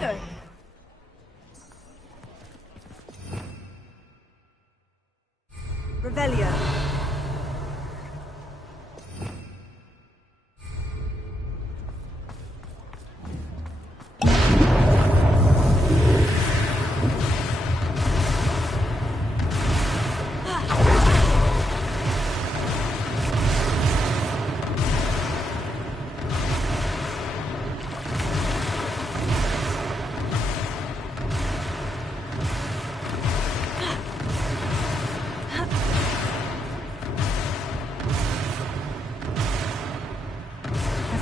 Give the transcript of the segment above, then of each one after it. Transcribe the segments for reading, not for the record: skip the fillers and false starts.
Potato. Revelio.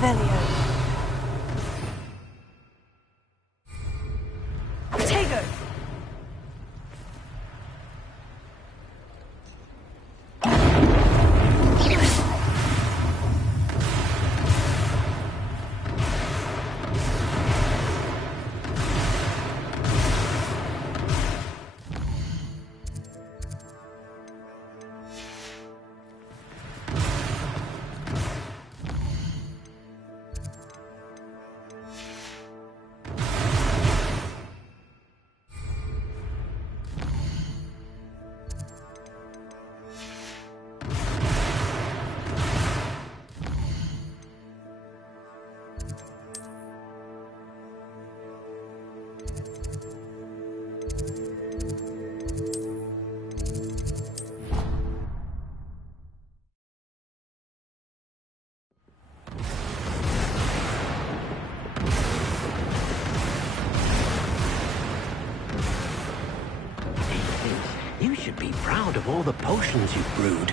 Revelio. Potato. You should be proud of all the potions you've brewed.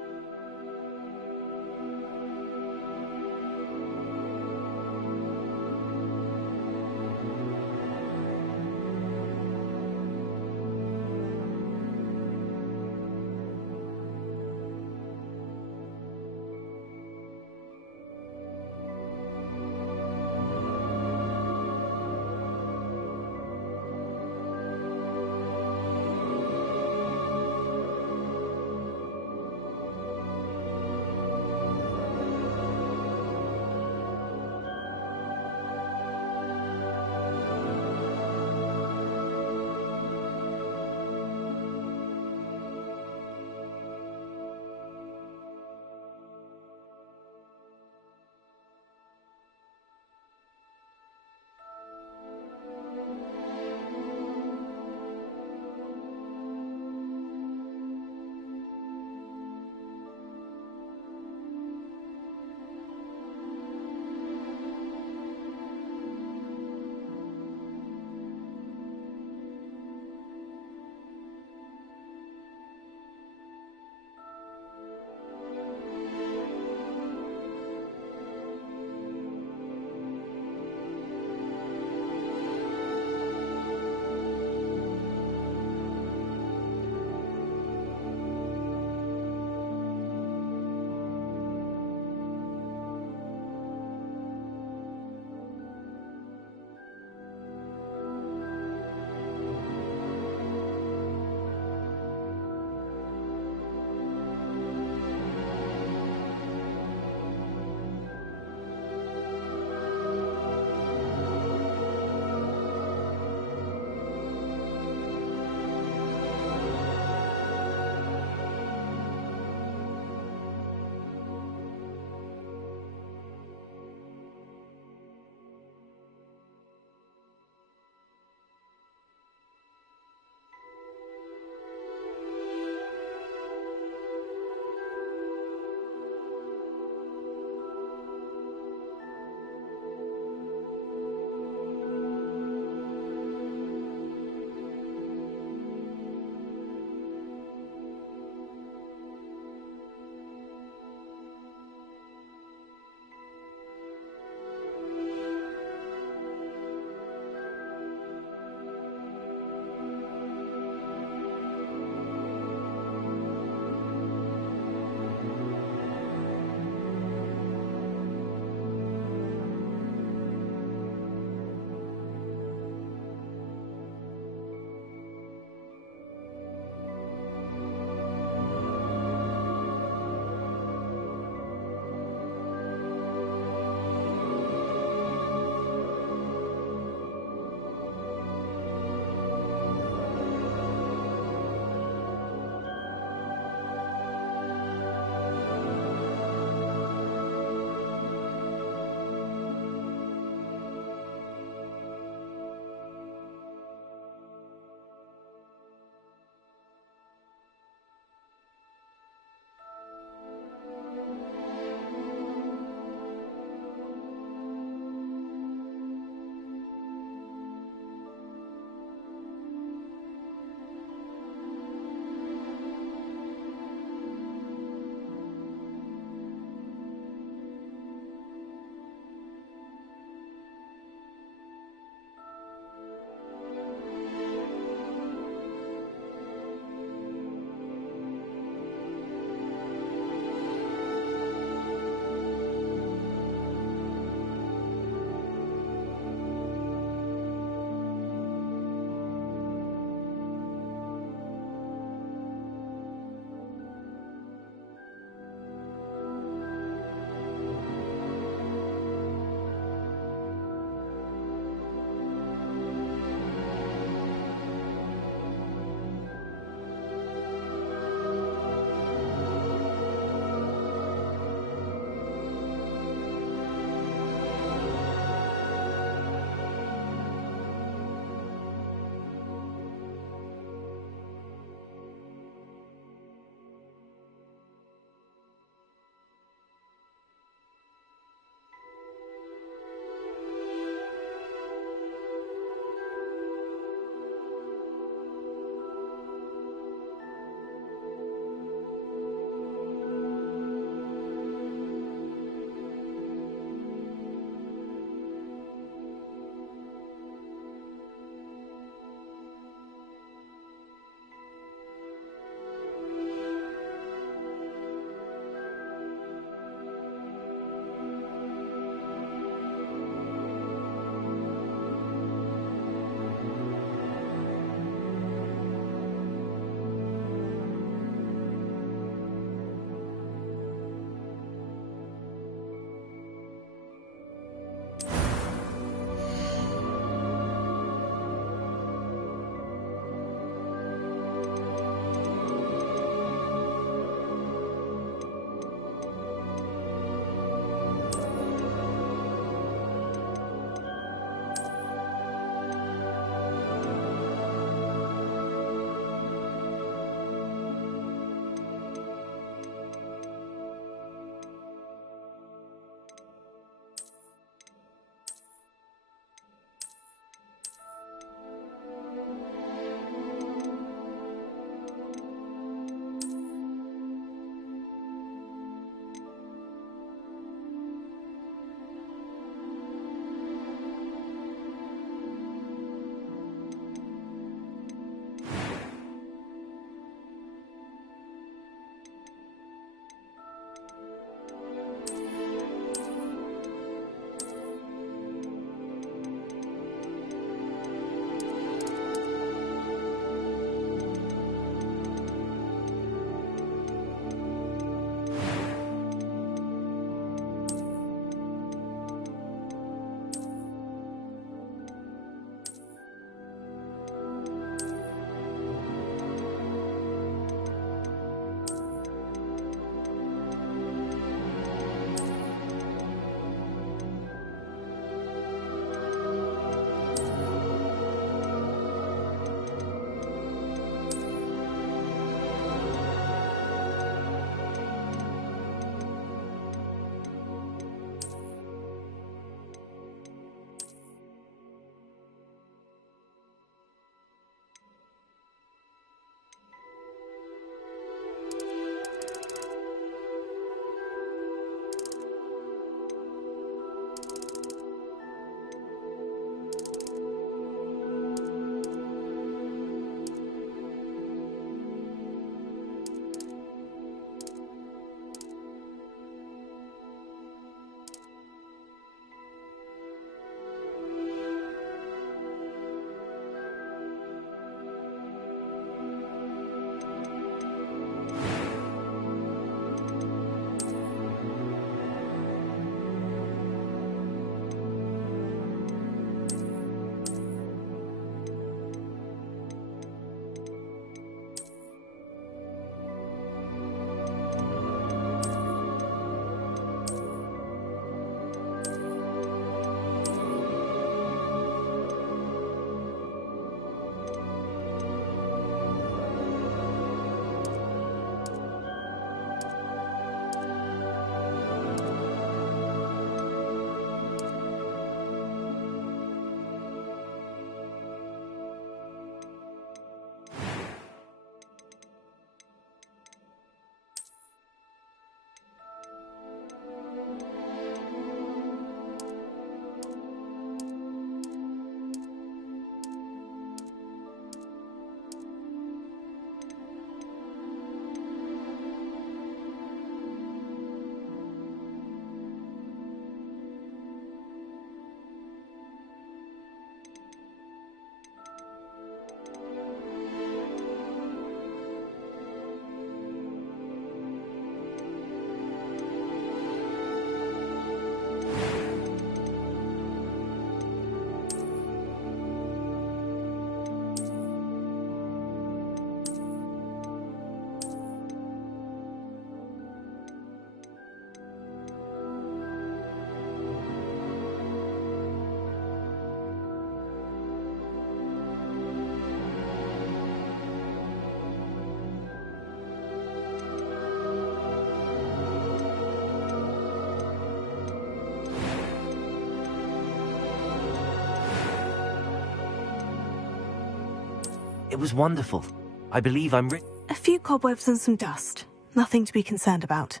It was wonderful. I believe I'm A few cobwebs and some dust. Nothing to be concerned about.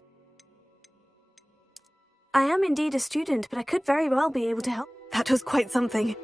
I am indeed a student, but I could very well be able to help. That was quite something.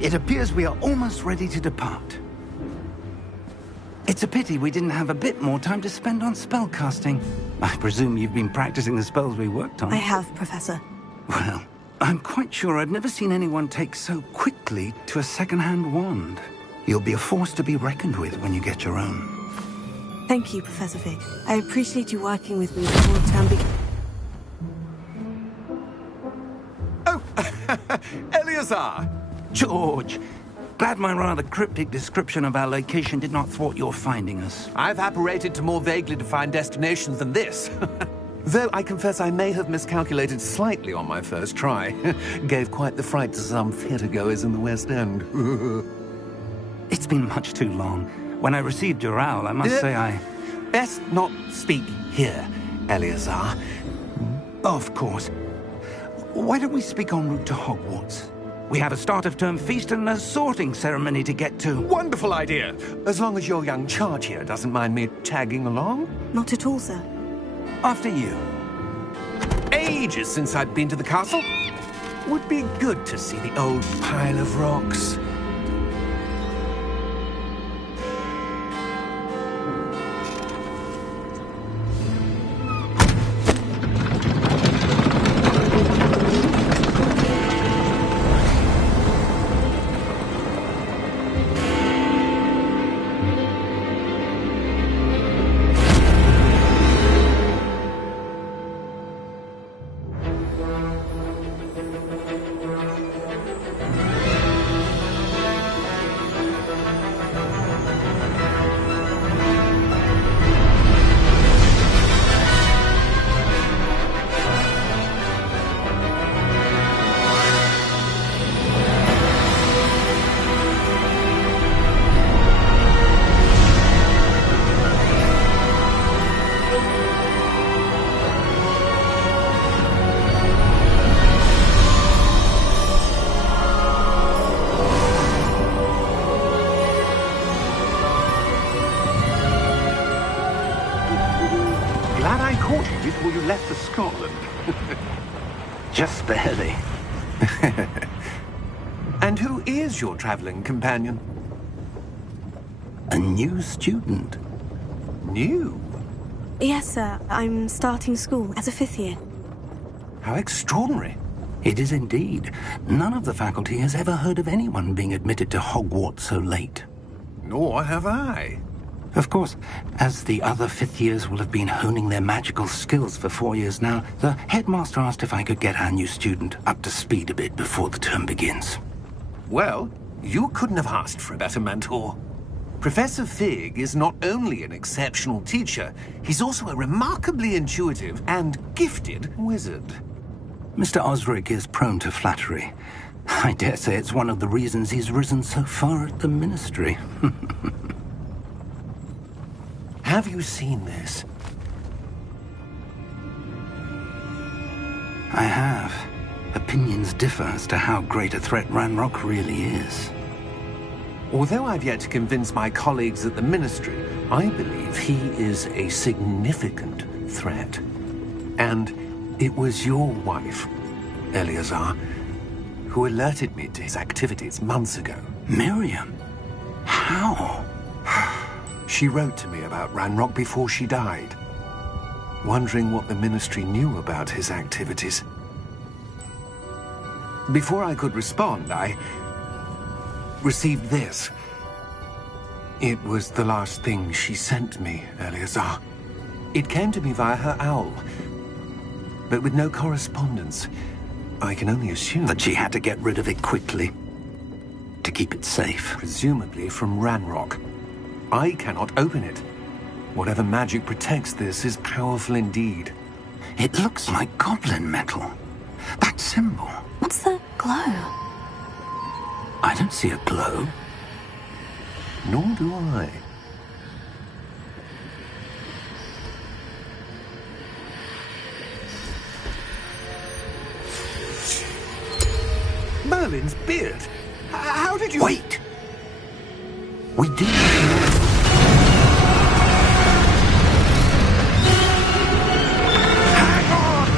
It appears we are almost ready to depart. It's a pity we didn't have a bit more time to spend on spellcasting. I presume you've been practicing the spells we worked on. I have, Professor. Well, I'm quite sure I've never seen anyone take so quickly to a second-hand wand. You'll be a force to be reckoned with when you get your own. Thank you, Professor Fig. I appreciate you working with me before the term begins. Oh, Eleazar! George, glad my rather cryptic description of our location did not thwart your finding us. I've apparated to more vaguely defined destinations than this. Though I confess I may have miscalculated slightly on my first try. Gave quite the fright to some theatregoers in the West End. It's been much too long. When I received your owl, I must say I... Best not speak here, Eleazar. Of course. Why don't we speak en route to Hogwarts? We have a start-of-term feast and a sorting ceremony to get to. Wonderful idea! As long as your young charge here doesn't mind me tagging along. Not at all, sir. After you. Ages since I'd been to the castle. Would be good to see the old pile of rocks. Glad I caught you before you left for Scotland. Just barely. And who is your traveling companion? A new student. New? Yes, sir. I'm starting school as a 5th year. How extraordinary. It is indeed. None of the faculty has ever heard of anyone being admitted to Hogwarts so late. Nor have I. Of course, as the other 5th years will have been honing their magical skills for 4 years now, the headmaster asked if I could get our new student up to speed a bit before the term begins. Well, you couldn't have asked for a better mentor. Professor Fig is not only an exceptional teacher, he's also a remarkably intuitive and gifted wizard. Mr. Osric is prone to flattery. I dare say it's one of the reasons he's risen so far at the ministry. Have you seen this? I have. Opinions differ as to how great a threat Ranrock really is. Although I've yet to convince my colleagues at the Ministry, I believe he is a significant threat. And it was your wife, Eleazar, who alerted me to his activities months ago. Miriam? How? She wrote to me about Ranrock before she died, wondering what the Ministry knew about his activities. Before I could respond, I received this. It was the last thing she sent me, Eleazar. It came to me via her owl, but with no correspondence. I can only assume That she had to get rid of it quickly, to keep it safe. presumably from Ranrock. I cannot open it. Whatever magic protects this is powerful indeed. It looks like goblin metal. That symbol. What's the glow? I don't see a glow. Nor do I. Merlin's beard. How did you... Wait! We do. Hang on!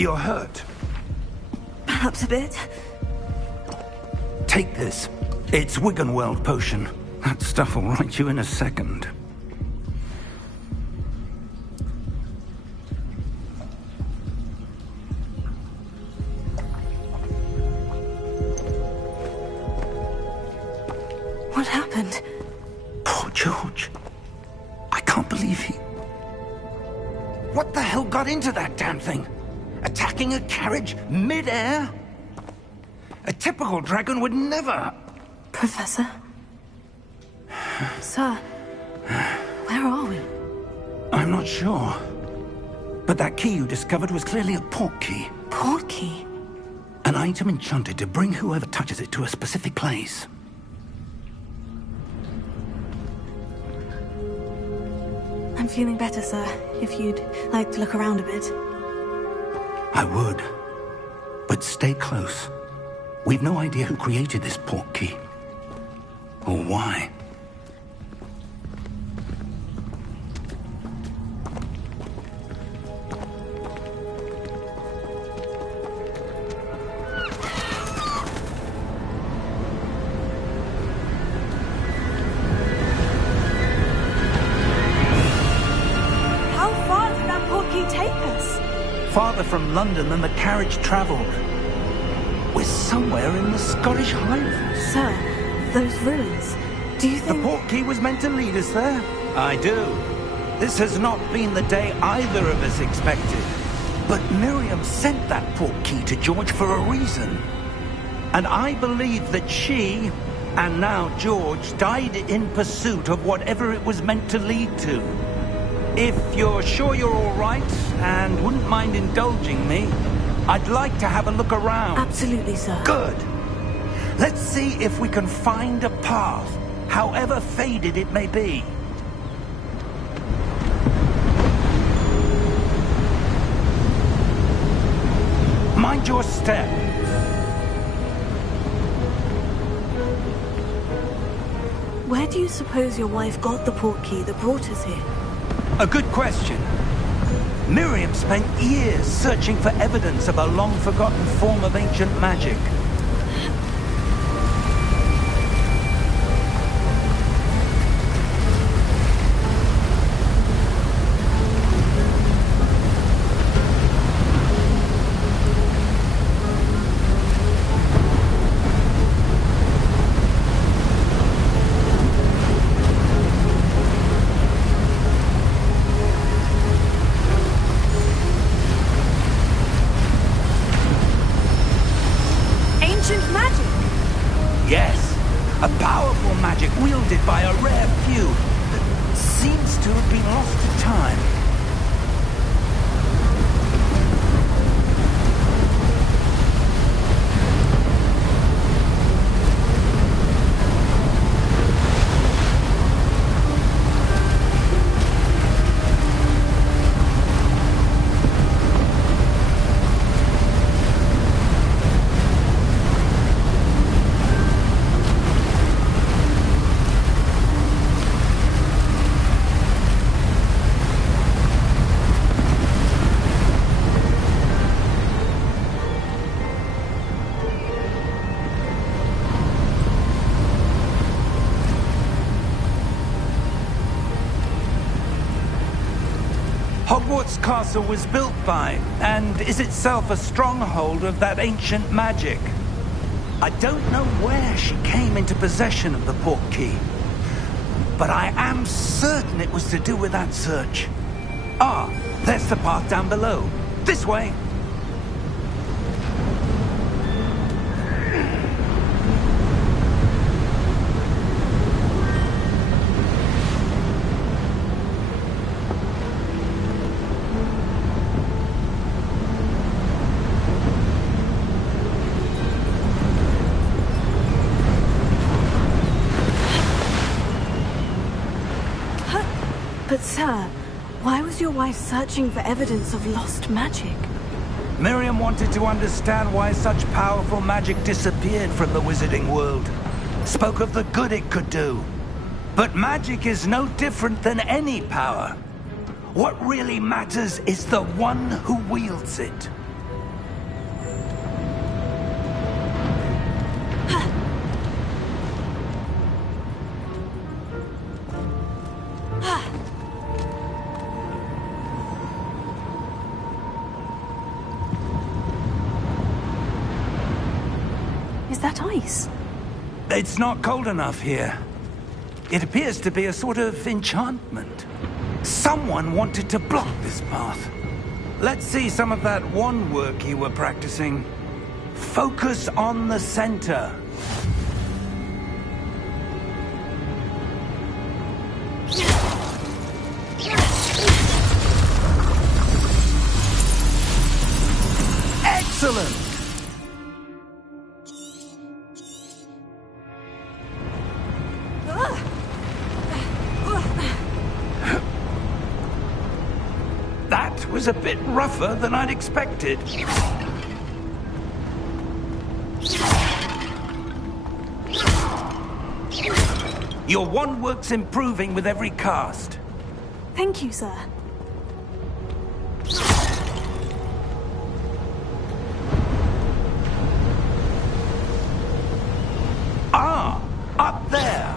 You're hurt. Perhaps a bit. Take this. It's Wiggenweld potion. That stuff will right you in a second. What happened? Poor George. I can't believe he... What the hell got into that damn thing? Attacking a carriage mid-air? A typical dragon would never... Professor? Sir, where are we? I'm not sure. But that key you discovered was clearly a port key. Port key? An item enchanted to bring whoever touches it to a specific place. I'm feeling better, sir. If you'd like to look around a bit. I would. But stay close. We've no idea who created this port key. Or why. How far did that port key take us? Farther from London than the carriage travelled. We're somewhere in the Scottish Highlands. Sir, those ruins. Do you The think... port key was meant to lead us there? I do. This has not been the day either of us expected. But Miriam sent that port key to George for a reason. And I believe that she, and now George, died in pursuit of whatever it was meant to lead to. If you're sure you're all right, and wouldn't mind indulging me, I'd like to have a look around. Absolutely, sir. Good. Let's see if we can find a path, however faded it may be. Mind your step. Where do you suppose your wife got the port key that brought us here? A good question. Miriam spent years searching for evidence of a long-forgotten form of ancient magic. Ancient magic! Yes, a powerful magic wielded by a rare few that seems to have been lost to time. Hogwarts Castle was built by, and is itself a stronghold of that ancient magic. I don't know where she came into possession of the port key, but I am certain it was to do with that search. Ah, there's the path down below. This way. But sir, why was your wife searching for evidence of lost magic? Miriam wanted to understand why such powerful magic disappeared from the wizarding world. Spoke of the good it could do. But magic is no different than any power. What really matters is the one who wields it. that ice? It's not cold enough here. It appears to be a sort of enchantment. Someone wanted to block this path. Let's see some of that wand work you were practicing. Focus on the center. Excellent! That was a bit rougher than I'd expected. Your wand work's improving with every cast. Thank you, sir. Ah, up there.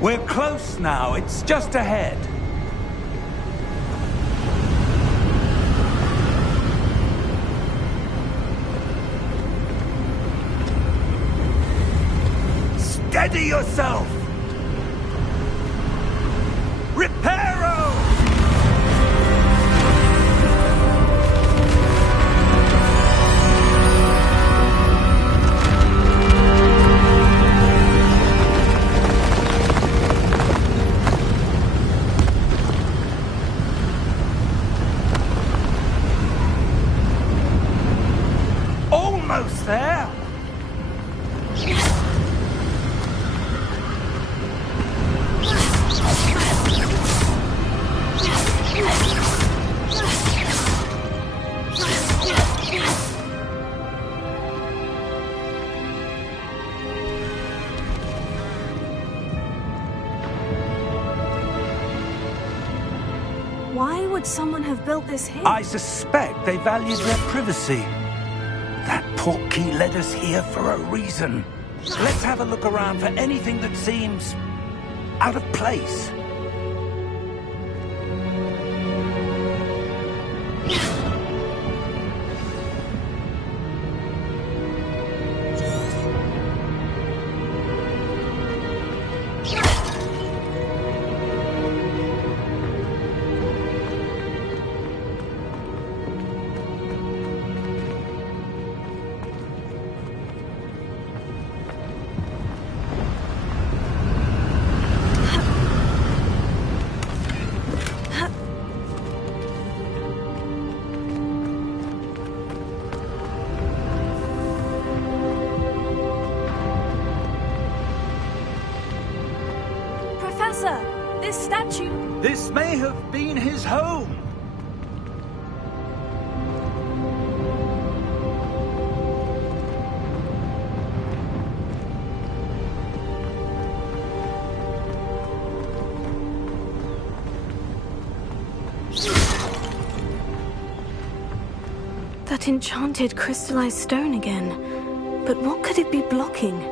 We're close now. It's just ahead. Steady yourself! Reparo! Almost there! Why would someone have built this here? I suspect they valued their privacy. That portkey led us here for a reason. Let's have a look around for anything that seems out of place. Professor, this statue... This may have been his home. That enchanted crystallized stone again. But what could it be blocking?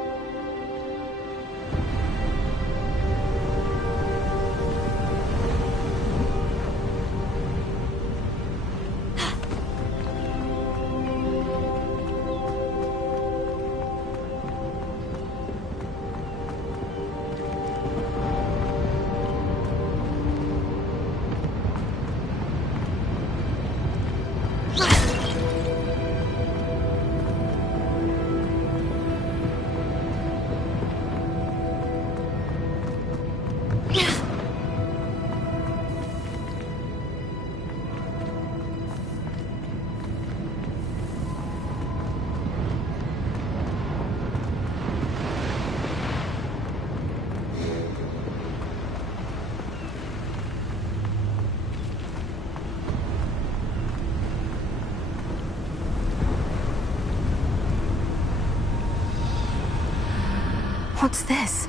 What's this?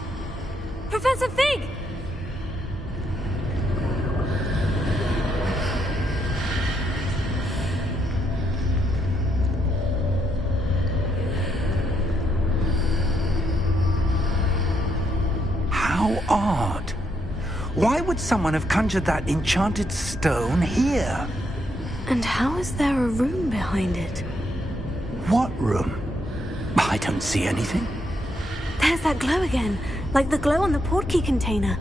Professor Fig! How odd. Why would someone have conjured that enchanted stone here? And how is there a room behind it? What room? I don't see anything. There's that glow again, like the glow on the portkey container.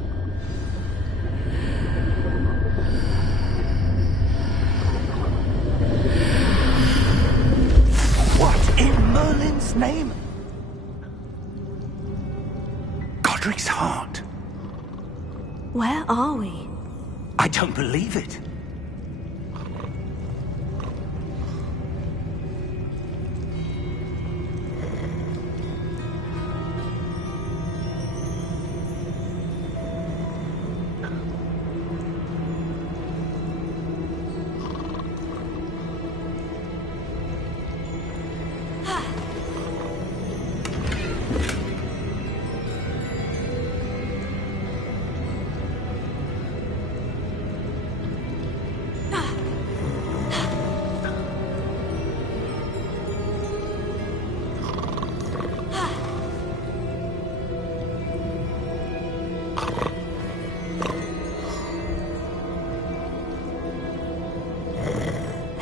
What in Merlin's name? Godric's heart. Where are we? I don't believe it.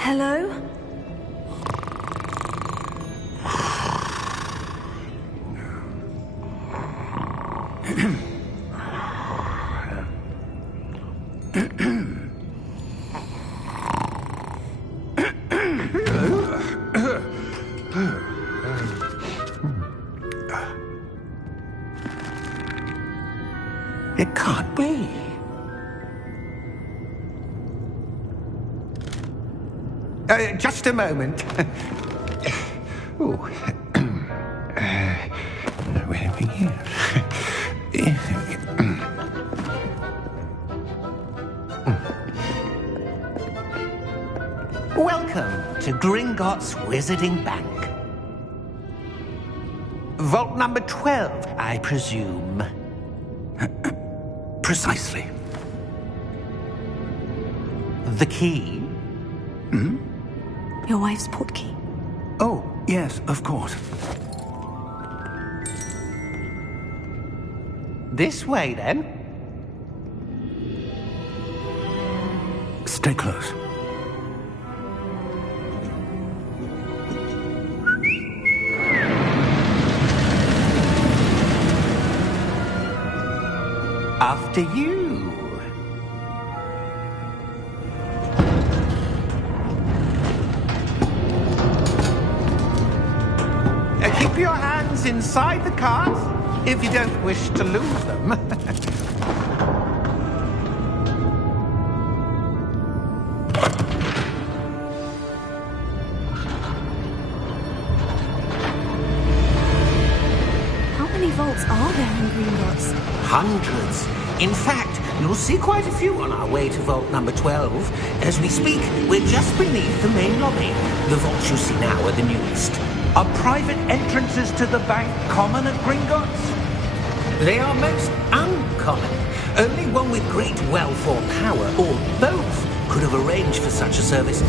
Hello? It can't be. Just a moment. Oh. Where are we here? Welcome to Gringotts Wizarding Bank. Vault number 12, I presume. Precisely. The key? Your wife's portkey. Oh, yes, of course. This way, then. Stay close. After you. Keep your hands inside the cart if you don't wish to lose them. How many vaults are there in Gringotts? Hundreds. In fact, you'll see quite a few on our way to vault number 12. As we speak, we're just beneath the main lobby. The vaults you see now are the newest. Are private entrances to the bank common at Gringotts? They are most uncommon. Only one with great wealth or power, or both, could have arranged for such a service.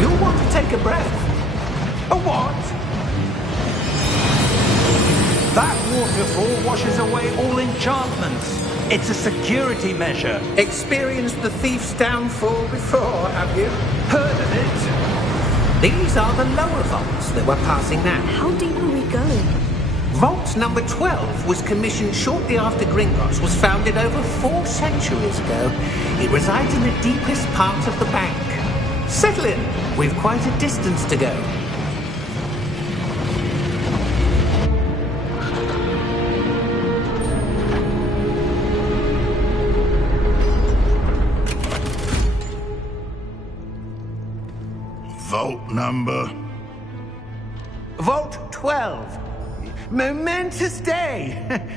You'll want to take a breath. A what? That waterfall washes away all enchantments. It's a security measure. Experienced the thief's downfall before, have you? Heard of it? These are the lower vaults that we're passing now. How deep are we going? Vault number 12 was commissioned shortly after Gringotts was founded over 4 centuries ago. It resides in the deepest part of the bank. Settle in. We've quite a distance to go. Vault number? Vault 12. Momentous day.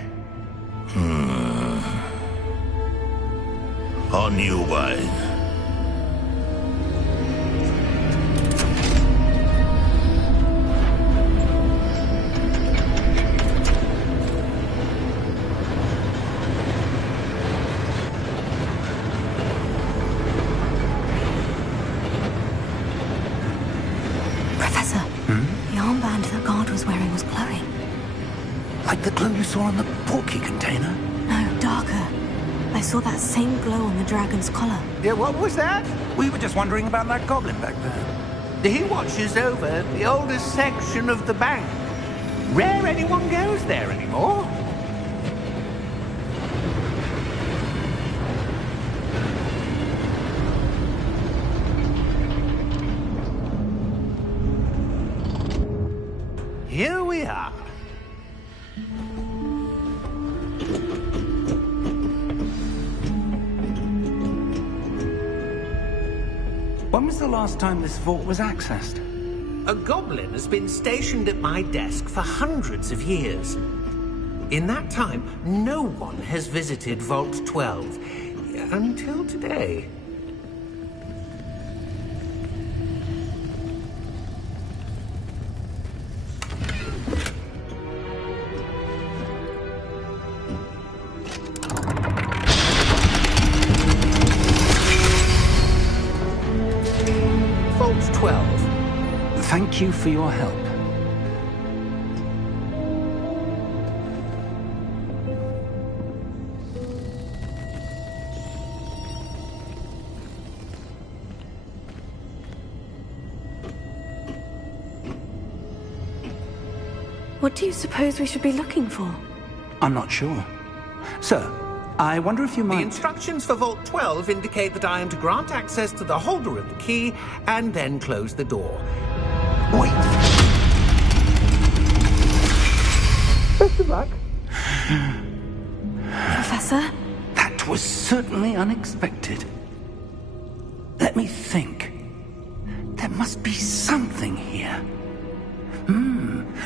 On you, wine. was glowing. Like the glow you saw on the portkey container? No, darker. I saw that same glow on the dragon's collar. Yeah, what was that? We were just wondering about that goblin back there. He watches over the oldest section of the bank. Rare anyone goes there anymore. Here we are. When was the last time this vault was accessed? A goblin has been stationed at my desk for hundreds of years. In that time, no one has visited Vault 12. Until today. Vault 12. Thank you for your help. What do you suppose we should be looking for? I'm not sure. Sir, I wonder if you The might... instructions for Vault 12 indicate that I am to grant access to the holder of the key and then close the door. Wait! Best of luck. Professor? That was certainly unexpected. Let me think. There must be something here.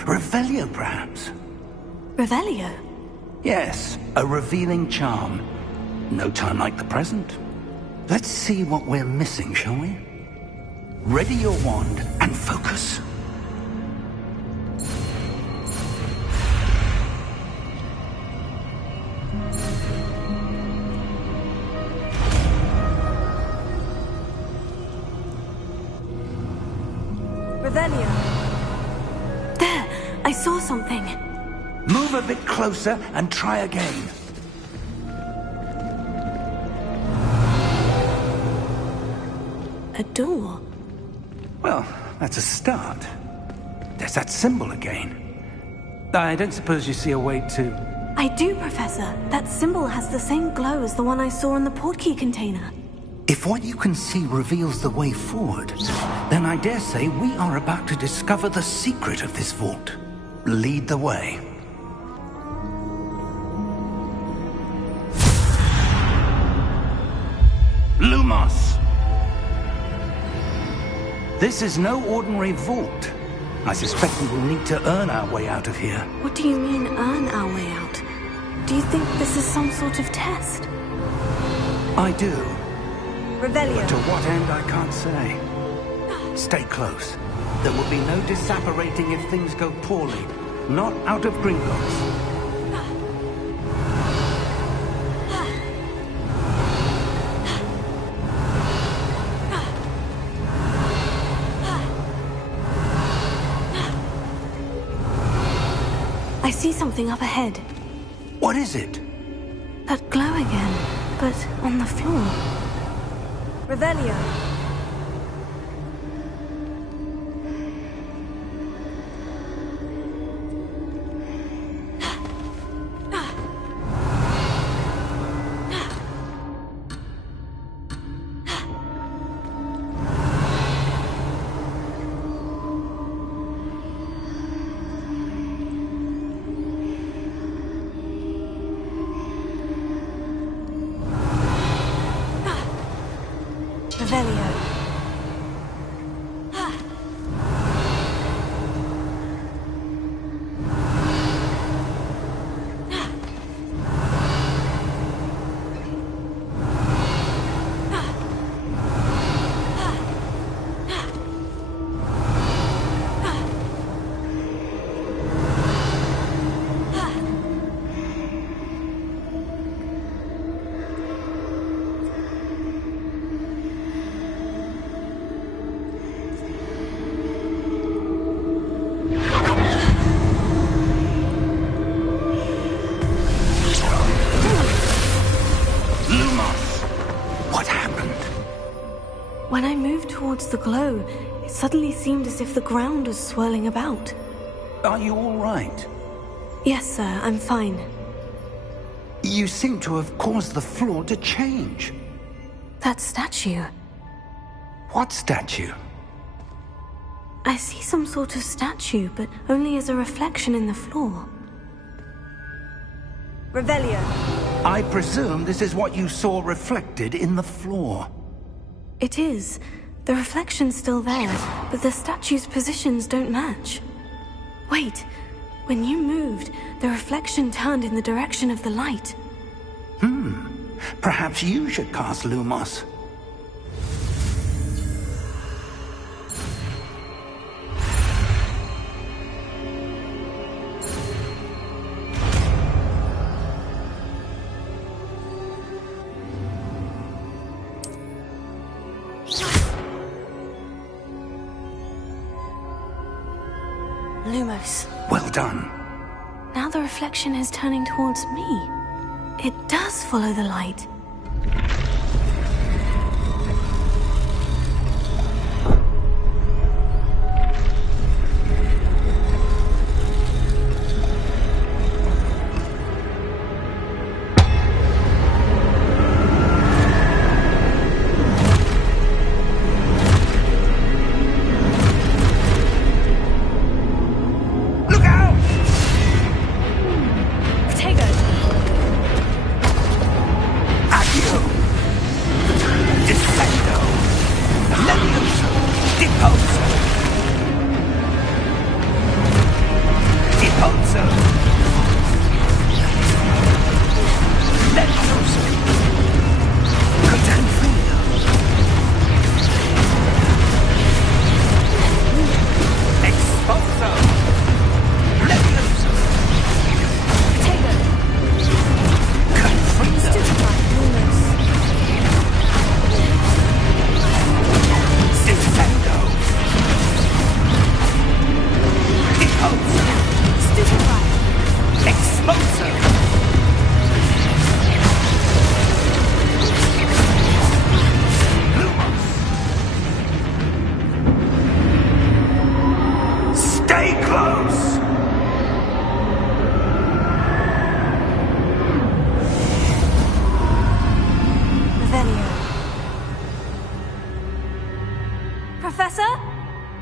Revelio, perhaps? Revelio? Yes, a revealing charm. No time like the present. Let's see what we're missing, shall we? Ready your wand and focus. Revelio. There! I saw something. Move a bit closer and try again. A door. Well, that's a start. There's that symbol again. I don't suppose you see a way to... I do, Professor. That symbol has the same glow as the one I saw in the portkey container. If what you can see reveals the way forward, then I dare say we are about to discover the secret of this vault. Lead the way. Lumos! This is no ordinary vault. I suspect we will need to earn our way out of here. What do you mean, earn our way out? Do you think this is some sort of test? I do. Revelio. To what end, I can't say. Stay close. There will be no disapparating if things go poorly. Not out of Gringotts. I see something up ahead. What is it? That glow again, but on the floor. Revelio. Revelio. When I moved towards the glow, it suddenly seemed as if the ground was swirling about. Are you all right? Yes, sir, I'm fine. You seem to have caused the floor to change. That statue. What statue? I see some sort of statue, but only as a reflection in the floor. Revelio. I presume this is what you saw reflected in the floor. It is. The reflection's still there, but the statue's positions don't match. Wait. When you moved, the reflection turned in the direction of the light. Perhaps you should cast Lumos. Lumos. Well done. Now the reflection is turning towards me. It does follow the light.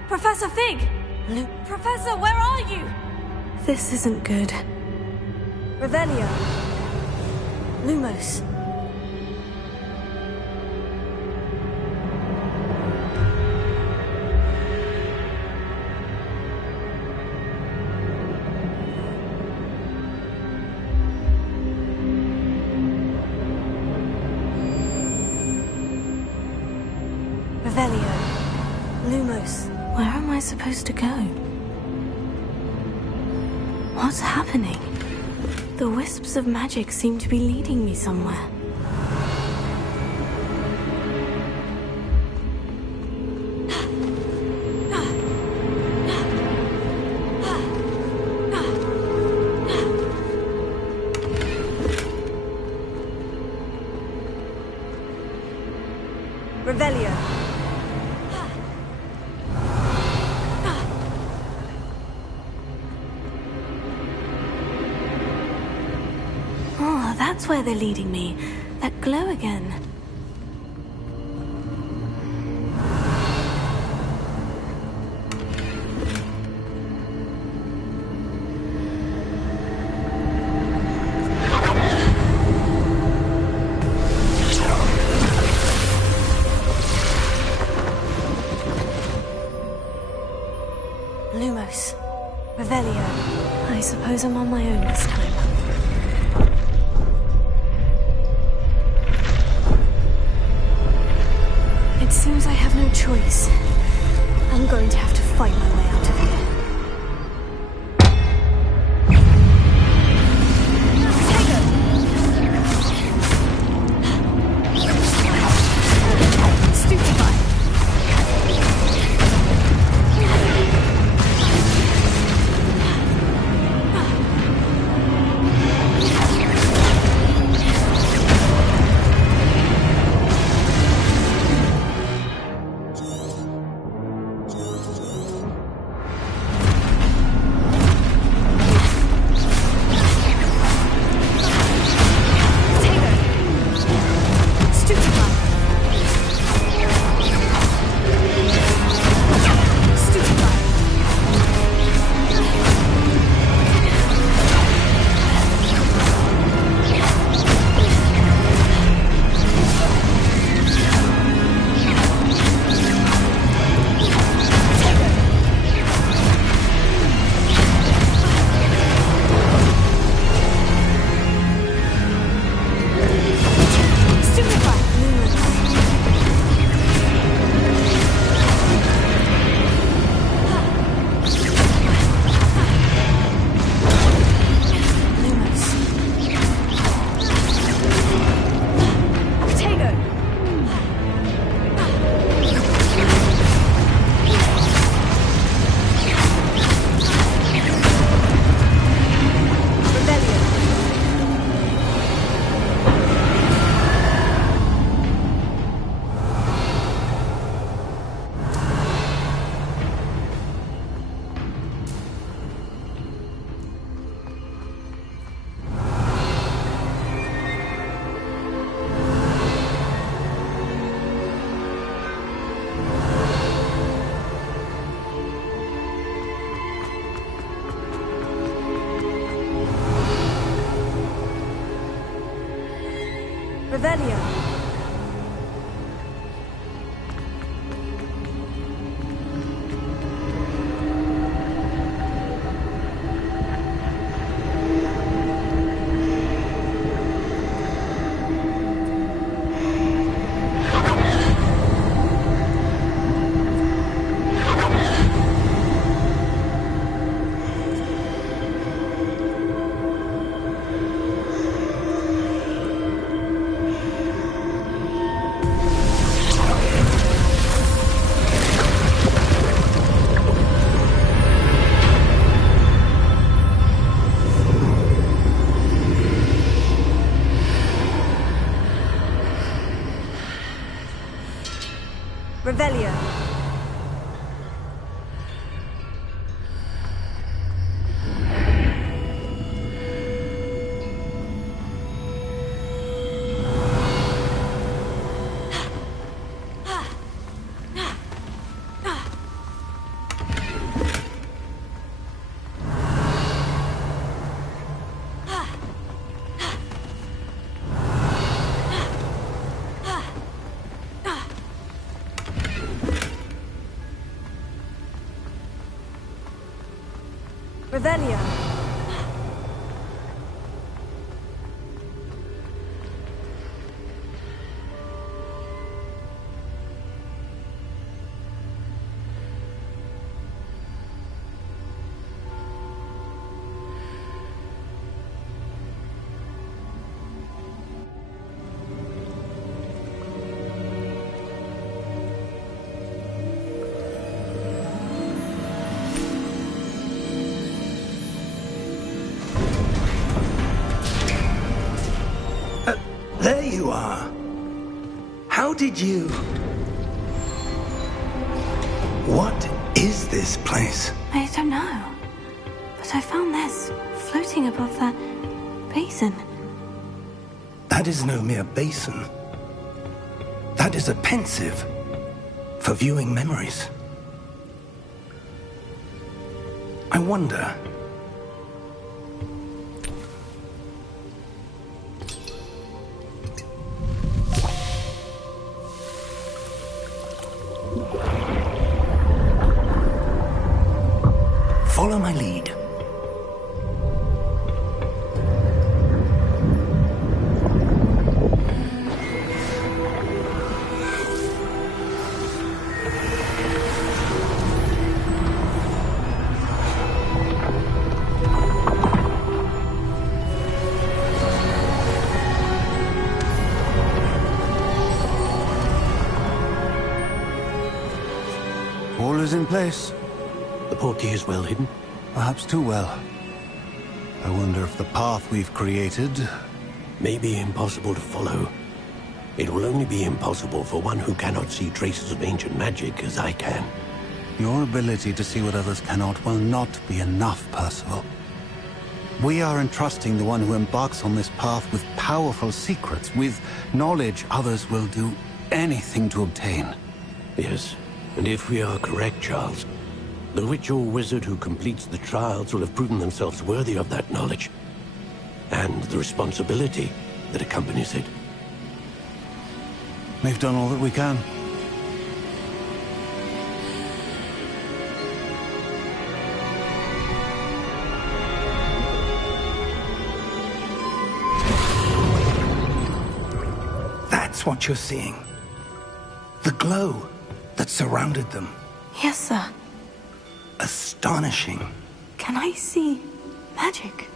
Professor Fig! Professor, where are you? This isn't good. Revelio. Lumos. Revelio. Lumos. Where am I supposed to go? What's happening? The wisps of magic seem to be leading me somewhere. Revelio. Oh, that's where they're leading me. That glow again. Lumos. Revelio. I suppose I'm on my own this time. It seems I have no choice. I'm going to have to fight my way out of here. Revelio. Revelio. Revelio. There you are. How did you... What is this place? I don't know. But I found this floating above that basin. That is no mere basin. That is a pensive for viewing memories. I wonder... Follow my lead. All is in place. The portkey is well hidden. Perhaps too well. I wonder if the path we've created... May be impossible to follow. It will only be impossible for one who cannot see traces of ancient magic as I can. Your ability to see what others cannot will not be enough, Percival. We are entrusting the one who embarks on this path with powerful secrets, with knowledge others will do anything to obtain. Yes, and if we are correct, Charles, the witch or wizard who completes the trials will have proven themselves worthy of that knowledge, and the responsibility that accompanies it. We've done all that we can. That's what you're seeing. The glow that surrounded them. Yes, sir. Astonishing. Can I see magic?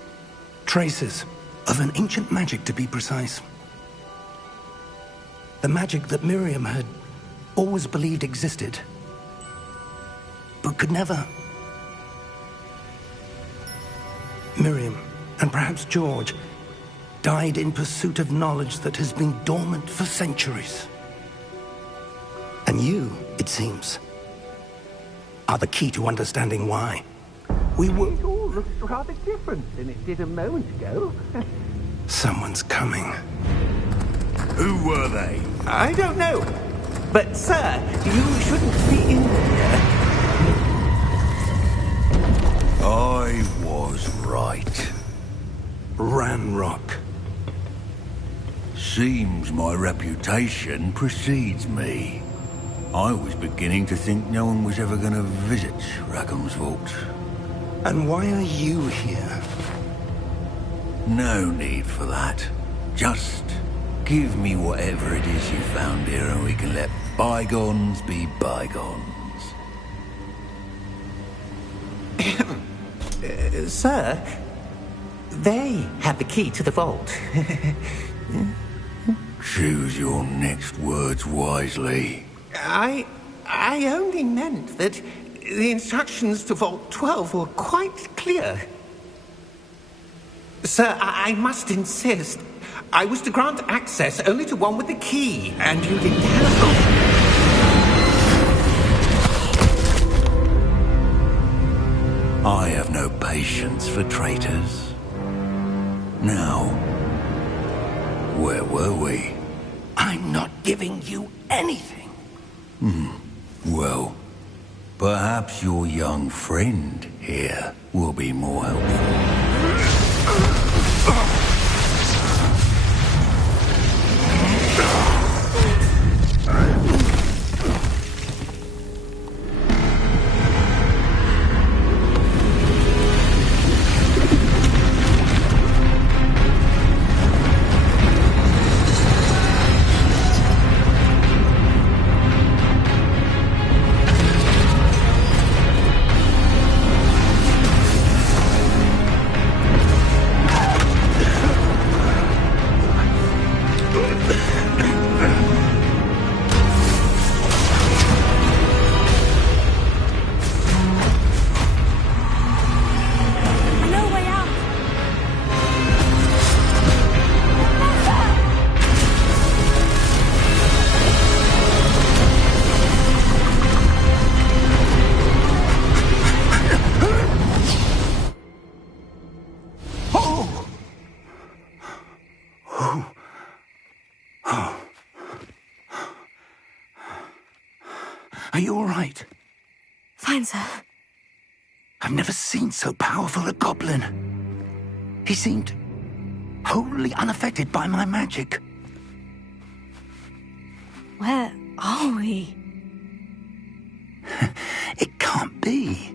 Traces of an ancient magic, to be precise. The magic that Miriam had always believed existed, but could never. Miriam, and perhaps George, died in pursuit of knowledge that has been dormant for centuries. And you, it seems, are the key to understanding why. It all looks rather different than it did a moment ago. Someone's coming. Who were they? I don't know. But, sir, you shouldn't be in here. I was right. Ranrock. Seems my reputation precedes me. I was beginning to think no one was ever going to visit Rackham's vault. And why are you here? No need for that. Just give me whatever it is you found here and we can let bygones be bygones. Sir, they have the key to the vault. Choose your next words wisely. I only meant that the instructions to Vault 12 were quite clear. Sir, I must insist. I was to grant access only to one with the key, and you didn't have... I have no patience for traitors. Now, where were we? I'm not giving you anything. Well, perhaps your young friend here will be more helpful. Are you all right? Fine, sir. I've never seen so powerful a goblin. He seemed wholly unaffected by my magic. Where are we? It can't be.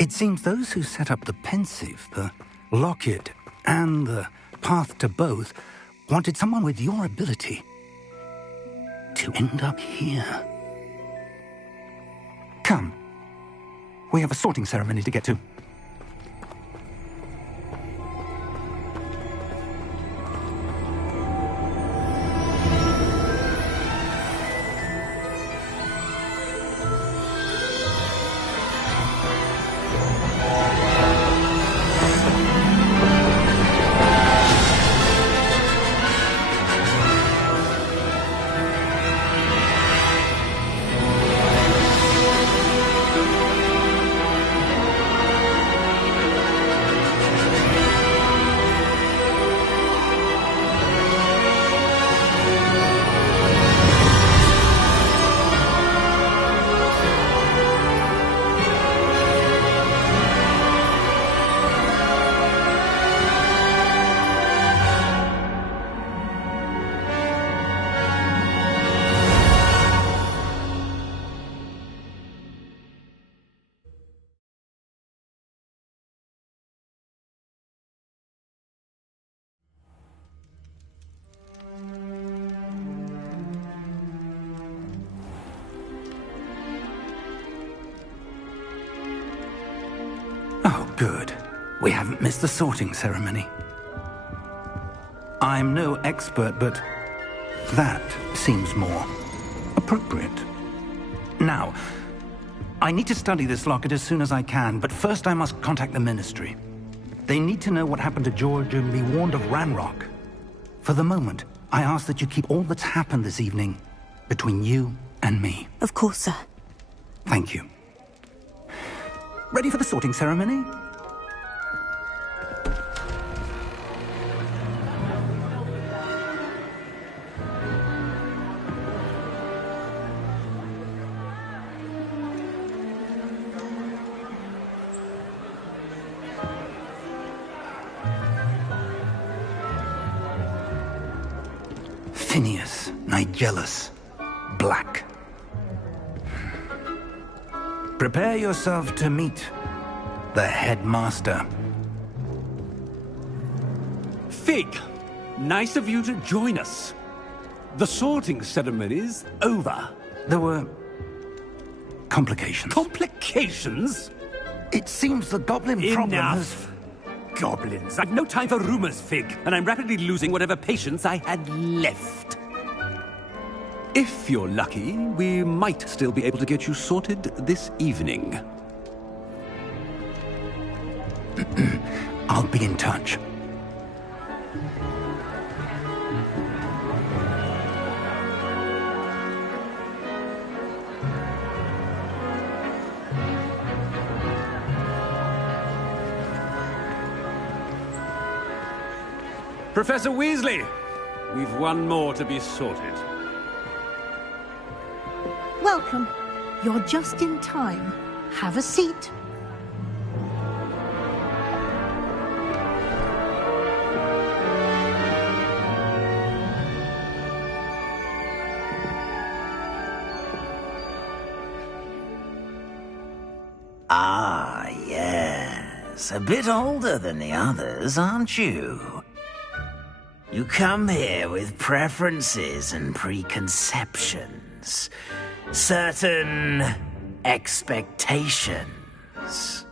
It seems those who set up the pensive, the locket, and the path to both wanted someone with your ability to end up here. Come. We have a sorting ceremony to get to. Oh, good. We haven't missed the sorting ceremony. I'm no expert, but that seems more appropriate. Now, I need to study this locket as soon as I can, but first I must contact the Ministry. They need to know what happened to George and be warned of Ranrock. For the moment, I ask that you keep all that's happened this evening between you and me. Of course, sir. Thank you. Ready for the sorting ceremony? Tinius, Nigellus, Black. Prepare yourself to meet the headmaster. Fig, nice of you to join us. The sorting ceremony's over. There were complications. Complications? It seems the goblin problem has... Enough! Goblins. I've no time for rumors, Fig, and I'm rapidly losing whatever patience I had left. If you're lucky, we might still be able to get you sorted this evening. I'll be in touch. Professor Weasley, we've one more to be sorted. Welcome. You're just in time. Have a seat. Ah, yes. A bit older than the others, aren't you? You come here with preferences and preconceptions. Certain expectations.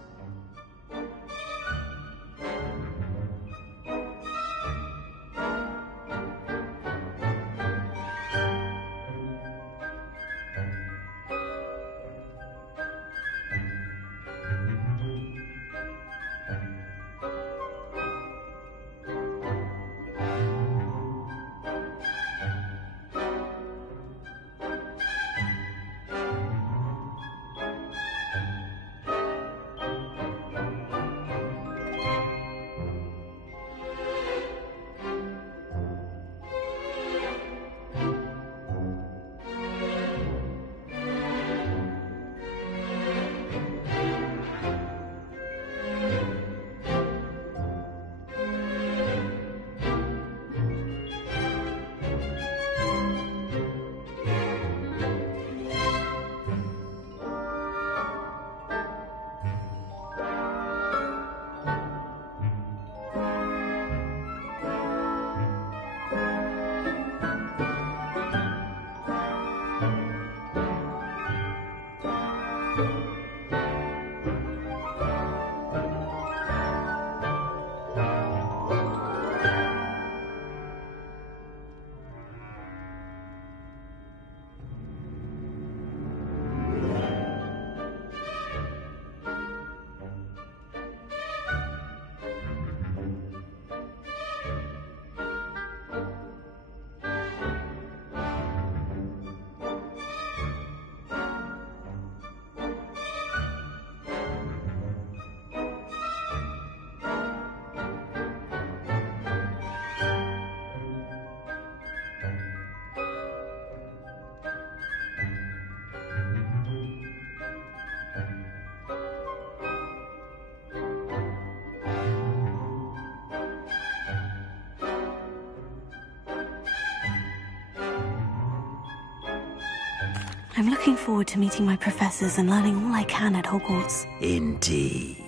I'm looking forward to meeting my professors and learning all I can at Hogwarts. Indeed.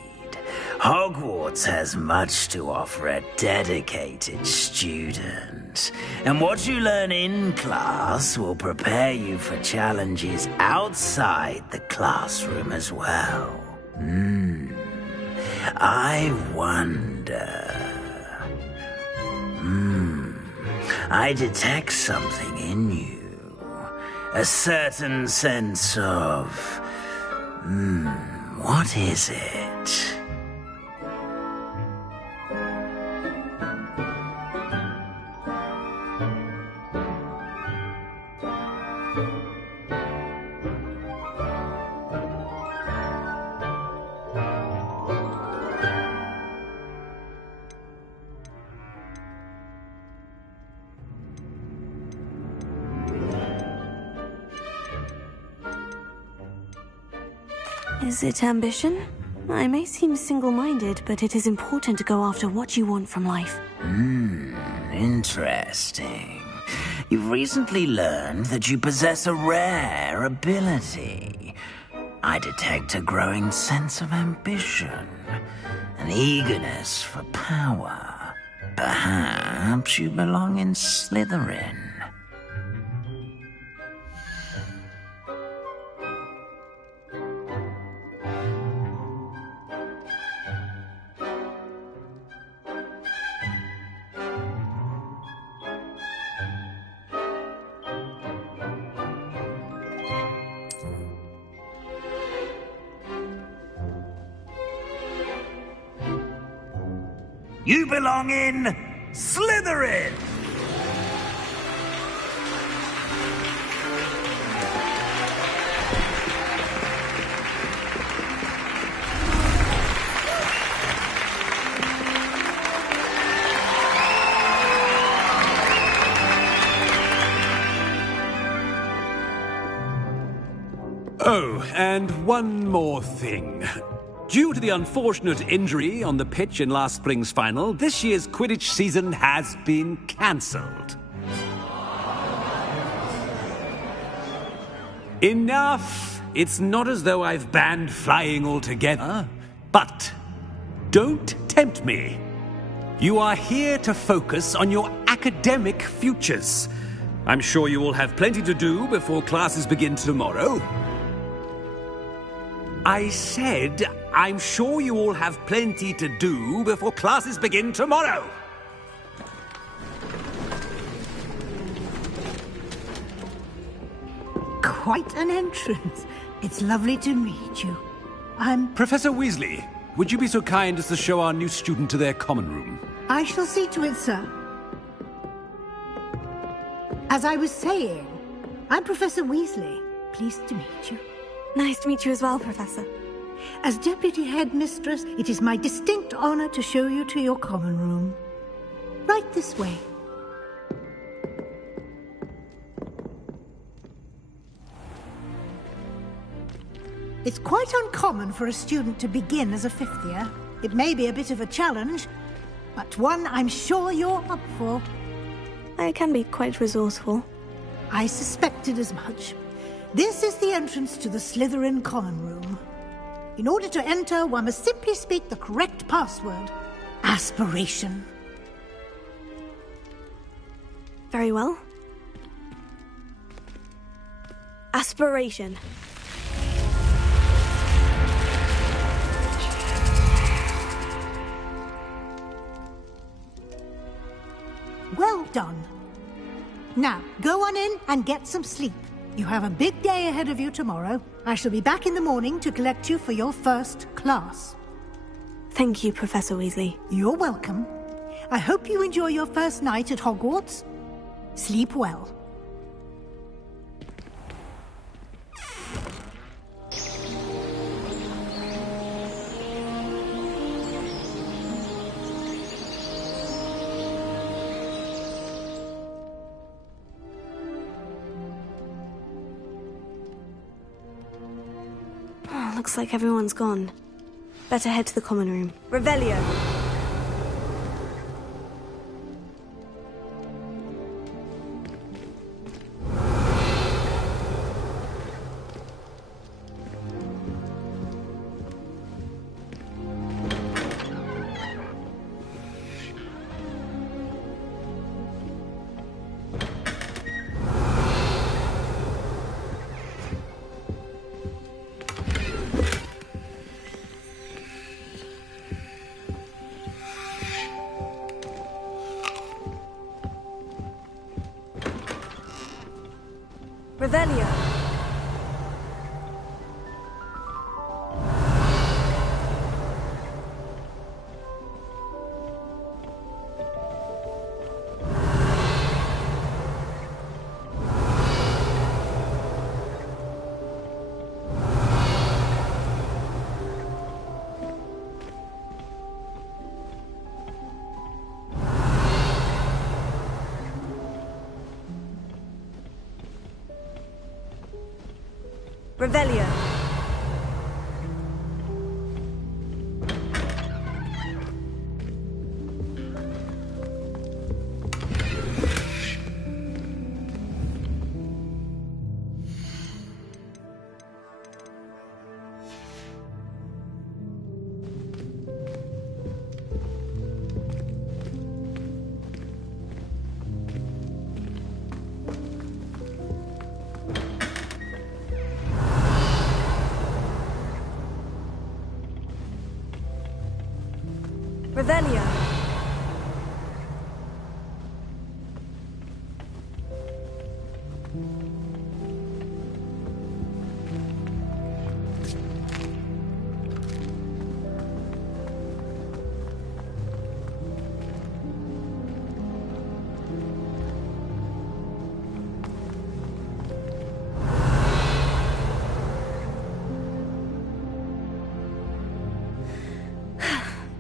Hogwarts has much to offer a dedicated student. And what you learn in class will prepare you for challenges outside the classroom as well. I wonder... I detect something in you. A certain sense of... what is it? Is it ambition? I may seem single-minded, but it is important to go after what you want from life. Interesting. You've recently learned that you possess a rare ability. I detect a growing sense of ambition, an eagerness for power. Perhaps you belong in Slytherin. You belong in Slytherin! Oh, and one more thing. Due to the unfortunate injury on the pitch in last spring's final, this year's Quidditch season has been cancelled. Enough! It's not as though I've banned flying altogether, but don't tempt me. You are here to focus on your academic futures. I'm sure you will have plenty to do before classes begin tomorrow. I said, I'm sure you all have plenty to do before classes begin tomorrow. Quite an entrance. It's lovely to meet you. I'm... Professor Weasley, would you be so kind as to show our new student to their common room? I shall see to it, sir. As I was saying, I'm Professor Weasley. Pleased to meet you. Nice to meet you as well, Professor. As Deputy Headmistress, it is my distinct honor to show you to your common room. Right this way. It's quite uncommon for a student to begin as a fifth year. It may be a bit of a challenge, but one I'm sure you're up for. I can be quite resourceful. I suspected as much. This is the entrance to the Slytherin common room. In order to enter, one must simply speak the correct password. Aspiration. Very well. Aspiration. Well done. Now, go on in and get some sleep. You have a big day ahead of you tomorrow. I shall be back in the morning to collect you for your first class. Thank you, Professor Weasley. You're welcome. I hope you enjoy your first night at Hogwarts. Sleep well. Looks like everyone's gone. Better head to the common room. Revelio. Revelio. Revelio. Revelio.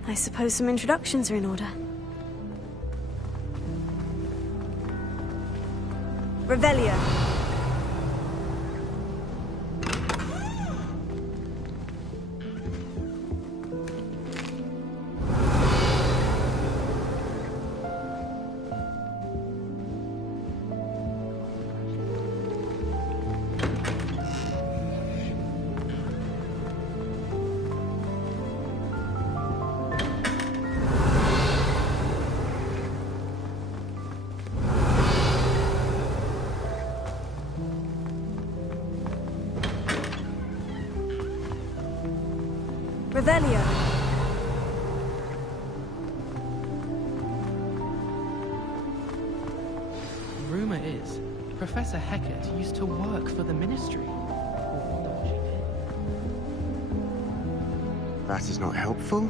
I suppose some introductions are in order. Revelio. Revelio. Rumor is, Professor Hecat used to work for the Ministry. That is not helpful.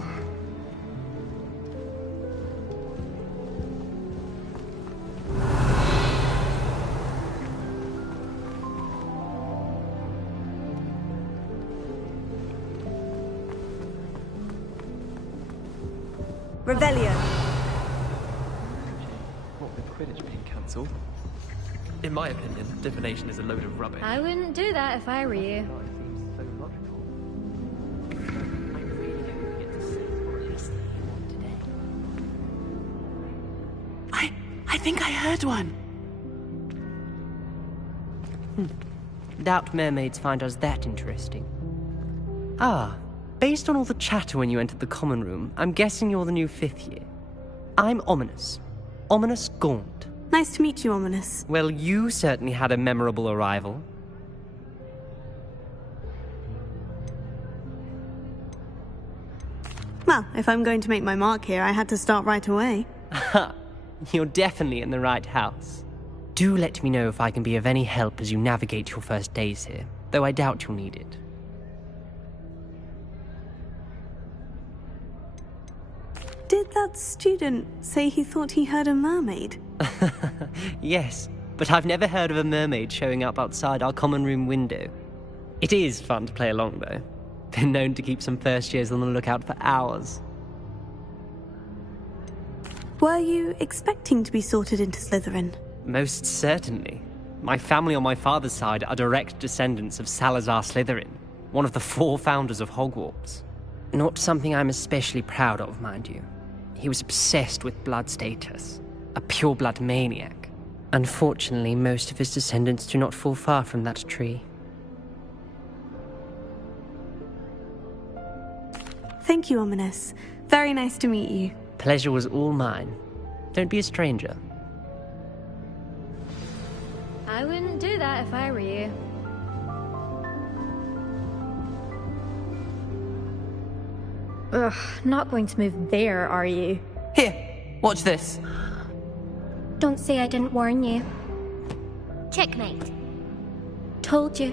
Revelio. What with Quidditch being cancelled? In my opinion, divination is a load of rubbish. I wouldn't do that if I were you. I think I heard one. Doubt mermaids find us that interesting. Ah, based on all the chatter when you entered the common room, I'm guessing you're the new 5th year. I'm Ominous. Ominous Gaunt. Nice to meet you, Ominous. Well, you certainly had a memorable arrival. Well, if I'm going to make my mark here, I had to start right away. Ha! You're definitely in the right house. Do let me know if I can be of any help as you navigate your first days here, though I doubt you'll need it. Did that student say he thought he heard a mermaid? Yes, but I've never heard of a mermaid showing up outside our common room window. It is fun to play along, though. Been known to keep some first years on the lookout for hours. Were you expecting to be sorted into Slytherin? Most certainly. My family on my father's side are direct descendants of Salazar Slytherin, one of the 4 founders of Hogwarts. Not something I'm especially proud of, mind you. He was obsessed with blood status, a pure-blood maniac. Unfortunately, most of his descendants do not fall far from that tree. Thank you, Ominous. Very nice to meet you. Pleasure was all mine. Don't be a stranger. I wouldn't do that if I were you. Ugh, not going to move there, are you? Here, watch this. Don't say I didn't warn you. Checkmate. Told you.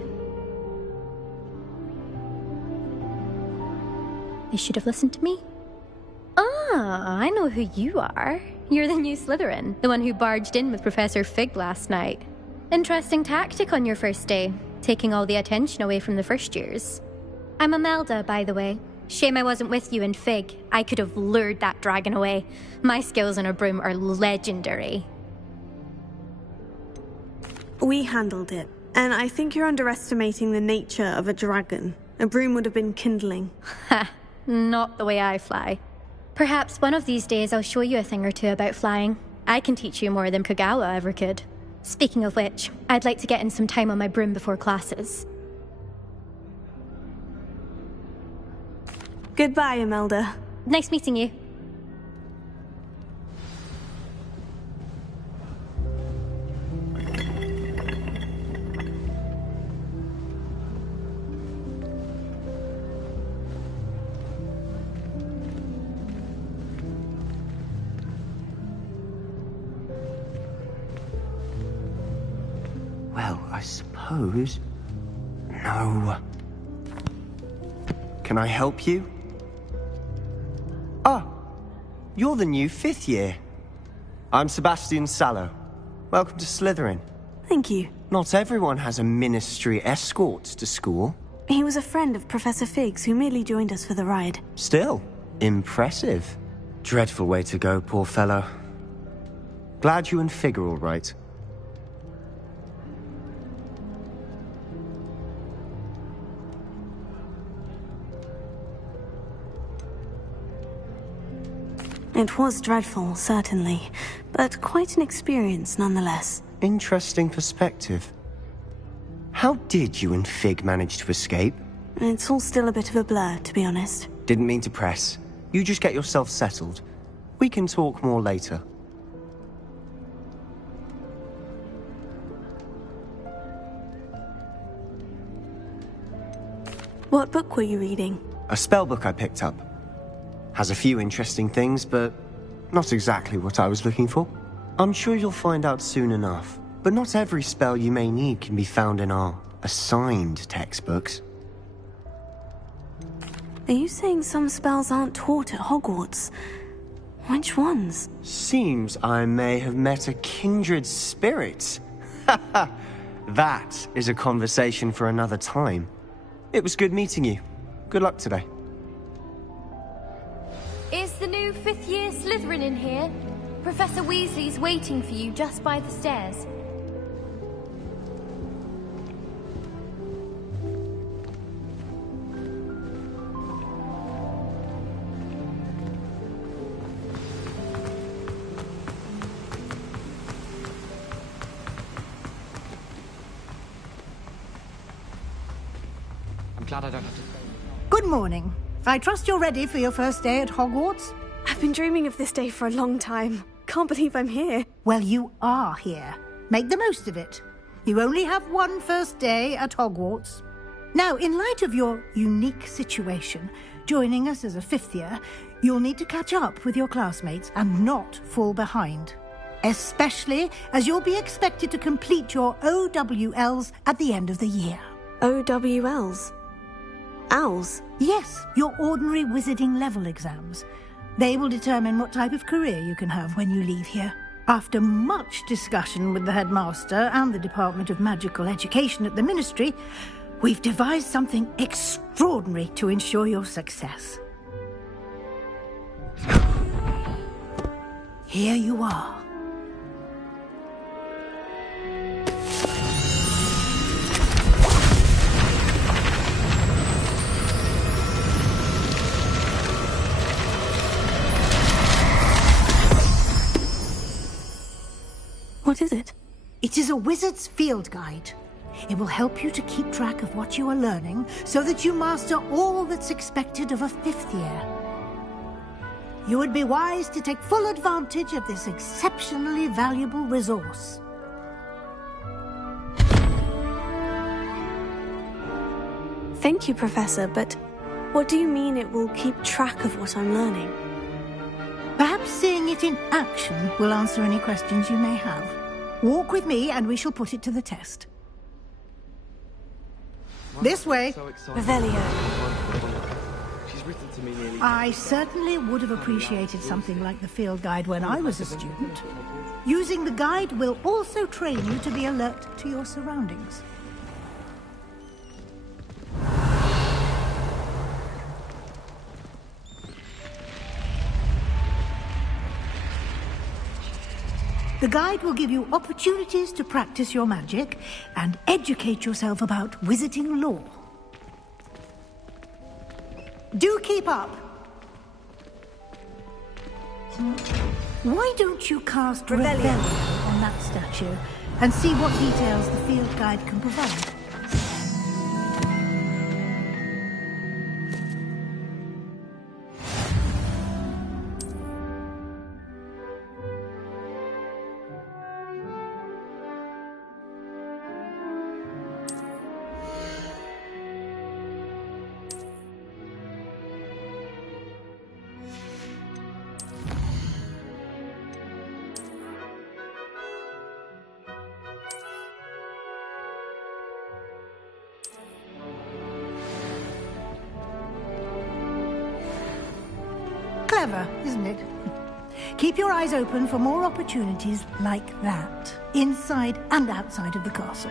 You should have listened to me. Ah, I know who you are. You're the new Slytherin, the one who barged in with Professor Fig last night. Interesting tactic on your first day, taking all the attention away from the first years. I'm Imelda, by the way. Shame I wasn't with you in Fig. I could have lured that dragon away. My skills on a broom are legendary. We handled it, and I think you're underestimating the nature of a dragon. A broom would have been kindling. Ha, not the way I fly. Perhaps one of these days I'll show you a thing or two about flying. I can teach you more than Kagawa ever could. Speaking of which, I'd like to get in some time on my broom before classes. Goodbye, Imelda. Nice meeting you. suppose... No. Can I help you? Ah, you're the new 5th year. I'm Sebastian Sallow. Welcome to Slytherin. Thank you. Not everyone has a ministry escort to school. He was a friend of Professor Fig's who merely joined us for the ride. Still, impressive. Dreadful way to go, poor fellow. Glad you and Fig are all right. It was dreadful, certainly, but quite an experience nonetheless. Interesting perspective. How did you and Fig manage to escape? It's all still a bit of a blur, to be honest. Didn't mean to press. You just get yourself settled. We can talk more later. What book were you reading? A spell book I picked up. Has a few interesting things, but not exactly what I was looking for. I'm sure you'll find out soon enough. But not every spell you may need can be found in our assigned textbooks. Are you saying some spells aren't taught at Hogwarts? Which ones? Seems I may have met a kindred spirit. That is a conversation for another time. It was good meeting you. Good luck today. Is the new 5th year Slytherin in here? Professor Weasley's waiting for you just by the stairs. I'm glad I don't have to... Good morning. I trust you're ready for your first day at Hogwarts? I've been dreaming of this day for a long time. Can't believe I'm here. Well, you are here. Make the most of it. You only have one first day at Hogwarts. Now, in light of your unique situation, joining us as a 5th year, you'll need to catch up with your classmates and not fall behind. Especially as you'll be expected to complete your OWLs at the end of the year. OWLs? Owls? Yes, your ordinary wizarding level exams. They will determine what type of career you can have when you leave here. After much discussion with the headmaster and the Department of Magical Education at the Ministry, we've devised something extraordinary to ensure your success. Here you are. What is it? It is a wizard's field guide. It will help you to keep track of what you are learning so that you master all that's expected of a 5th year. You would be wise to take full advantage of this exceptionally valuable resource. Thank you, Professor, but what do you mean it will keep track of what I'm learning? Perhaps seeing it in action will answer any questions you may have. Walk with me and we shall put it to the test. This way. Revelio. I certainly would have appreciated something like the field guide when I was a student. Using the guide will also train you to be alert to your surroundings. The guide will give you opportunities to practice your magic and educate yourself about wizarding lore. Do keep up. Why don't you cast Revelio on that statue and see what details the field guide can provide? Clever, isn't it? Keep your eyes open for more opportunities like that, inside and outside of the castle.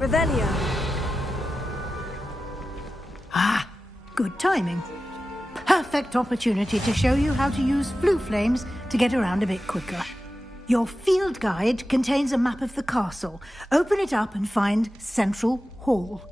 Revelio. Ah, good timing. Perfect opportunity to show you how to use flue flames to get around a bit quicker. Your field guide contains a map of the castle. Open it up and find Central Hall.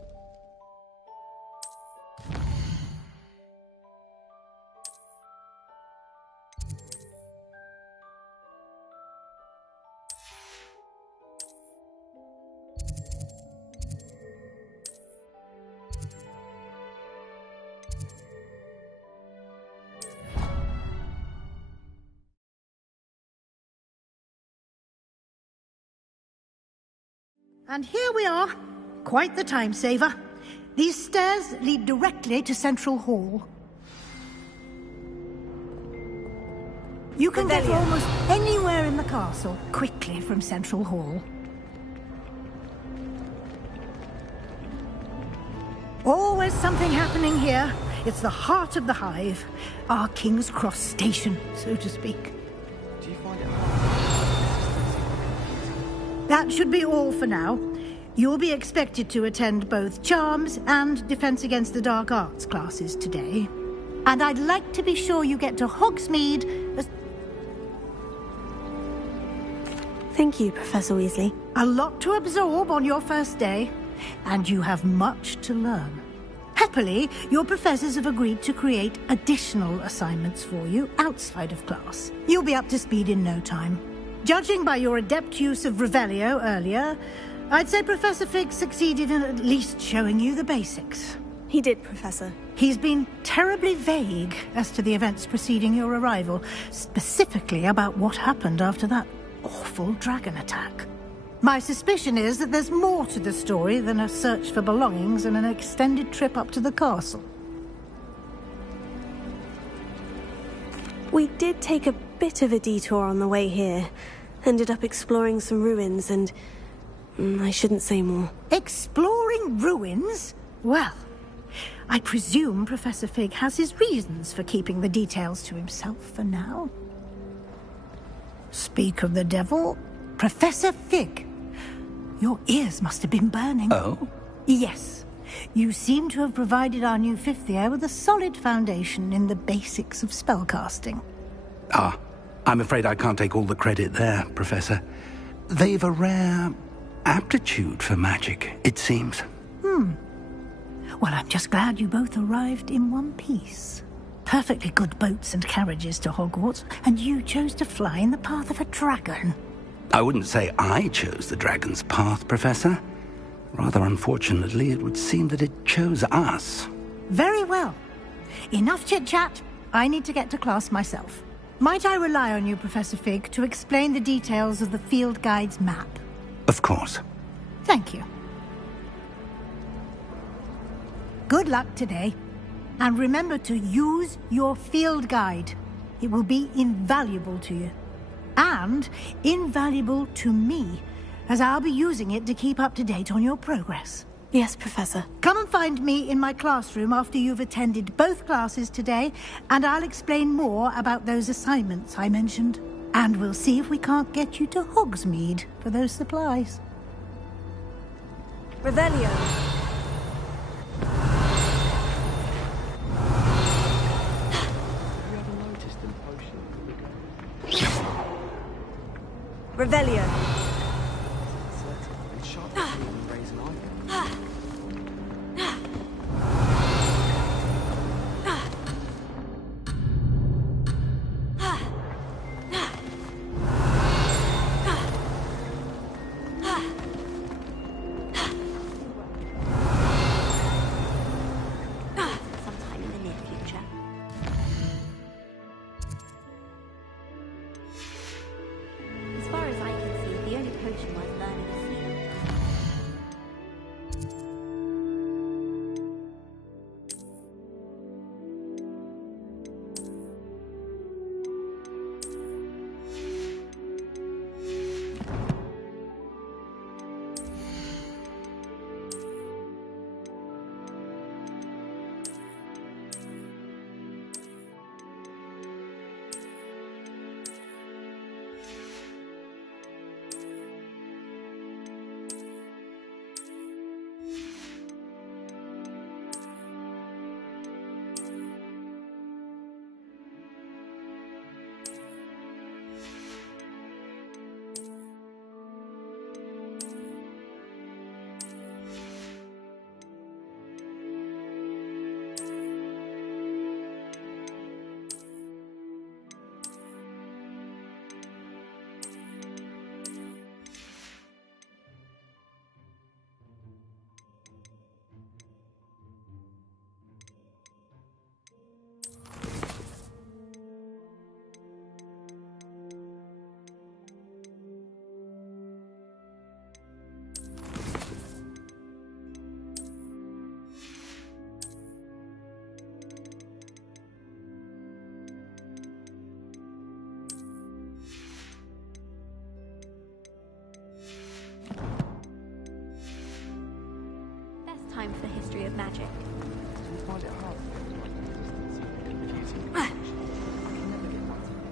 And here we are. Quite the time saver. These stairs lead directly to Central Hall. You can get almost anywhere in the castle quickly from Central Hall. Always something happening here. It's the heart of the hive. Our King's Cross station, so to speak. Do you find it That should be all for now. You'll be expected to attend both Charms and Defense Against the Dark Arts classes today. And I'd like to be sure you get to Hogsmeade as... Thank you, Professor Weasley. A lot to absorb on your first day, and you have much to learn. Happily, your professors have agreed to create additional assignments for you outside of class. You'll be up to speed in no time. Judging by your adept use of Revelio earlier, I'd say Professor Fig succeeded in at least showing you the basics. He did, Professor. He's been terribly vague as to the events preceding your arrival, specifically about what happened after that awful dragon attack. My suspicion is that there's more to the story than a search for belongings and an extended trip up to the castle. We did take a bit of a detour on the way here. Ended up exploring some ruins and... I shouldn't say more. Exploring ruins? Well, I presume Professor Fig has his reasons for keeping the details to himself for now. Speak of the devil, Professor Fig. Your ears must have been burning. Oh? Yes. You seem to have provided our new fifth year with a solid foundation in the basics of spellcasting. Ah, I'm afraid I can't take all the credit there, Professor. They've a rare aptitude for magic, it seems. Well, I'm just glad you both arrived in one piece. Perfectly good boats and carriages to Hogwarts, and you chose to fly in the path of a dragon. I wouldn't say I chose the dragon's path, Professor. Rather unfortunately, it would seem that it chose us. Very well. Enough chit-chat. I need to get to class myself. Might I rely on you, Professor Fig, to explain the details of the field guide's map? Of course. Thank you. Good luck today. And remember to use your field guide. It will be invaluable to you. And invaluable to me, as I'll be using it to keep up to date on your progress. Yes, Professor. Come and find me in my classroom after you've attended both classes today, and I'll explain more about those assignments I mentioned. And we'll see if we can't get you to Hogsmeade for those supplies. Revelio. Revelio. Sometime in the near future. As far as I can see, the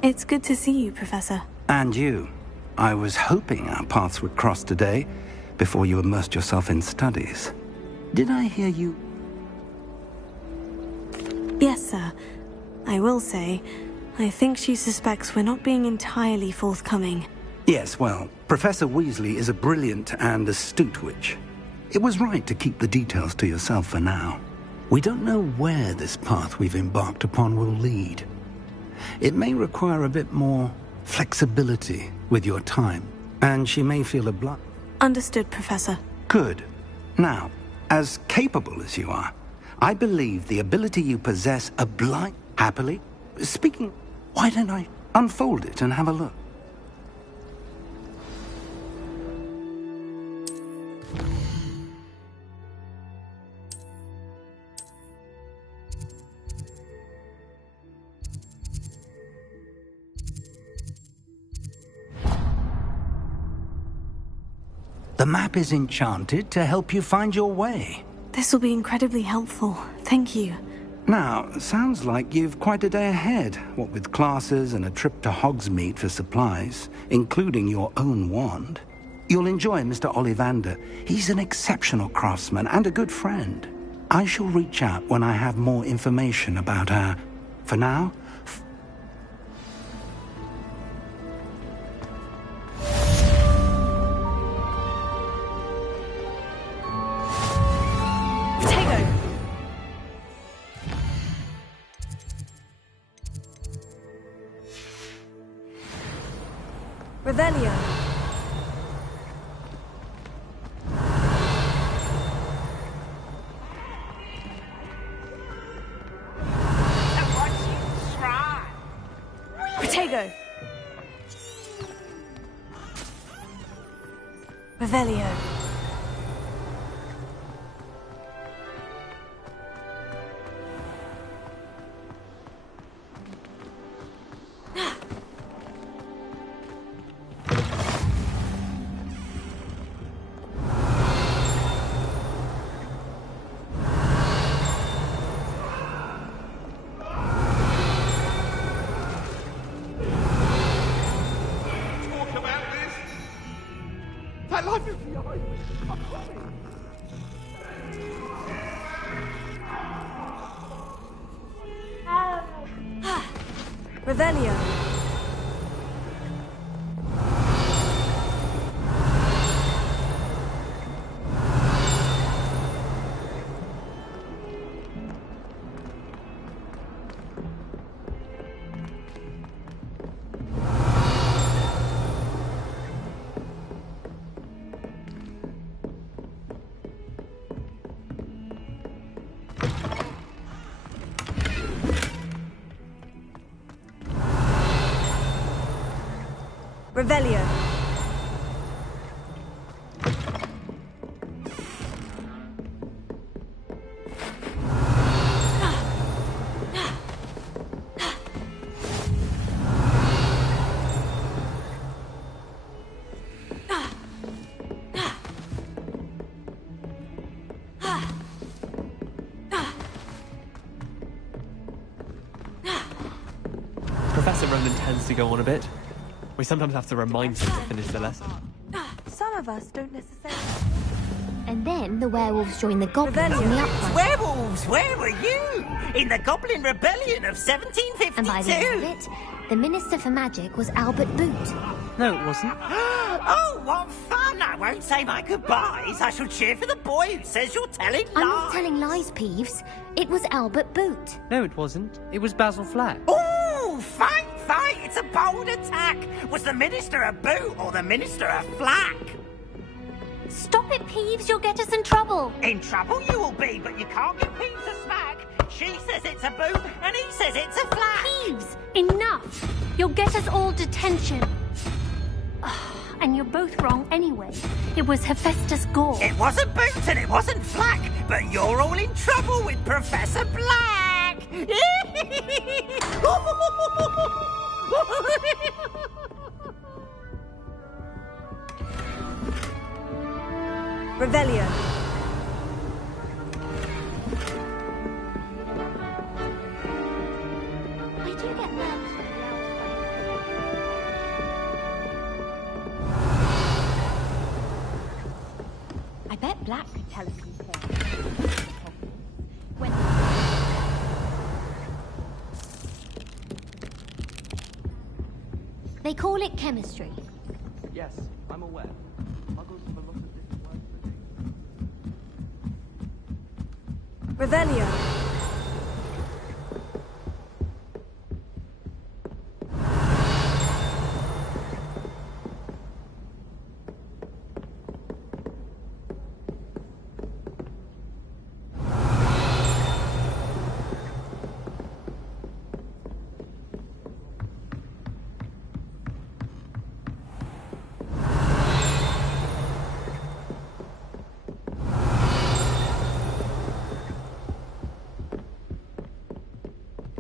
It's good to see you, Professor. And you. I was hoping our paths would cross today, before you immersed yourself in studies. Did I hear you? Yes, sir. I will say, I think she suspects we're not being entirely forthcoming. Yes, well, Professor Weasley is a brilliant and astute witch. It was right to keep the details to yourself for now. We don't know where this path we've embarked upon will lead. It may require a bit more flexibility with your time, and she may feel obliged. Understood, Professor. Good. Now, as capable as you are, I believe the ability you possess happily. Speaking, why don't I unfold it and have a look? The map is enchanted to help you find your way. This will be incredibly helpful. Thank you. Now, sounds like you've quite a day ahead, what with classes and a trip to Hogsmeade for supplies, including your own wand. You'll enjoy Mr. Ollivander. He's an exceptional craftsman and a good friend. I shall reach out when I have more information about her. For now, Revelio. Protego. Revelio. Revelio. Revelio. Professor Ronan tends to go on a bit. We sometimes have to remind him to finish the lesson. Some of us don't necessarily. And then the werewolves joined the goblins in the uprising. Werewolves, where were you? In the Goblin Rebellion of 1752. And by the end of it, the Minister for Magic was Albert Boot. No, it wasn't. Oh, what fun! I won't say my goodbyes. I shall cheer for the boy who says you're telling lies. I'm not telling lies, Peeves. It was Albert Boot. No, it wasn't. It was Basil Flack. Ooh, fight! It's a bold attack! Was the Minister a boot or the Minister a flack? Stop it, Peeves. You'll get us in trouble. In trouble you will be, but you can't give Peeves a smack. She says it's a boot and he says it's a flack. Peeves, enough. You'll get us all detention. And you're both wrong anyway. It was Hephaestus Gore. It wasn't boot and it wasn't flack, but you're all in trouble with Professor Black. Revelio. I do get nervous when the elves telling you here. When they call it chemistry. Yes, I'm aware. Muggles have a lot of different words for things. Revelio.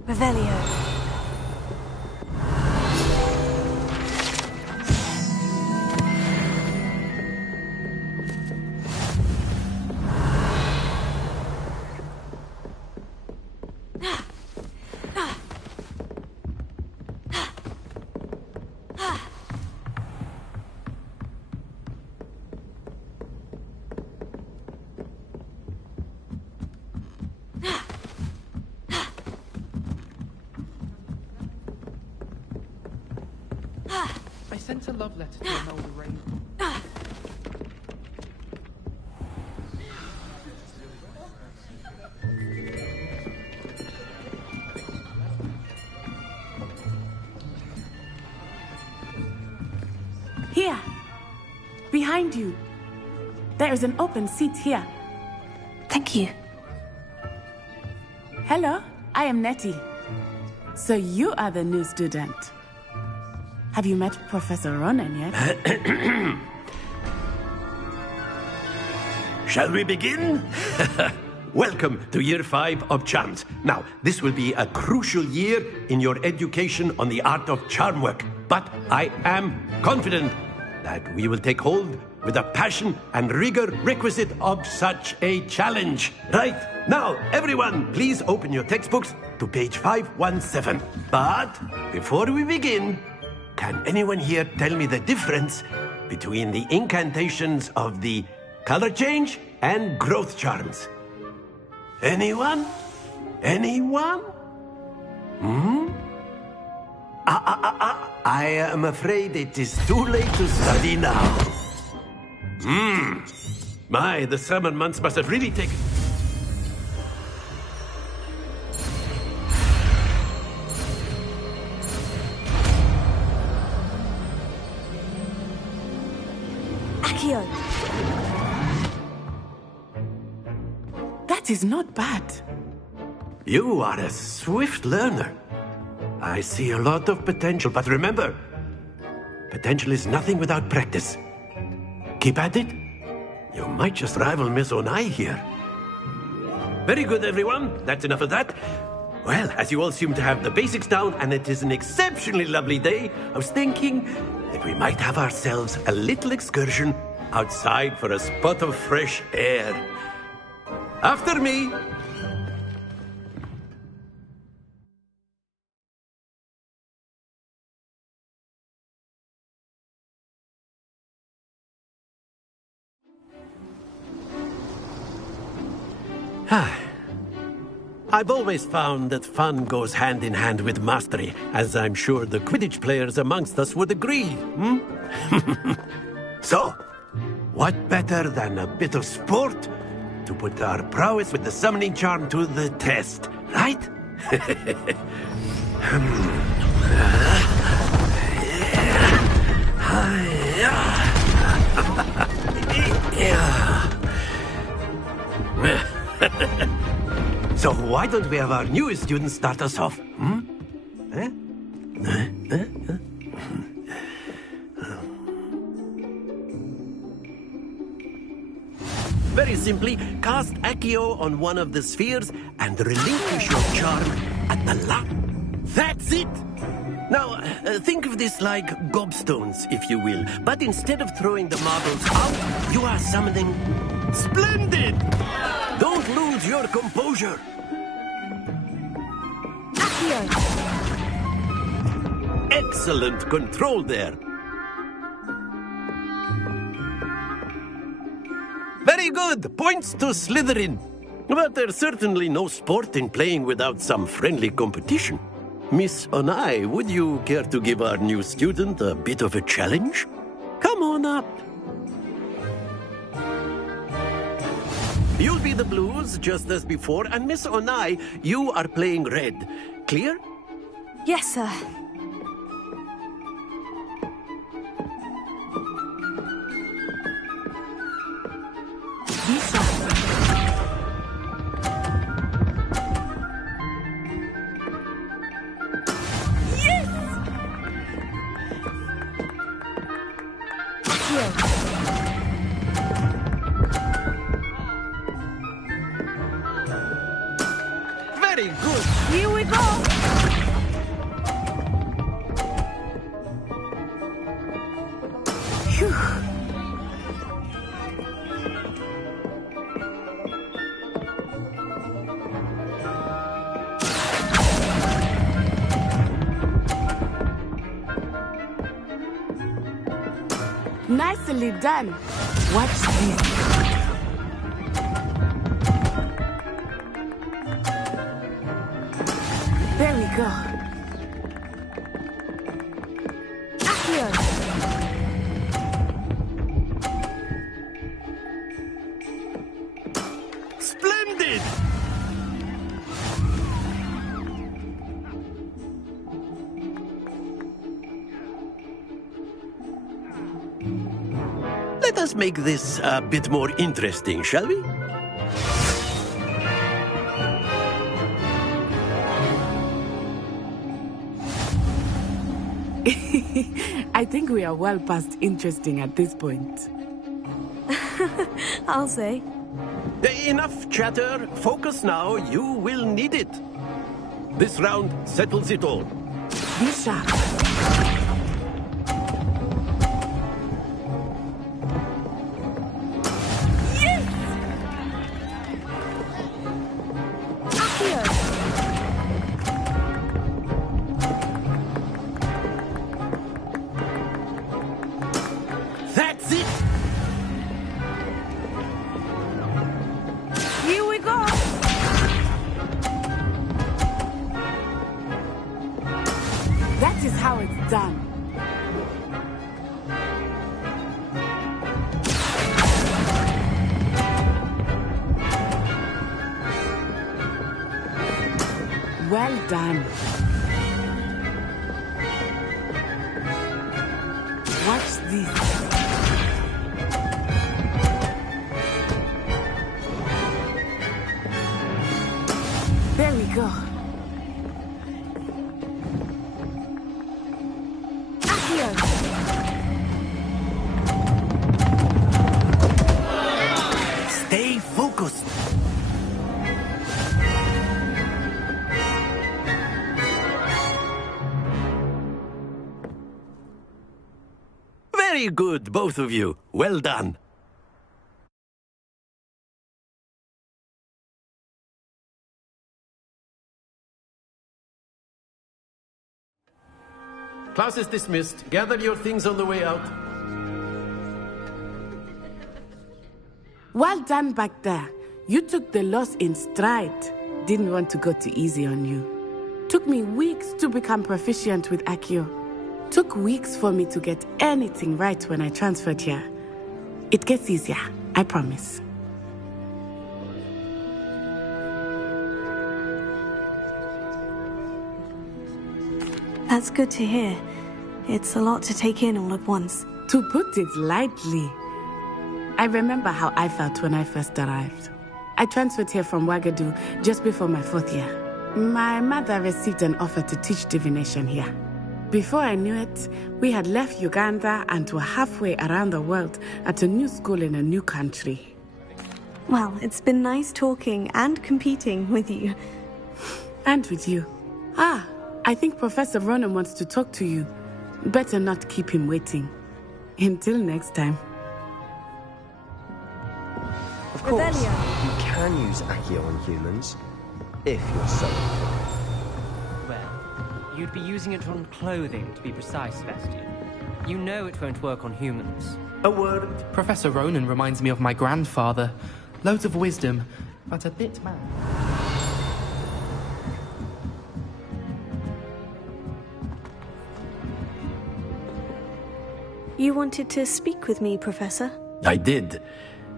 Revelio. I sent a love letter to Imelda Rain. Here. Behind you. There is an open seat here. Thank you. Hello, I am Nettie. So you are the new student. Have you met Professor Ronan yet? Shall we begin? Welcome to Year 5 of Charms. Now, this will be a crucial year in your education on the art of charm work. But I am confident that we will take hold with the passion and rigor requisite of such a challenge. Right, now, everyone, please open your textbooks to page 517. But before we begin, can anyone here tell me the difference between the incantations of the color change and growth charms? Anyone? Anyone? I am afraid it is too late to study now. My, the summer months must have really taken... Accio. That is not bad. You are a swift learner. I see a lot of potential, but remember, potential is nothing without practice. Keep at it. You might just rival Miss Onai here. Very good, everyone. That's enough of that. Well, as you all seem to have the basics down, and it is an exceptionally lovely day, I was thinking that we might have ourselves a little excursion outside for a spot of fresh air. After me. I've always found that fun goes hand in hand with mastery, as I'm sure the Quidditch players amongst us would agree, So, what better than a bit of sport to put our prowess with the summoning charm to the test, right? So why don't we have our newest student start us off? Very simply, cast Accio on one of the spheres and relinquish your charm at the last. That's it! Now, think of this like gobstones, if you will. But instead of throwing the marbles out, you are summoning... Splendid! Don't lose your composure. Excellent control there. Very good! Points to Slytherin. But there's certainly no sport in playing without some friendly competition. Miss Onai, would you care to give our new student a bit of a challenge? Come on up. You'll be the blues, just as before, and Miss Onai, you are playing red. Clear? Yes, sir. Very good. Here we go. Phew. Nicely done. Watch this. There we go. Accio. Splendid! Let us make this a bit more interesting, shall we? I think we are well past interesting at this point. I'll say. Enough chatter. Focus now. You will need it. This round settles it all. Be sharp. That's it! Here we go. That is how it's done. Well done. Watch this. There we go. Accio. Stay focused. Very good, both of you. Well done. Class is dismissed. Gather your things on the way out. Well done back there. You took the loss in stride. Didn't want to go too easy on you. Took me weeks to become proficient with Accio. Took weeks for me to get anything right when I transferred here. It gets easier, I promise. That's good to hear. It's a lot to take in all at once. To put it lightly, I remember how I felt when I first arrived. I transferred here from Wagadu just before my 4th year. My mother received an offer to teach divination here. Before I knew it, we had left Uganda and were halfway around the world at a new school in a new country. Well, it's been nice talking and competing with you. And with you. I think Professor Ronan wants to talk to you. Better not keep him waiting. Until next time. Of course, you can use Accio on humans, if you're so inclined. Well, you'd be using it on clothing, to be precise, Sebastian. You know it won't work on humans. A word. Professor Ronan reminds me of my grandfather. Loads of wisdom, but a bit mad. You wanted to speak with me, Professor? I did.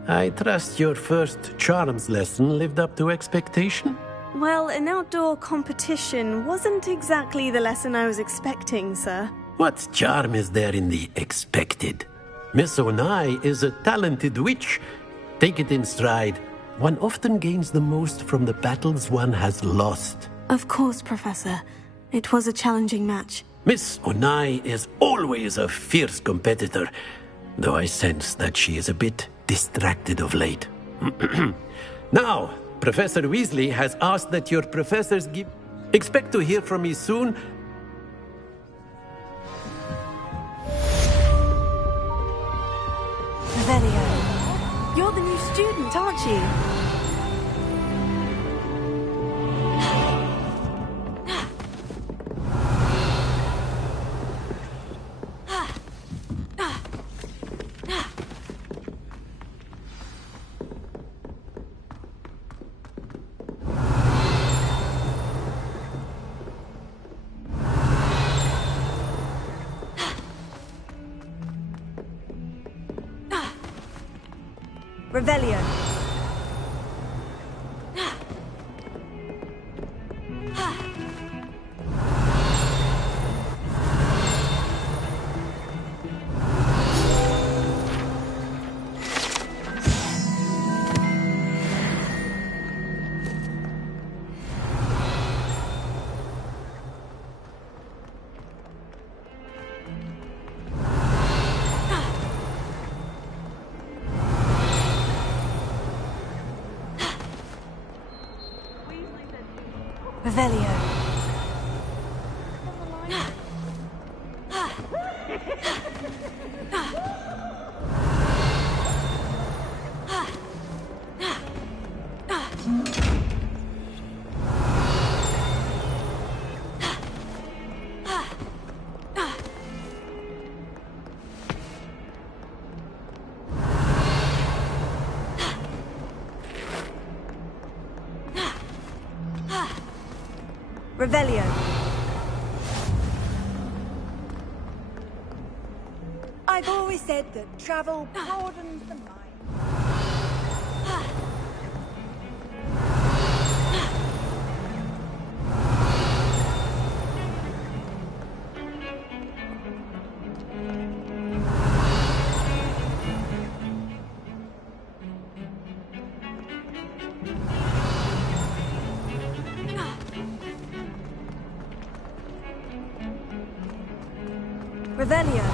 I trust your first charms lesson lived up to expectation? Well, an outdoor competition wasn't exactly the lesson I was expecting, sir. What charm is there in the expected? Miss Onai is a talented witch. Take it in stride. One often gains the most from the battles one has lost. Of course, Professor. It was a challenging match. Miss Onai is always a fierce competitor, though I sense that she is a bit distracted of late. Now, Professor Weasley has asked that your professors give... Expect to hear from me soon. Revelio, you're the new student, aren't you? Revelio. Revelio. Revelio. I've always said that travel broadens the mind. Revelio.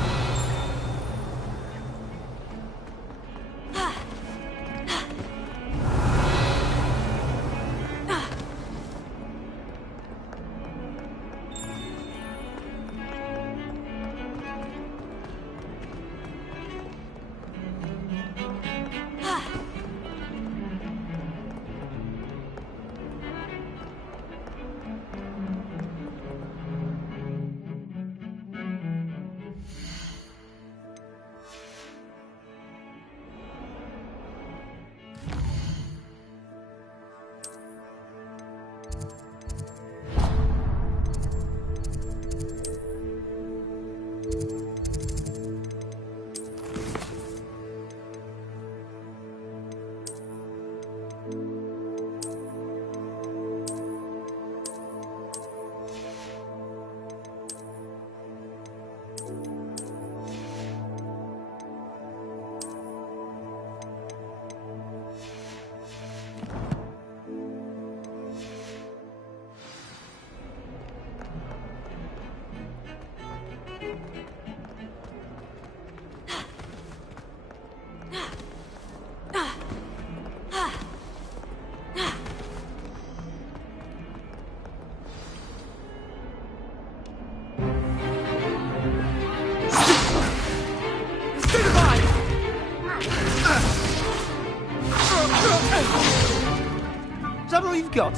Is that all you've got?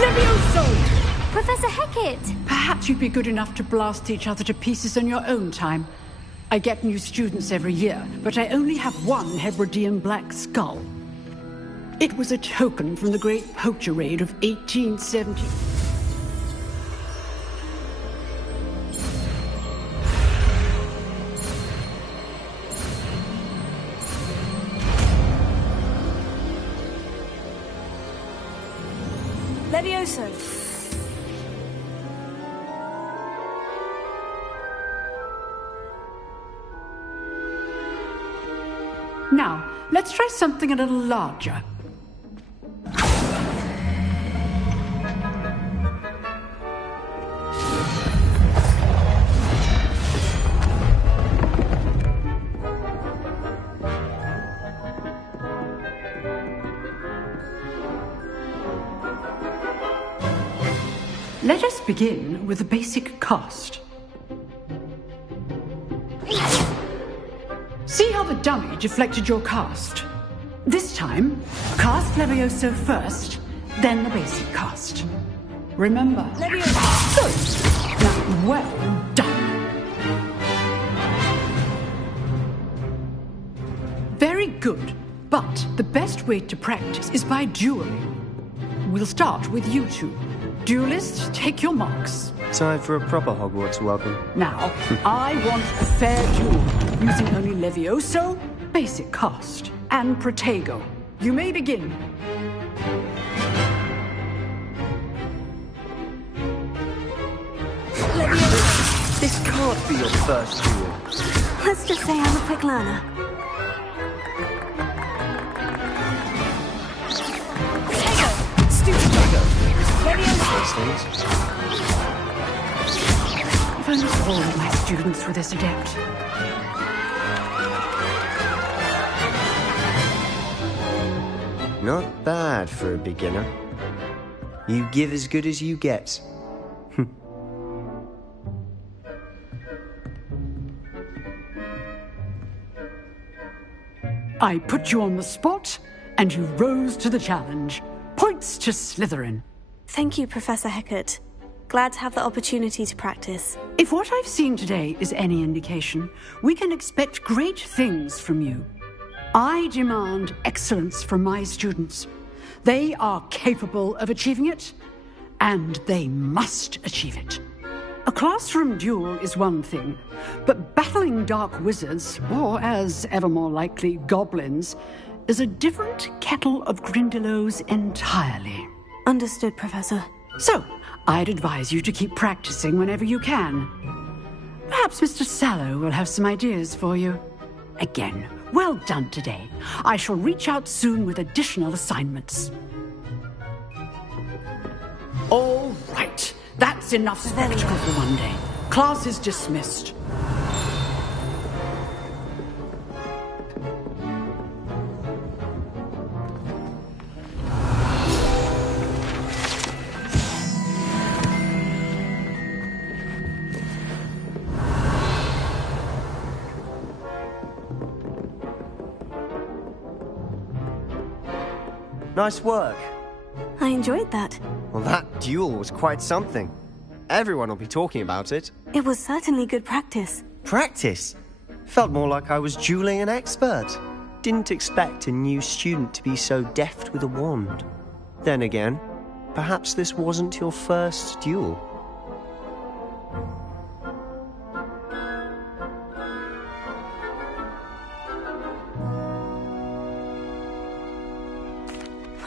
Levioso! Professor Hecat! Perhaps you'd be good enough to blast each other to pieces in your own time. I get new students every year, but I only have one Hebridean black skull. It was a token from the Great Poacher Raid of 1870. Levioso. Now, let's try something a little larger. Let us begin with the basic cast. See how the dummy deflected your cast? This time, cast Levioso first, then the basic cast. Remember? Levioso! Good! Now, well done! Very good, but the best way to practice is by dueling. We'll start with you two. Duelists, take your marks. Time for a proper Hogwarts welcome. Now, I want a fair duel, using only Levioso, basic cast, and Protego. You may begin. This can't be your first duel. Let's just say I'm a quick learner. If only all of my students were this adept. Not bad for a beginner. You give as good as you get. I put you on the spot, and you rose to the challenge. Points to Slytherin. Thank you, Professor Hecat. Glad to have the opportunity to practice. If what I've seen today is any indication, we can expect great things from you. I demand excellence from my students. They are capable of achieving it, and they must achieve it. A classroom duel is one thing, but battling dark wizards, or as ever more likely, goblins, is a different kettle of Grindylows entirely. Understood, Professor. So, I'd advise you to keep practicing whenever you can. Perhaps Mr. Sallow will have some ideas for you. Again, well done today. I shall reach out soon with additional assignments. All right. That's enough spectacle for one day. Class is dismissed. Nice work. I enjoyed that. Well, that duel was quite something. Everyone will be talking about it. It was certainly good practice. Practice? Felt more like I was dueling an expert. Didn't expect a new student to be so deft with a wand. Then again, perhaps this wasn't your first duel.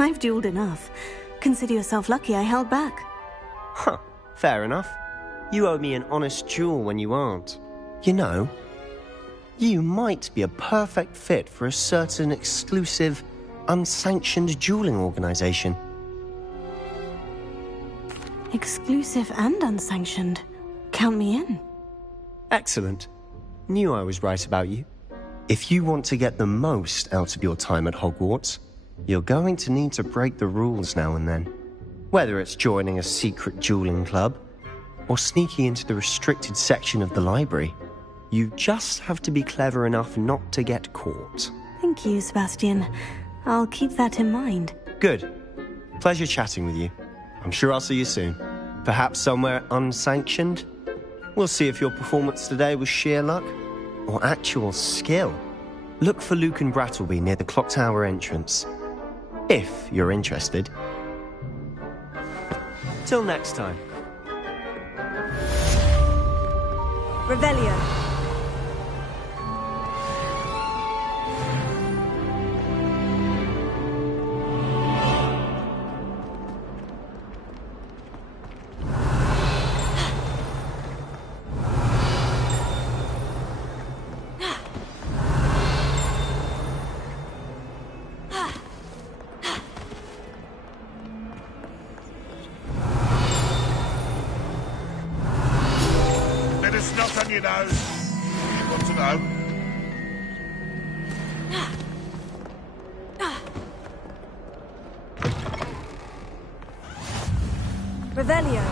I've dueled enough. Consider yourself lucky I held back. Huh, fair enough. You owe me an honest duel when you aren't. You know, you might be a perfect fit for a certain exclusive, unsanctioned dueling organization. Exclusive and unsanctioned. Count me in. Excellent. Knew I was right about you. If you want to get the most out of your time at Hogwarts, you're going to need to break the rules now and then. Whether it's joining a secret dueling club, or sneaking into the restricted section of the library, you just have to be clever enough not to get caught. Thank you, Sebastian. I'll keep that in mind. Good. Pleasure chatting with you. I'm sure I'll see you soon. Perhaps somewhere unsanctioned? We'll see if your performance today was sheer luck or actual skill. Look for Luke and Brattleby near the clock tower entrance. If you're interested. Till next time. Revelio. Let us knock on your nose. You want to know? Revelio.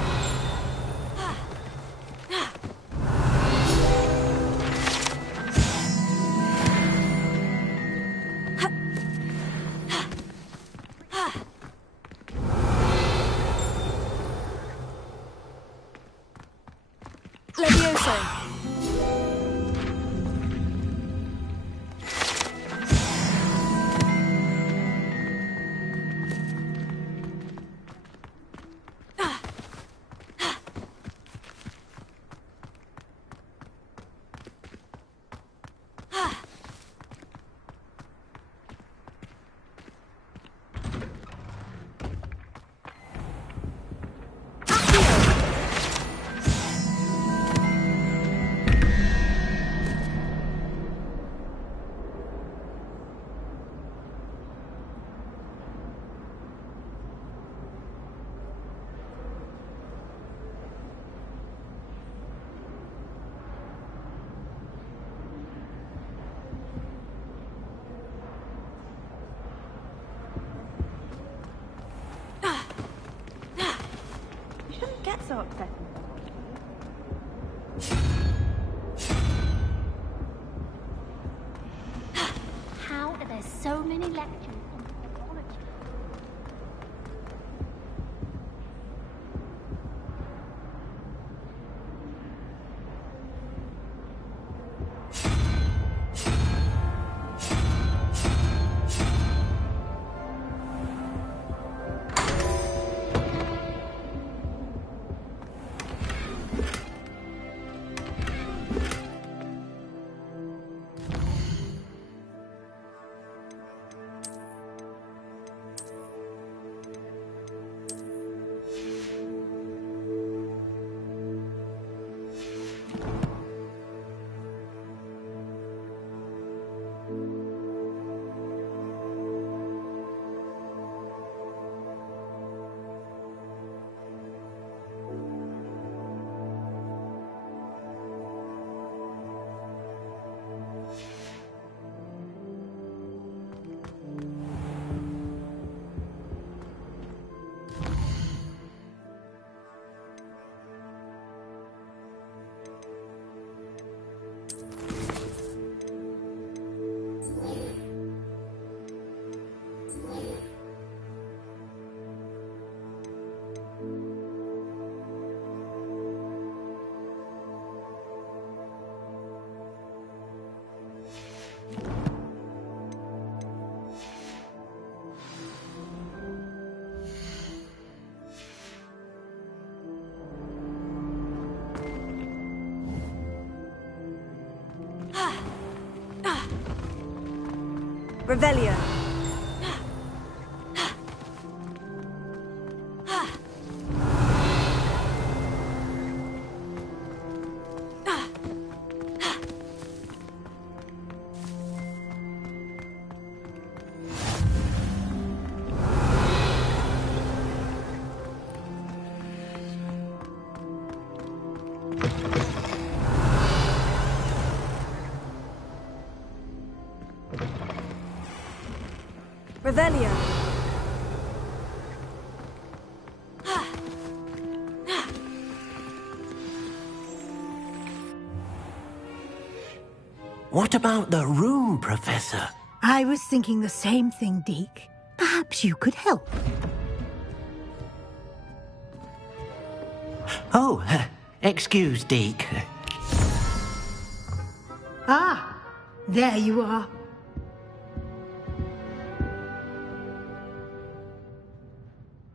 Levioso. Get so upset. How are there so many lectures on biology? Revelio. Revelio. What about the room, Professor? I was thinking the same thing, Deke. Perhaps you could help. Oh, excuse, Deke. Ah, there you are.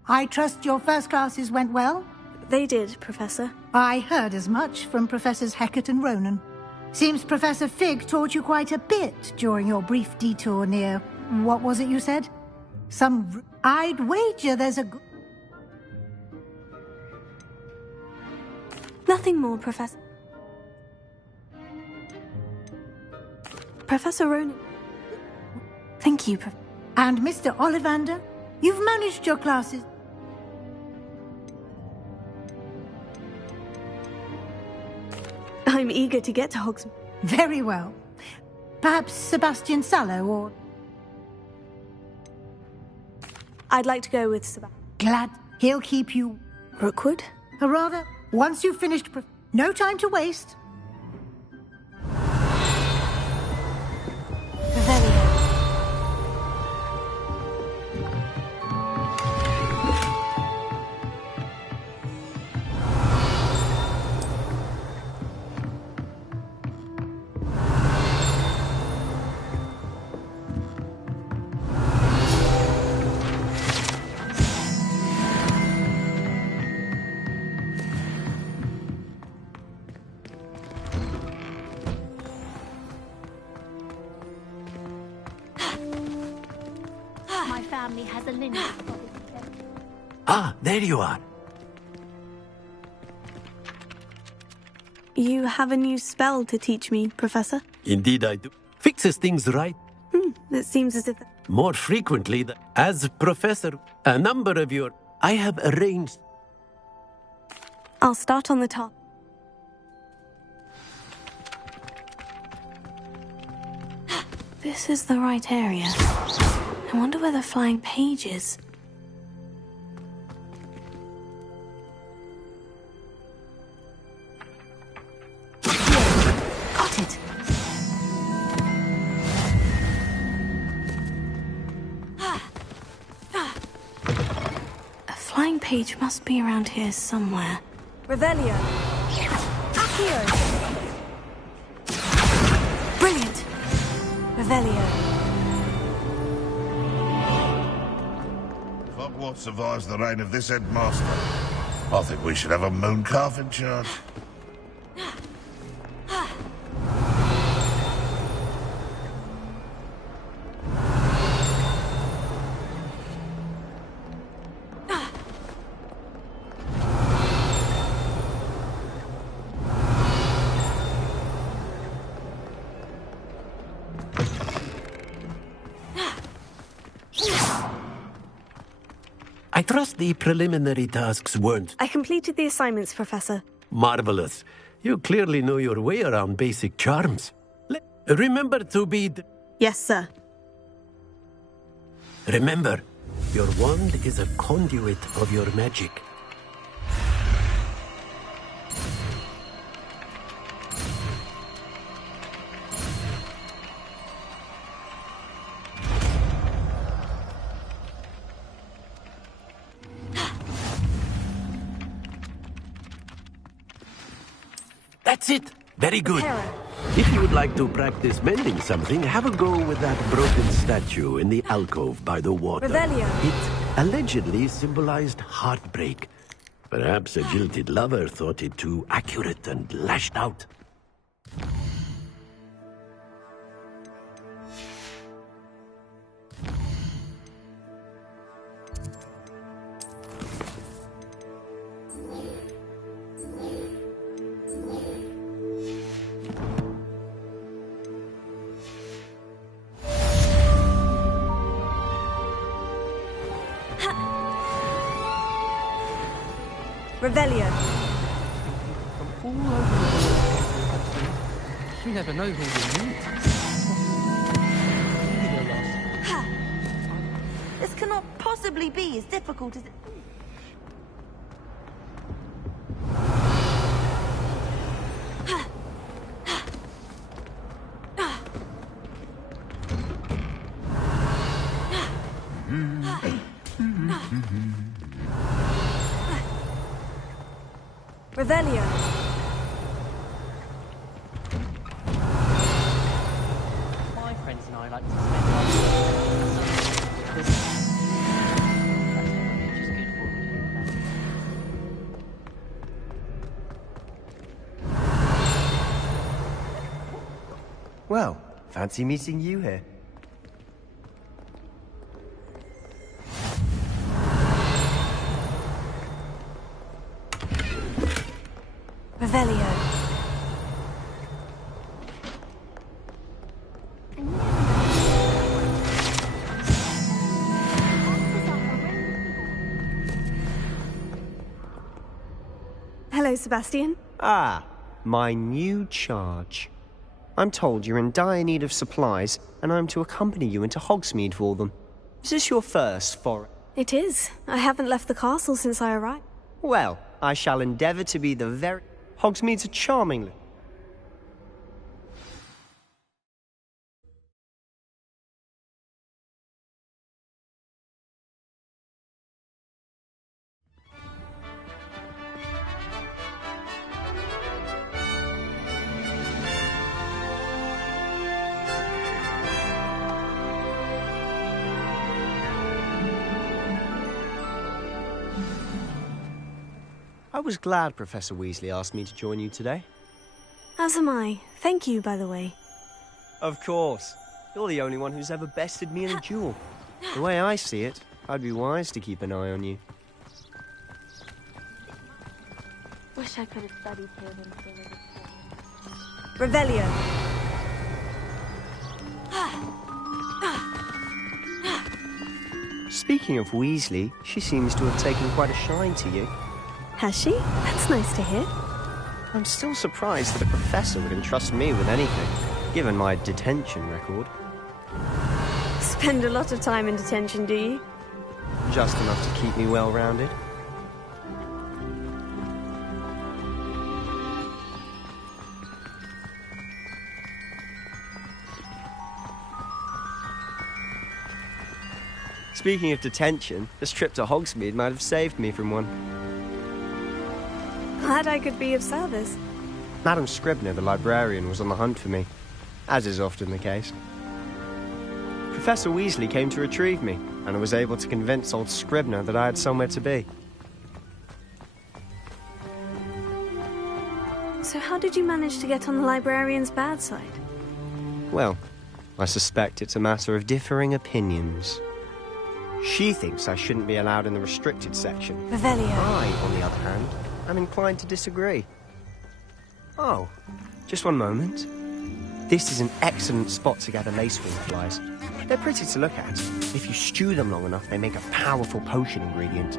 I trust your first classes went well? They did, Professor. I heard as much from Professors Hecat and Ronan. Seems Professor Fig taught you quite a bit during your brief detour near... what was it you said? I'd wager there's a... Nothing more, Professor. Professor Ronan. Thank you, And Mr. Ollivander, you've managed your classes. I'm eager to get to Hogsmeade. Very well. Perhaps Sebastian Sallow or... I'd like to go with Sebastian. Glad he'll keep you... Rookwood? Or rather, once you've finished... No time to waste. Revelio. Has a lineage. Ah, there you are. You have a new spell to teach me, Professor? Indeed I do. Fixes things right. It seems as if... More frequently, as Professor, a number of your... I have arranged... I'll start on the top. This is the right area. I wonder where the flying page is. Got it. A flying page must be around here somewhere. Revelio. Accio. Brilliant. Revelio. Hogwarts survives the reign of this headmaster. I think we should have a moon calf in charge. I trust the preliminary tasks weren't... I completed the assignments, Professor. Marvelous. You clearly know your way around basic charms. Remember to be... Yes, sir. Remember, your wand is a conduit of your magic. That's it. Very good. If you would like to practice mending something, have a go with that broken statue in the alcove by the water. Revelio. It allegedly symbolized heartbreak. Perhaps a jilted lover thought it too accurate and lashed out. Revelio. From all over the world. You never know who you meet. This cannot possibly be as difficult as it... Revelio. My friends and I like to spend our this which is good for me. Well, fancy meeting you here. Revelio. Hello, Sebastian. Ah, my new charge. I'm told you're in dire need of supplies, and I'm to accompany you into Hogsmeade for them. Is this your first foray? It is. I haven't left the castle since I arrived. Well, I shall endeavour to be the very... Hogsmeade's a charming... I was glad Professor Weasley asked me to join you today. As am I. Thank you, by the way. Of course. You're the only one who's ever bested me in a duel. The way I see it, I'd be wise to keep an eye on you. Wish I could have studied here instead of Revelio. Speaking of Weasley, she seems to have taken quite a shine to you. Has she? That's nice to hear. I'm still surprised that a professor would entrust me with anything, given my detention record. Spend a lot of time in detention, do you? Just enough to keep me well-rounded. Speaking of detention, this trip to Hogsmeade might have saved me from one. Glad I could be of service. Madam Scribner, the librarian, was on the hunt for me, as is often the case. Professor Weasley came to retrieve me, and I was able to convince old Scribner that I had somewhere to be. So how did you manage to get on the librarian's bad side? Well, I suspect it's a matter of differing opinions. She thinks I shouldn't be allowed in the restricted section. Revelio. I, on the other hand, am inclined to disagree. Oh, just one moment. This is an excellent spot to gather lacewing flies. They're pretty to look at. If you stew them long enough, they make a powerful potion ingredient.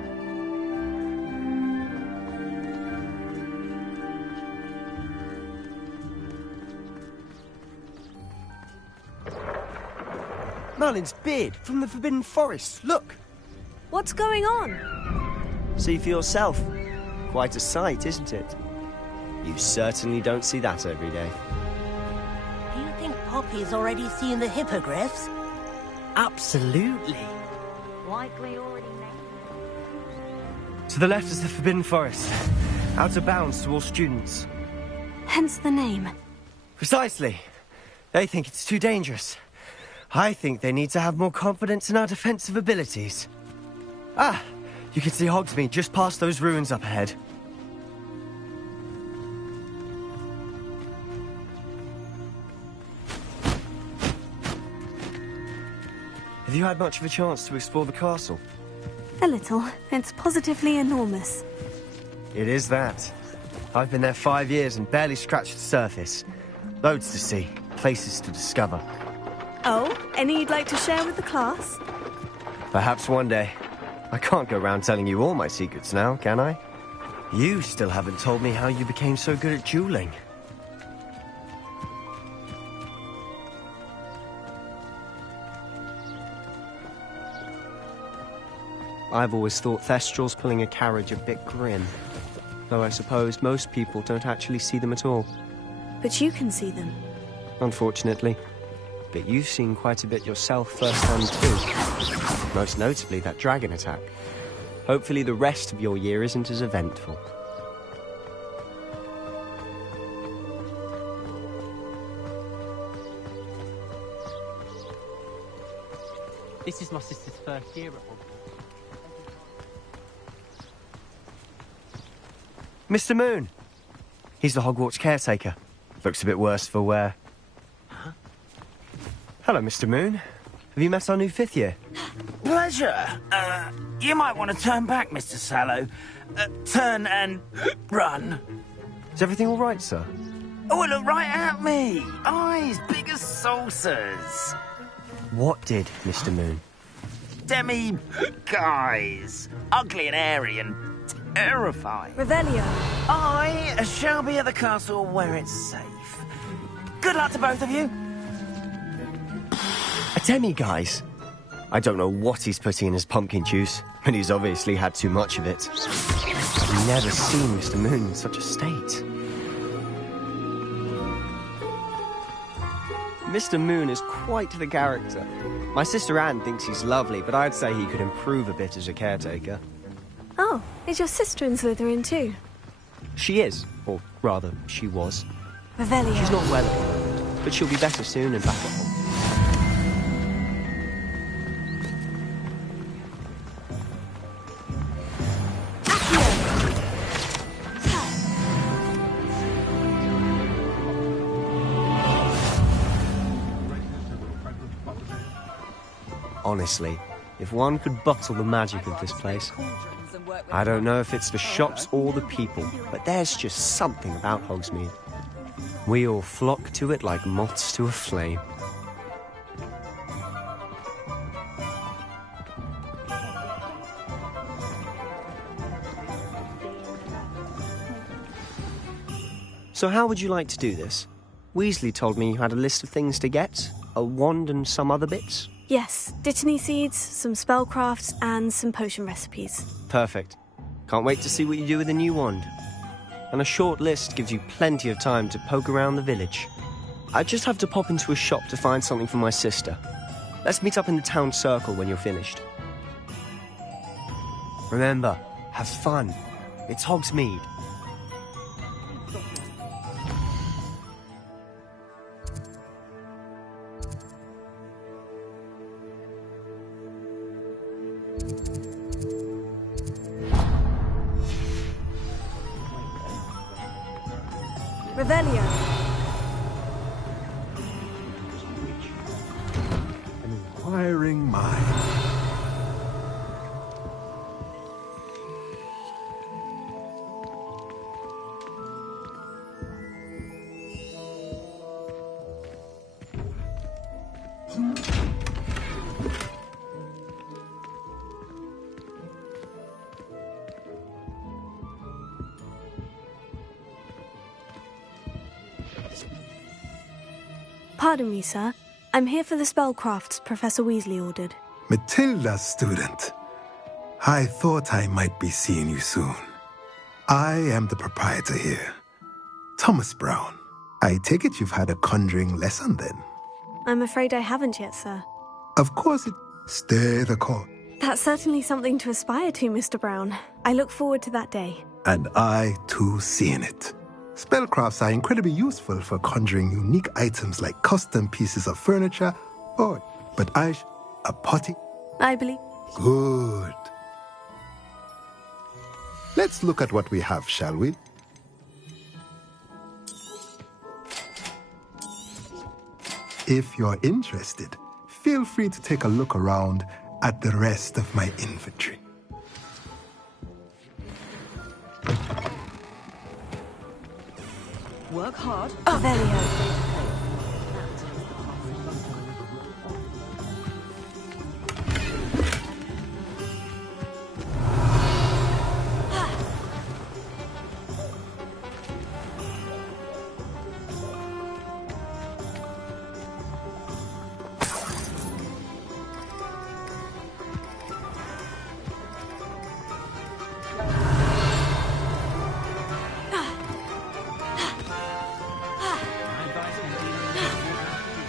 Merlin's beard from the Forbidden Forest. Look! What's going on? See for yourself. Quite a sight, isn't it? You certainly don't see that every day. Do you think Poppy's already seen the hippogriffs? Absolutely. Likely already named. To the left is the Forbidden Forest. Out of bounds to all students. Hence the name. Precisely. They think it's too dangerous. I think they need to have more confidence in our defensive abilities. Ah! You can see Hogsmeade just past those ruins up ahead. Have you had much of a chance to explore the castle? A little. It's positively enormous. It is that. I've been there 5 years and barely scratched the surface. Loads to see, places to discover. Oh, any you'd like to share with the class? Perhaps one day. I can't go around telling you all my secrets now, can I? You still haven't told me how you became so good at dueling. I've always thought Thestrals pulling a carriage a bit grim. Though I suppose most people don't actually see them at all. But you can see them. Unfortunately. But you've seen quite a bit yourself firsthand too. Most notably that dragon attack. Hopefully the rest of your year isn't as eventful. This is my sister's first year at Hogwarts. Mr. Moon! He's the Hogwarts caretaker. Looks a bit worse for wear. Huh? Hello, Mr. Moon. Have you met our new 5th year? Pleasure. You might want to turn back, Mr. Sallow. Turn and run. Is everything all right, sir? Oh, look right at me. Eyes big as saucers. What did, Mr. Moon? Guys. Ugly and airy and terrifying. Revelio. I shall be at the castle where it's safe. Good luck to both of you. A demi-guise? I don't know what he's putting in his pumpkin juice, but he's obviously had too much of it. I've never seen Mr. Moon in such a state. Mr. Moon is quite the character. My sister Anne thinks he's lovely, but I'd say he could improve a bit as a caretaker. Oh, is your sister in Slytherin too? She is, or rather, she was. Revelio. She's not well at the moment, but she'll be better soon and back at home. Honestly, if one could bottle the magic of this place. I don't know if it's the shops or the people, but there's just something about Hogsmeade. We all flock to it like moths to a flame. So how would you like to do this? Weasley told me you had a list of things to get, a wand and some other bits. Yes, dittany seeds, some spellcrafts, and some potion recipes. Perfect. Can't wait to see what you do with the new wand. And a short list gives you plenty of time to poke around the village. I just have to pop into a shop to find something for my sister. Let's meet up in the town circle when you're finished. Remember, have fun. It's Hogsmeade. Revelio. An inquiring mind. Pardon me, sir. I'm here for the spellcrafts Professor Weasley ordered. Matilda, student. I thought I might be seeing you soon. I am the proprietor here, Thomas Brown. I take it you've had a conjuring lesson then? I'm afraid I haven't yet, sir. Of course it... Stay the course. That's certainly something to aspire to, Mr. Brown. I look forward to that day. And I, too, seeing it. Spellcrafts are incredibly useful for conjuring unique items like custom pieces of furniture or, a potty. I believe. Good. Let's look at what we have, shall we? If you're interested, feel free to take a look around at the rest of my inventory. Work hard. Revelio.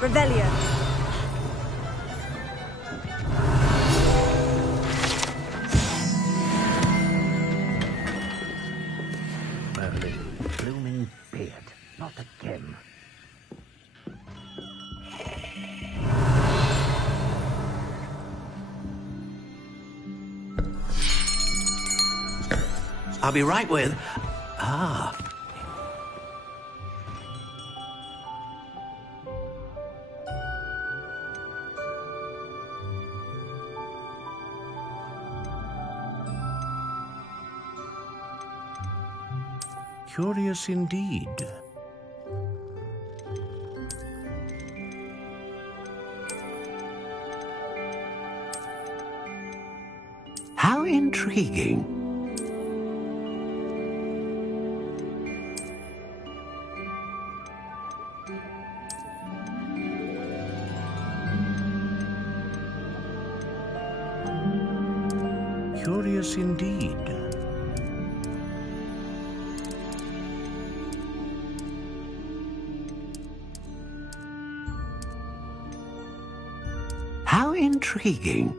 Revelio. Merlin, blooming beard, not again. I'll be right with... Ah. Curious indeed. How intriguing. Curious indeed. How intriguing.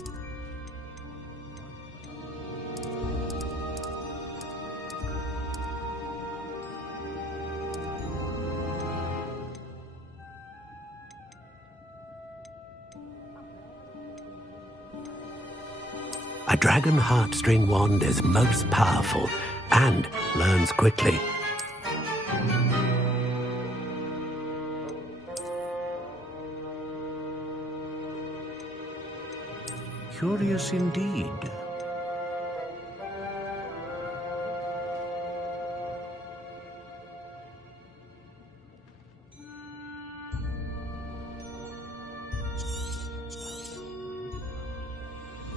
A dragon heartstring wand is most powerful and learns quickly. Curious indeed.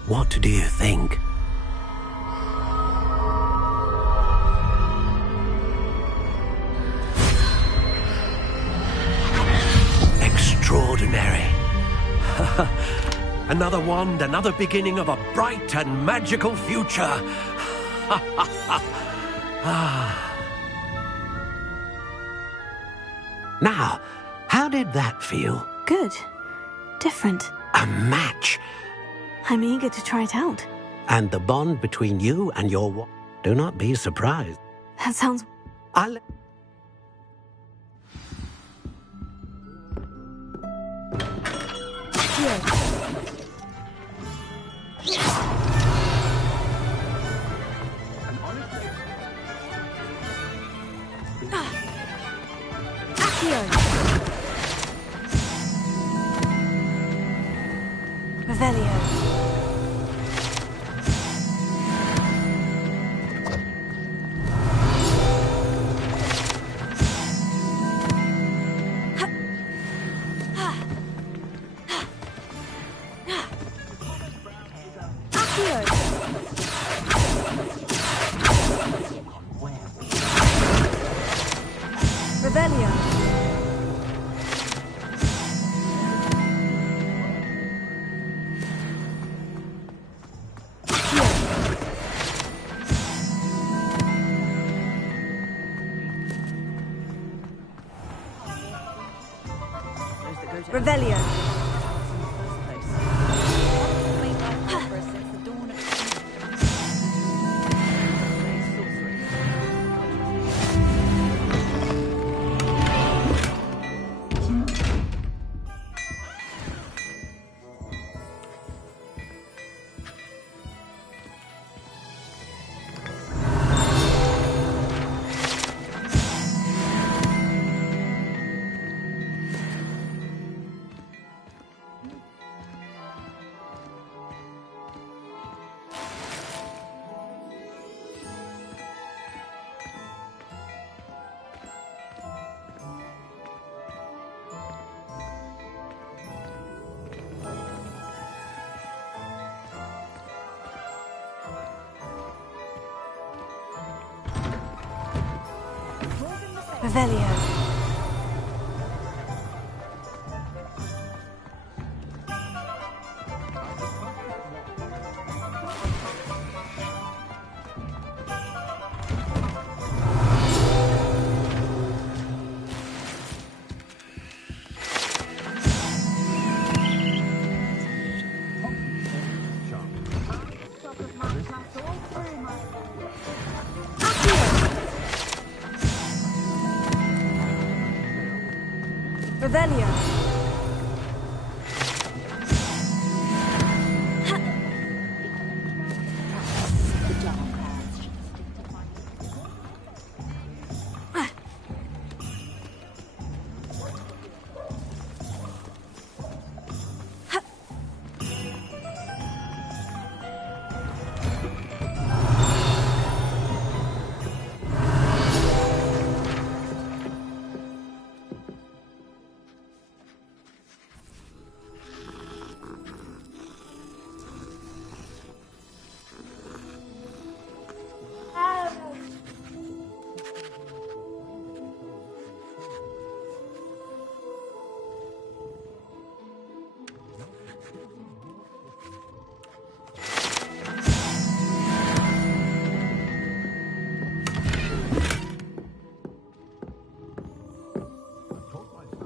What do you think? Extraordinary. Another wand, another beginning of a bright and magical future. Now, how did that feel? Good. Different. A match. I'm eager to try it out. And the bond between you and your... Do not be surprised. That sounds... I'll... Revelio. Revelio. Revelio.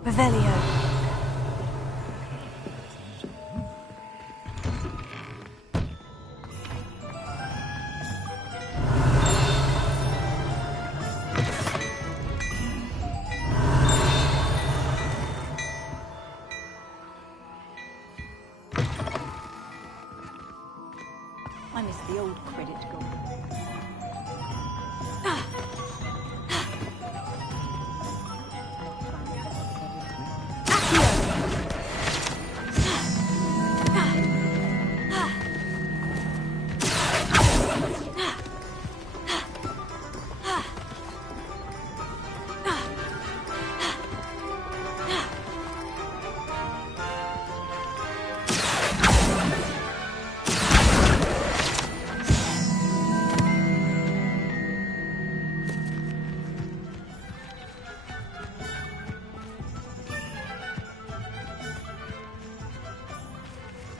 Revelio. I miss the old credit goal.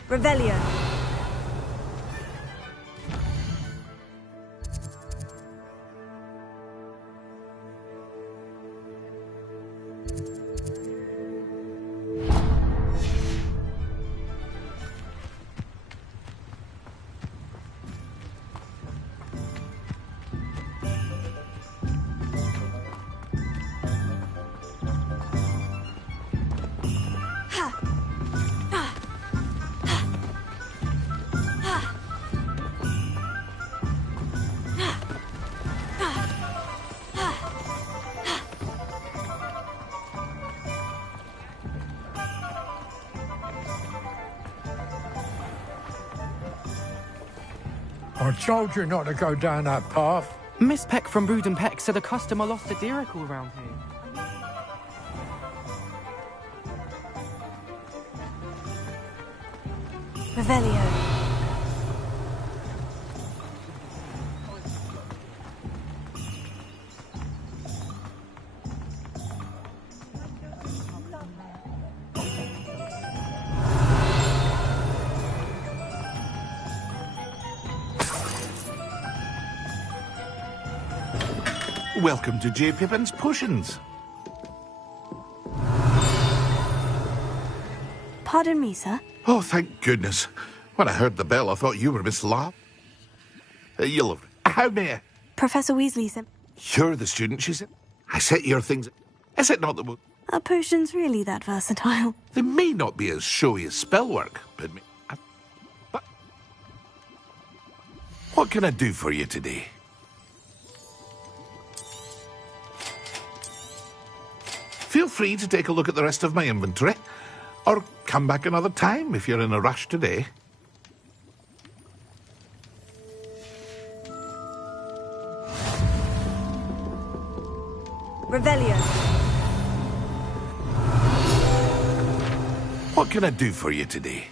Revelio. I told you not to go down that path. Miss Peck from Brood and Peck said a customer lost a diricle around here. Revelio. Welcome to J. Pippin's Potions. Pardon me, sir. Oh, thank goodness. When I heard the bell, I thought you were Miss Lab. You'll... How may I... Professor Weasley said... You're the student, she said. I set your things... Is it not the... Are potions really that versatile? They may not be as showy as spellwork, but... But... What can I do for you today? Feel free to take a look at the rest of my inventory, or come back another time if you're in a rush today. Revelio. What can I do for you today?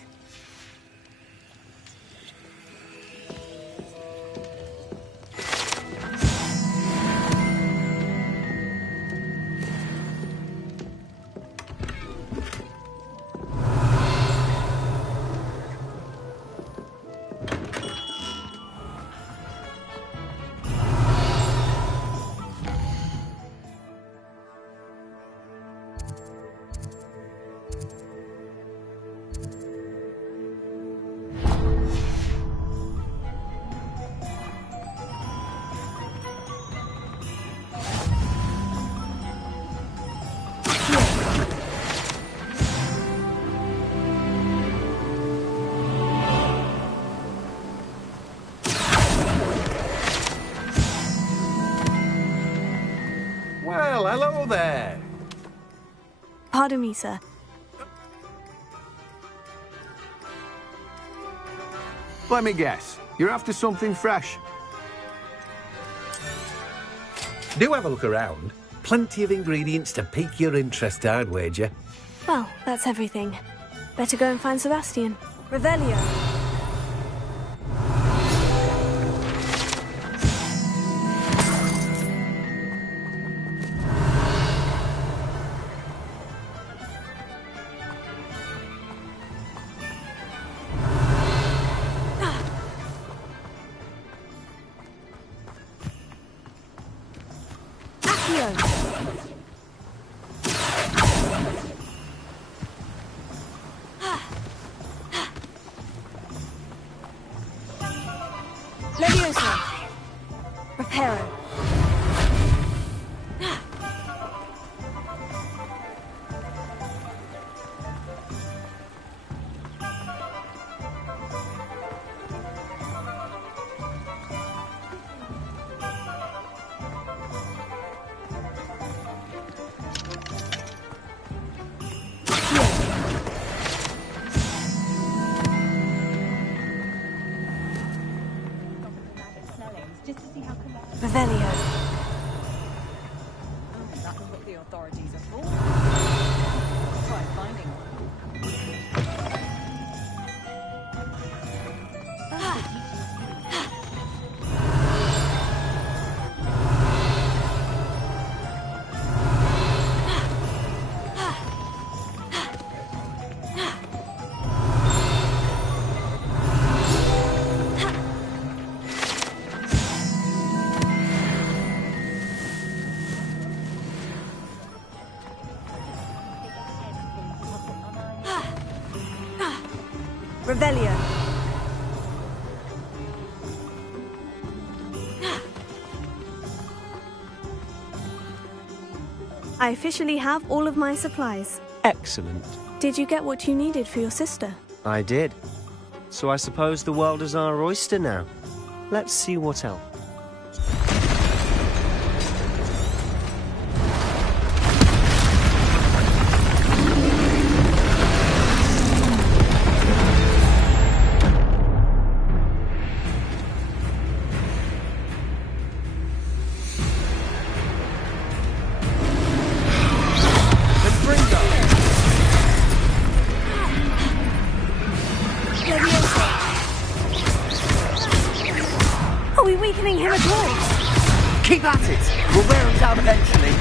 Well, hello there. Pardon me, sir. Let me guess. You're after something fresh. Do have a look around. Plenty of ingredients to pique your interest, I'd wager. Well, that's everything. Better go and find Sebastian. Revelio. The authorities are full. Try finding one. Revelio. I officially have all of my supplies. Excellent. Did you get what you needed for your sister? I did. So I suppose the world is our oyster now. Let's see what else. Are we weakening him at all? Keep at it! We'll wear him down eventually.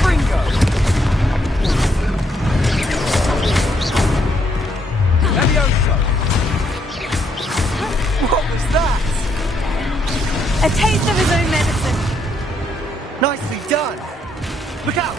Fringo! Levioso! What was that? A taste of his own medicine. Nicely done! Look out!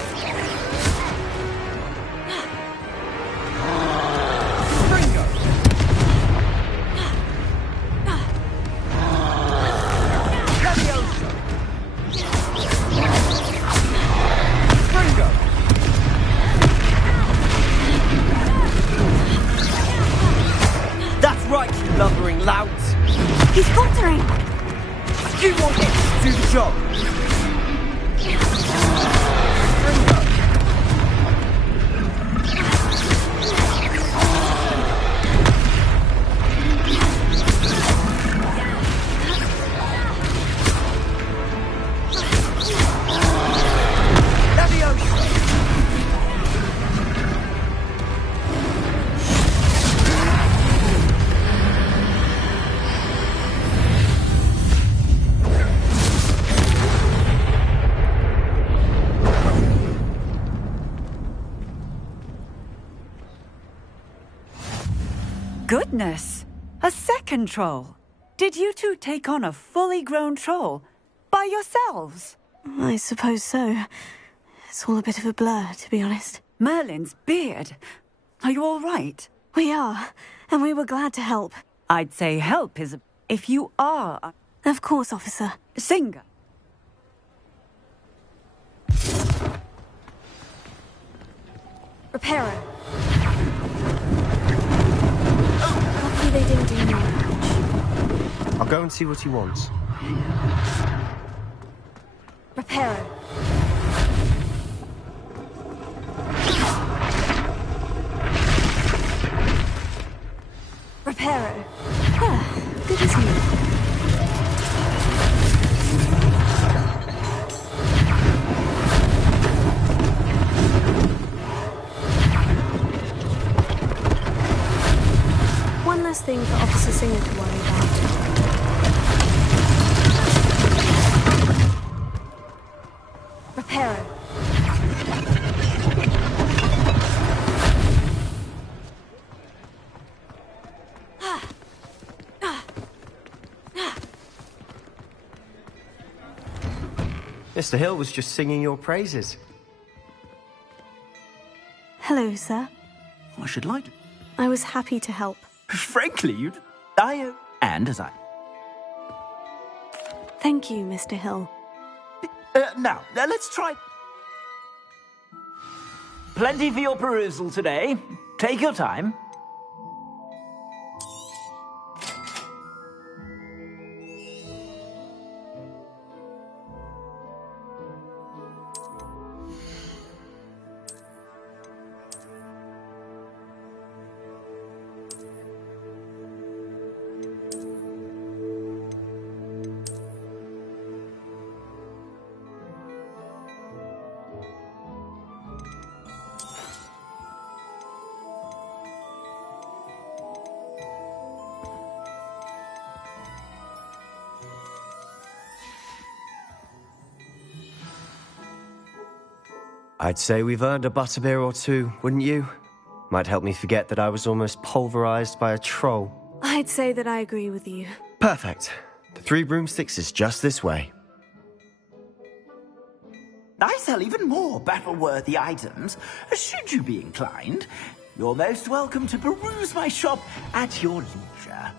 That's right, you lumbering louts! He's faltering! You want him to do the job! Goodness! A second troll! Did you two take on a fully grown troll? By yourselves? I suppose so. It's all a bit of a blur, to be honest. Merlin's beard. Are you all right? We are, and we were glad to help. I'd say help is... if you are... Of course, officer. Singer. Repairer. Lucky they didn't do any damage. I'll go and see what he wants. Repairer. Repairer. Ah, good as new. One less thing for Officer Singer to worry about. Repairer. Mr. Hill was just singing your praises. Hello, sir. I should like to... I was happy to help. Frankly, you'd... And as I... Thank you, Mr. Hill. Now, let's try... Plenty for your perusal today. Take your time. I'd say we've earned a butterbeer or two, wouldn't you? Might help me forget that I was almost pulverized by a troll. I'd say that I agree with you. Perfect. The 3 broomsticks is just this way. I sell even more battle-worthy items. Should you be inclined, you're most welcome to peruse my shop at your leisure.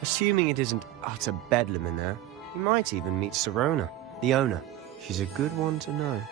Assuming it isn't utter bedlam in there, you might even meet Sirona, the owner. She's a good one to know.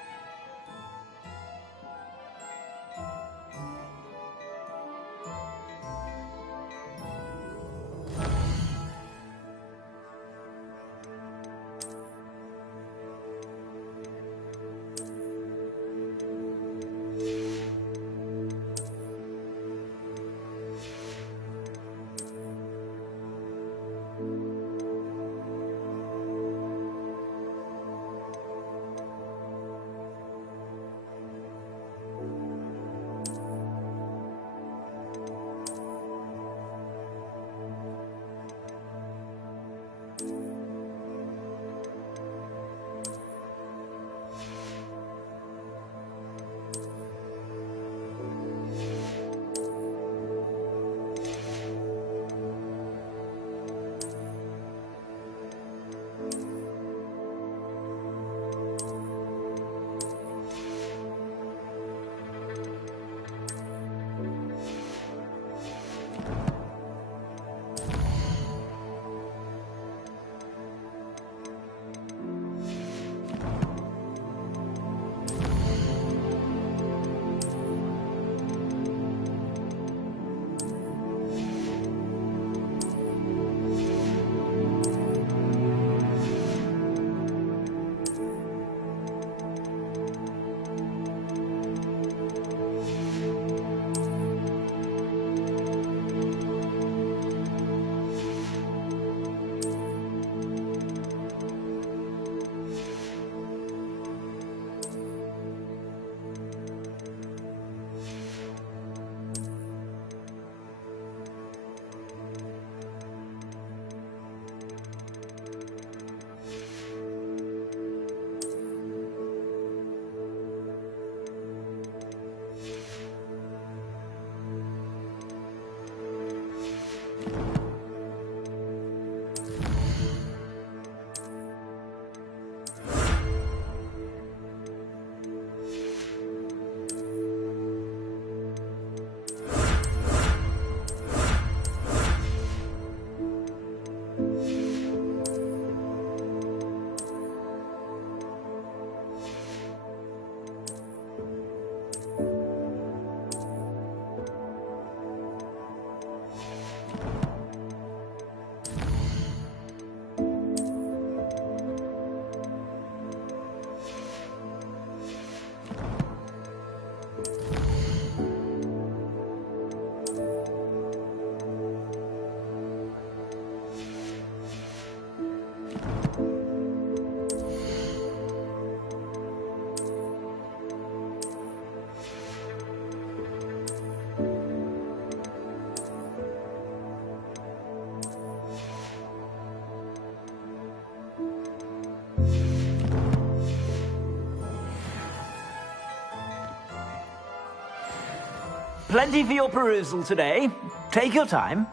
Plenty for your perusal today. Take your time.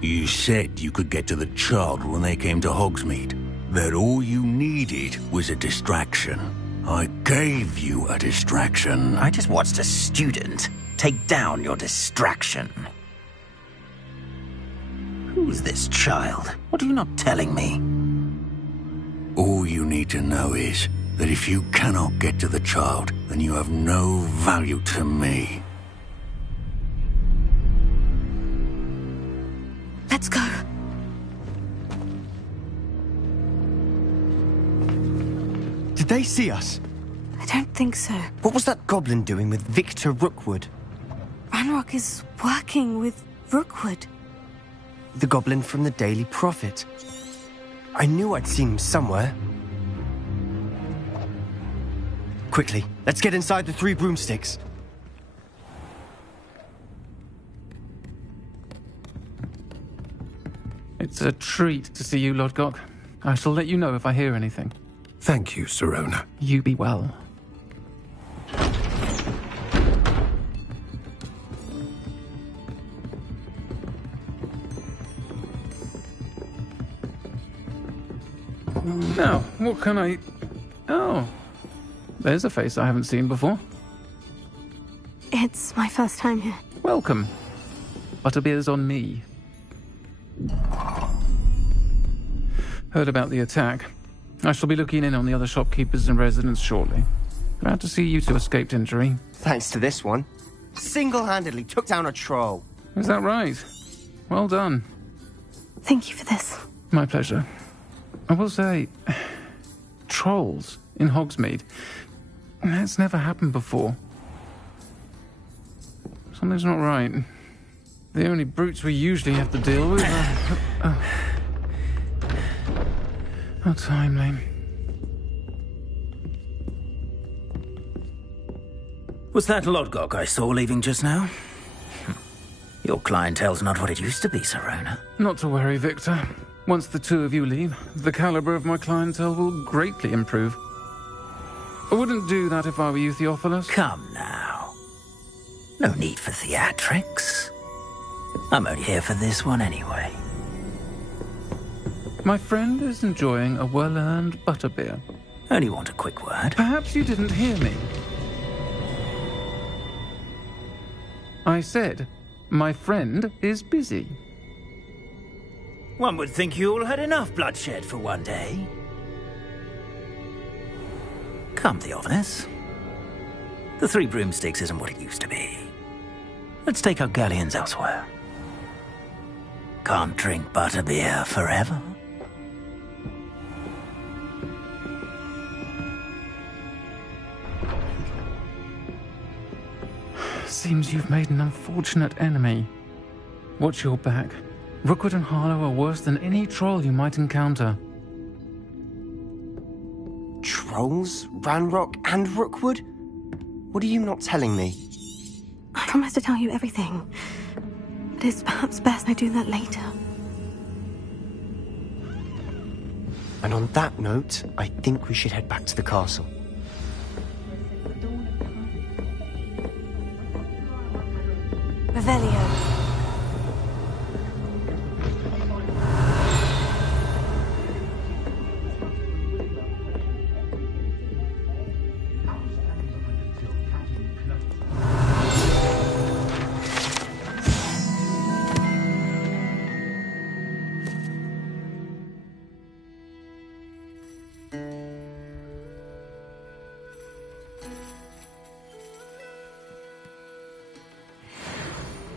You said you could get to the child when they came to Hogsmeade. That all you needed was a distraction. I gave you a distraction. I just watched a student take down your distraction. Who's this child? What are you not telling me? All you need to know is that if you cannot get to the child, then you have no value to me. Let's go. Did they see us? I don't think so. What was that goblin doing with Victor Rookwood? Ranrock is working with Rookwood. The goblin from the Daily Prophet. I knew I'd seen him somewhere. Quickly, let's get inside the 3 broomsticks. It's a treat to see you, Lodgok. I shall let you know if I hear anything. Thank you, Sirona. You be well. Now, what can I... Oh, there's a face I haven't seen before. It's my first time here. Welcome. Butterbeer's on me. Heard about the attack. I shall be looking in on the other shopkeepers and residents shortly. Glad to see you two escaped injury. Thanks to this one. Single-handedly took down a troll. Is that right? Well done. Thank you for this. My pleasure. I will say, trolls in Hogsmeade. That's never happened before. Something's not right. The only brutes we usually have to deal with are... How timely. Was that Lodgok I saw leaving just now? Your clientele's not what it used to be, Sirona. Not to worry, Victor. Once the 2 of you leave, the caliber of my clientele will greatly improve. I wouldn't do that if I were you, Theophilus. Come now. No need for theatrics. I'm only here for this one anyway. My friend is enjoying a well-earned butterbeer. Only want a quick word. Perhaps you didn't hear me. I said, my friend is busy. One would think you all had enough bloodshed for one day. Come, Theophilus. The 3 broomsticks isn't what it used to be. Let's take our galleons elsewhere. Can't drink butterbeer forever. Seems you've made an unfortunate enemy. Watch your back. Rookwood and Harlow are worse than any troll you might encounter. Trolls? Ranrock and Rookwood? What are you not telling me? I promise to tell you everything. But it's perhaps best I do that later. And on that note, I think we should head back to the castle. Revelio.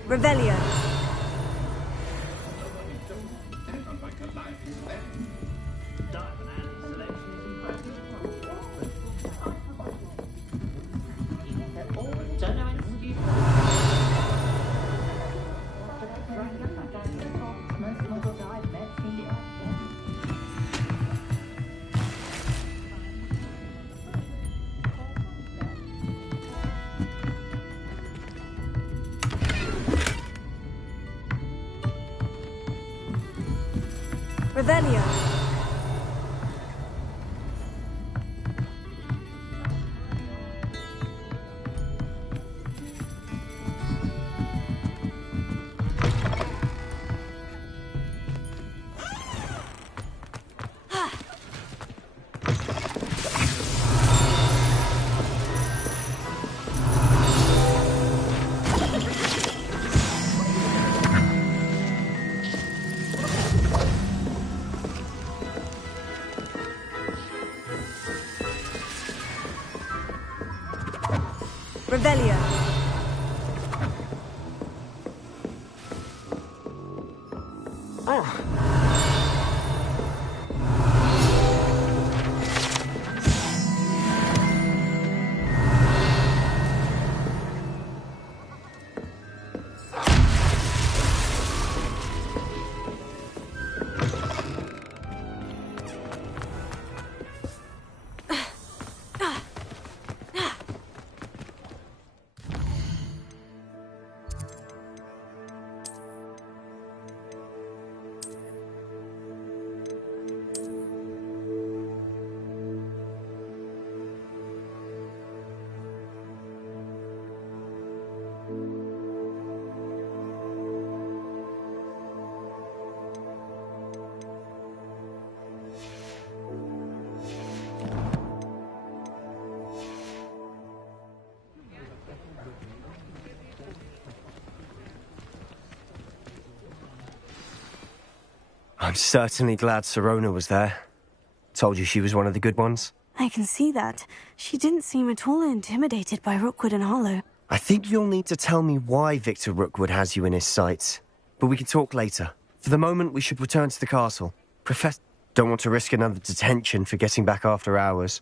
Revelio. Revelio. Revelio. I'm certainly glad Sirona was there. Told you she was one of the good ones. I can see that. She didn't seem at all intimidated by Rookwood and Harlow. I think you'll need to tell me why Victor Rookwood has you in his sights. But we can talk later. For the moment, we should return to the castle. Professor... Don't want to risk another detention for getting back after hours.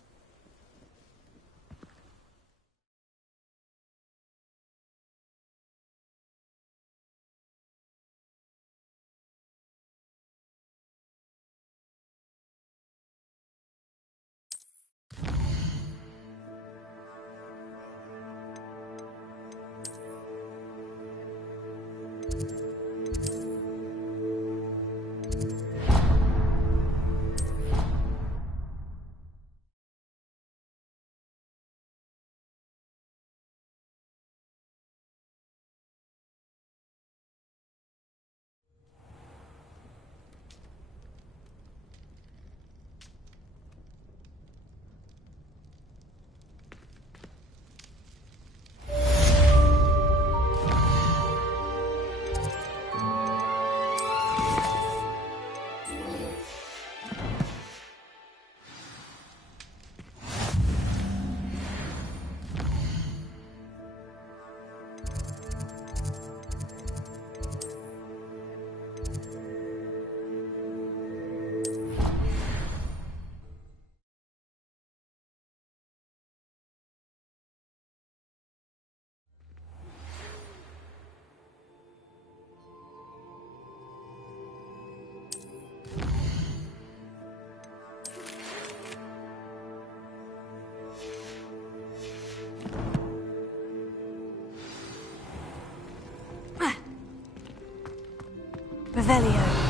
Revelio.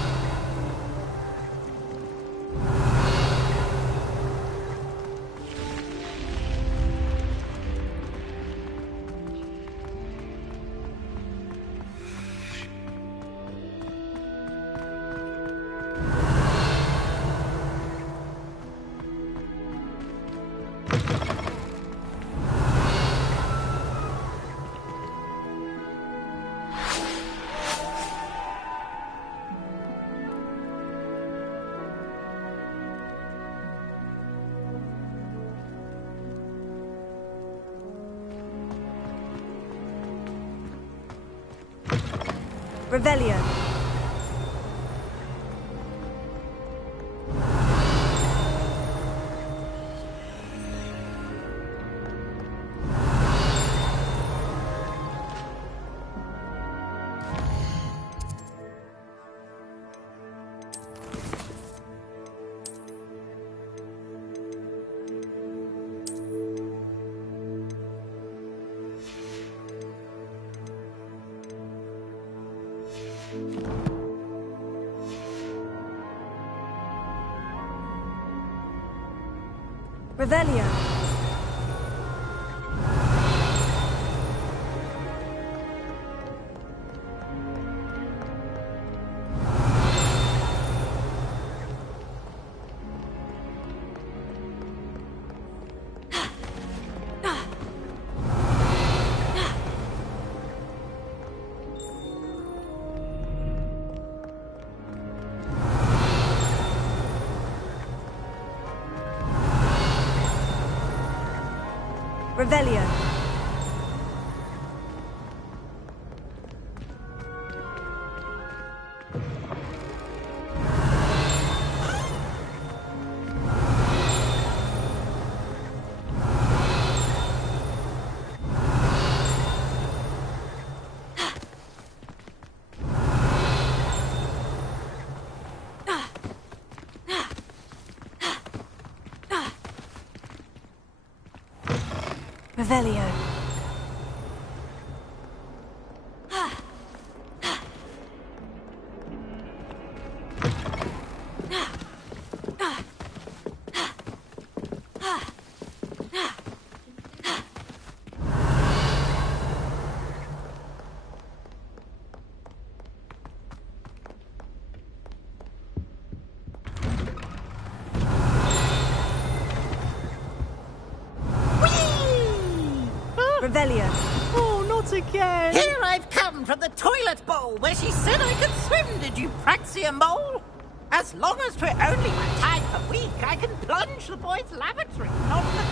Revelio. Revelio. Revelio. Revelio. Revelio. Oh, not again! Here I've come from the toilet bowl where she said I could swim, did you praxia mole? As long as 'twere only one time per week, I can plunge the boy's lavatory, not the...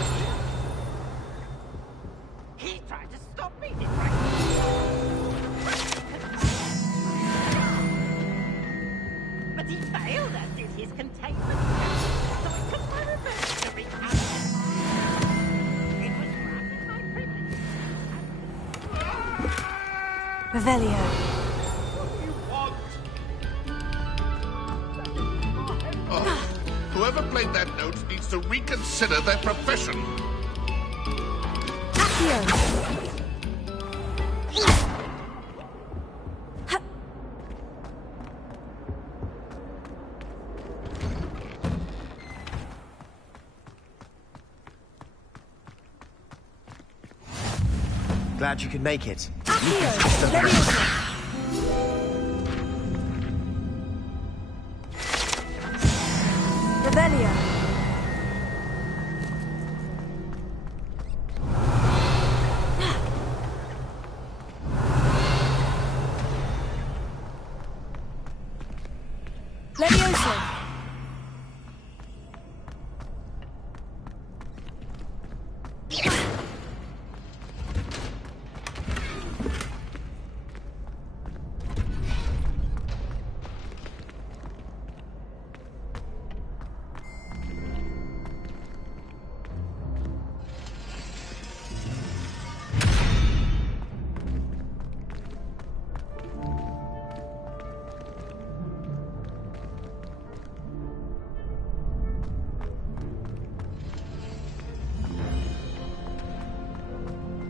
He tried to stop me, did But he failed, as did his containment. So it took my revenge to recapture. Revelio. Oh, whoever played that note needs to reconsider their profession. Glad you could make it. Revelio. Levioso.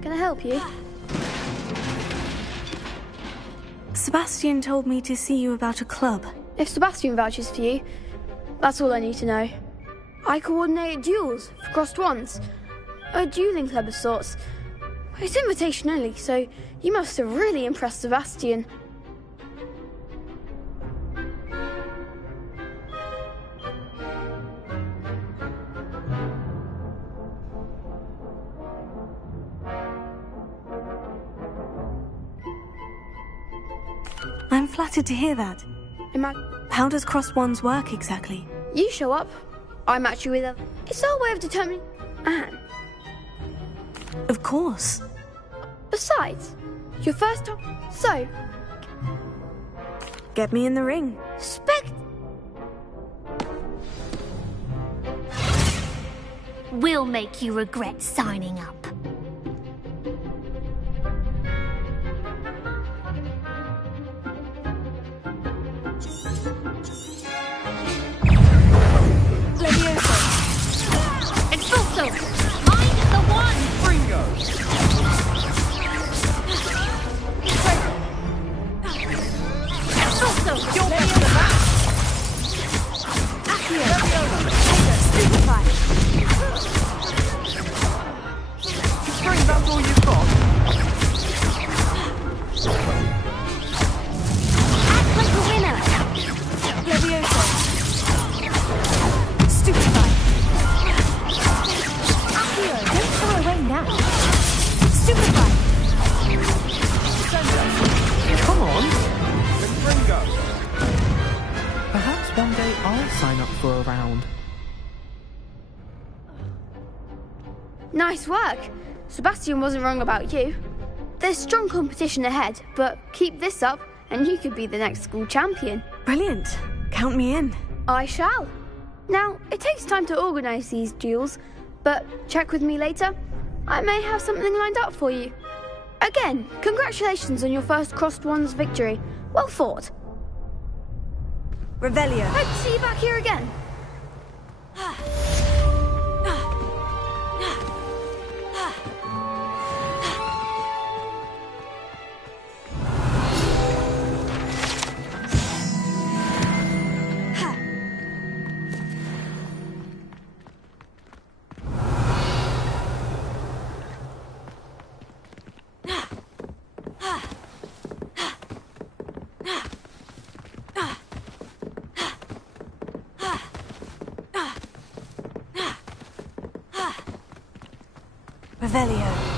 Can I help you? Sebastian told me to see you about a club. If Sebastian vouches for you, that's all I need to know. I coordinate duels for crossed ones. A dueling club of sorts. It's invitation only, so you must have really impressed Sebastian. I'm flattered to hear that. How does crossed ones work exactly? You show up, I match you with a... It's our way of determining Anne. Of course. Besides, your first time... So... Get me in the ring. We'll make you regret signing up. Expulso! Find the one! Ringo! Expulso! You're better than that! Accio! Stupefy! Spring, that's all you've got? Act like a winner! Levioso. Stupefy. Don't throw away now. Stupefy. Come on! Ringo! Perhaps one day I'll sign up for a round. Nice work. Sebastian wasn't wrong about you. There's strong competition ahead, but keep this up and you could be the next school champion. Brilliant. Count me in. I shall. Now, it takes time to organise these duels, but check with me later. I may have something lined up for you. Again, congratulations on your first crossed ones victory. Well fought. Revelio. Hope to see you back here again. Revelio.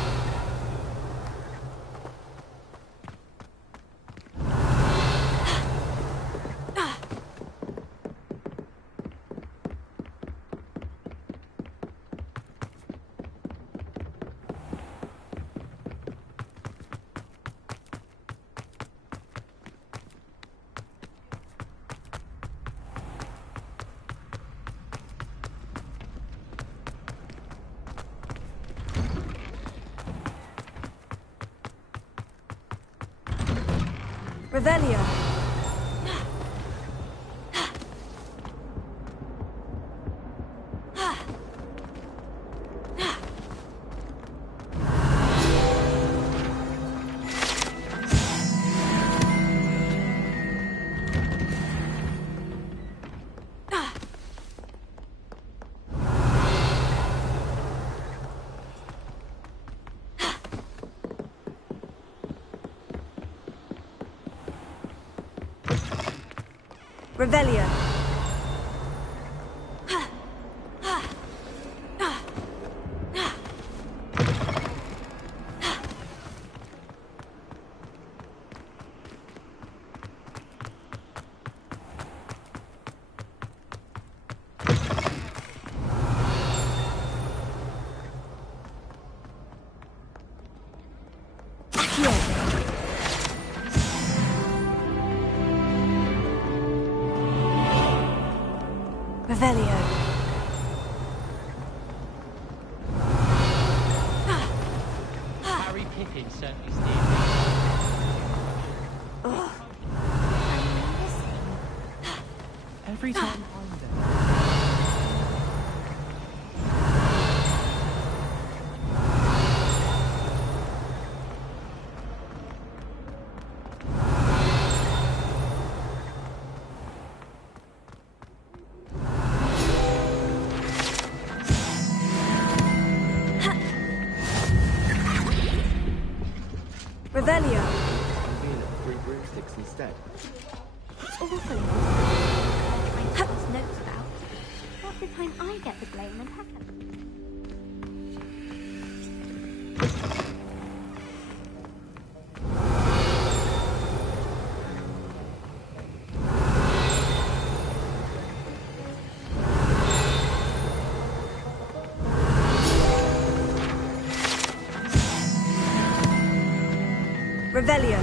Revelio. Revelio. Revelio. Harry Pippin certainly steals. Every time I'm there. Revelio. Three broomsticks instead. It's awful if I pass notes about. Half the time I get the blame and Hector. Revelio.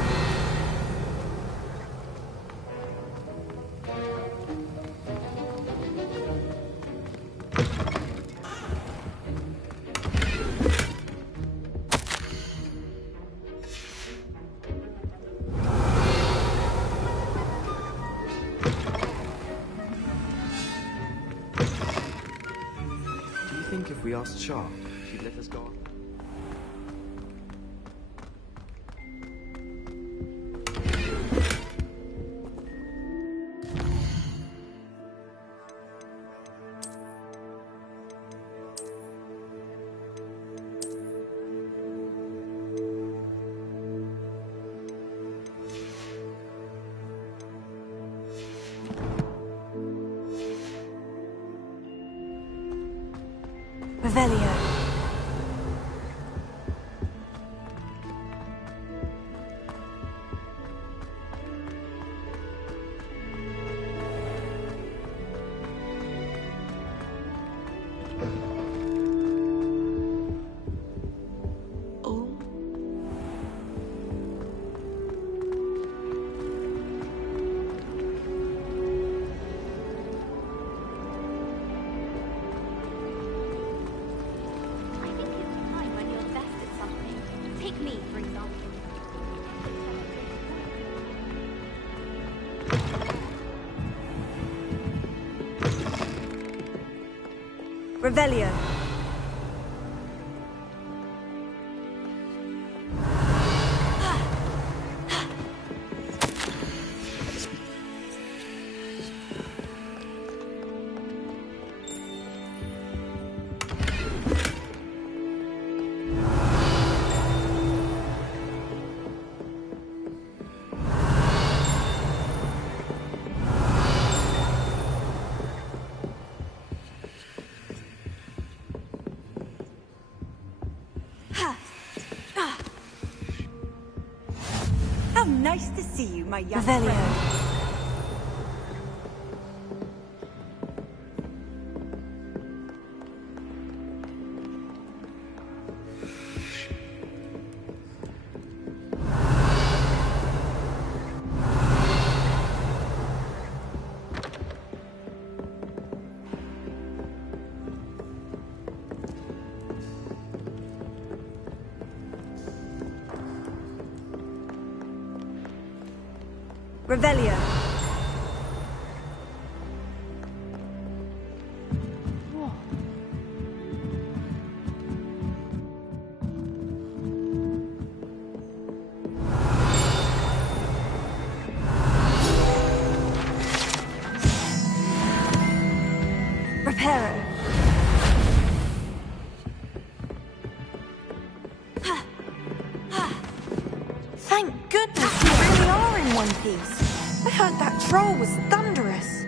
Do you think if we asked Sharp, she'd let us go on? Revelio. Revelio. nice to see you, my young Revelio. friend. Revelio. Reparo. Thank goodness you really are in one piece. I heard that troll was thunderous.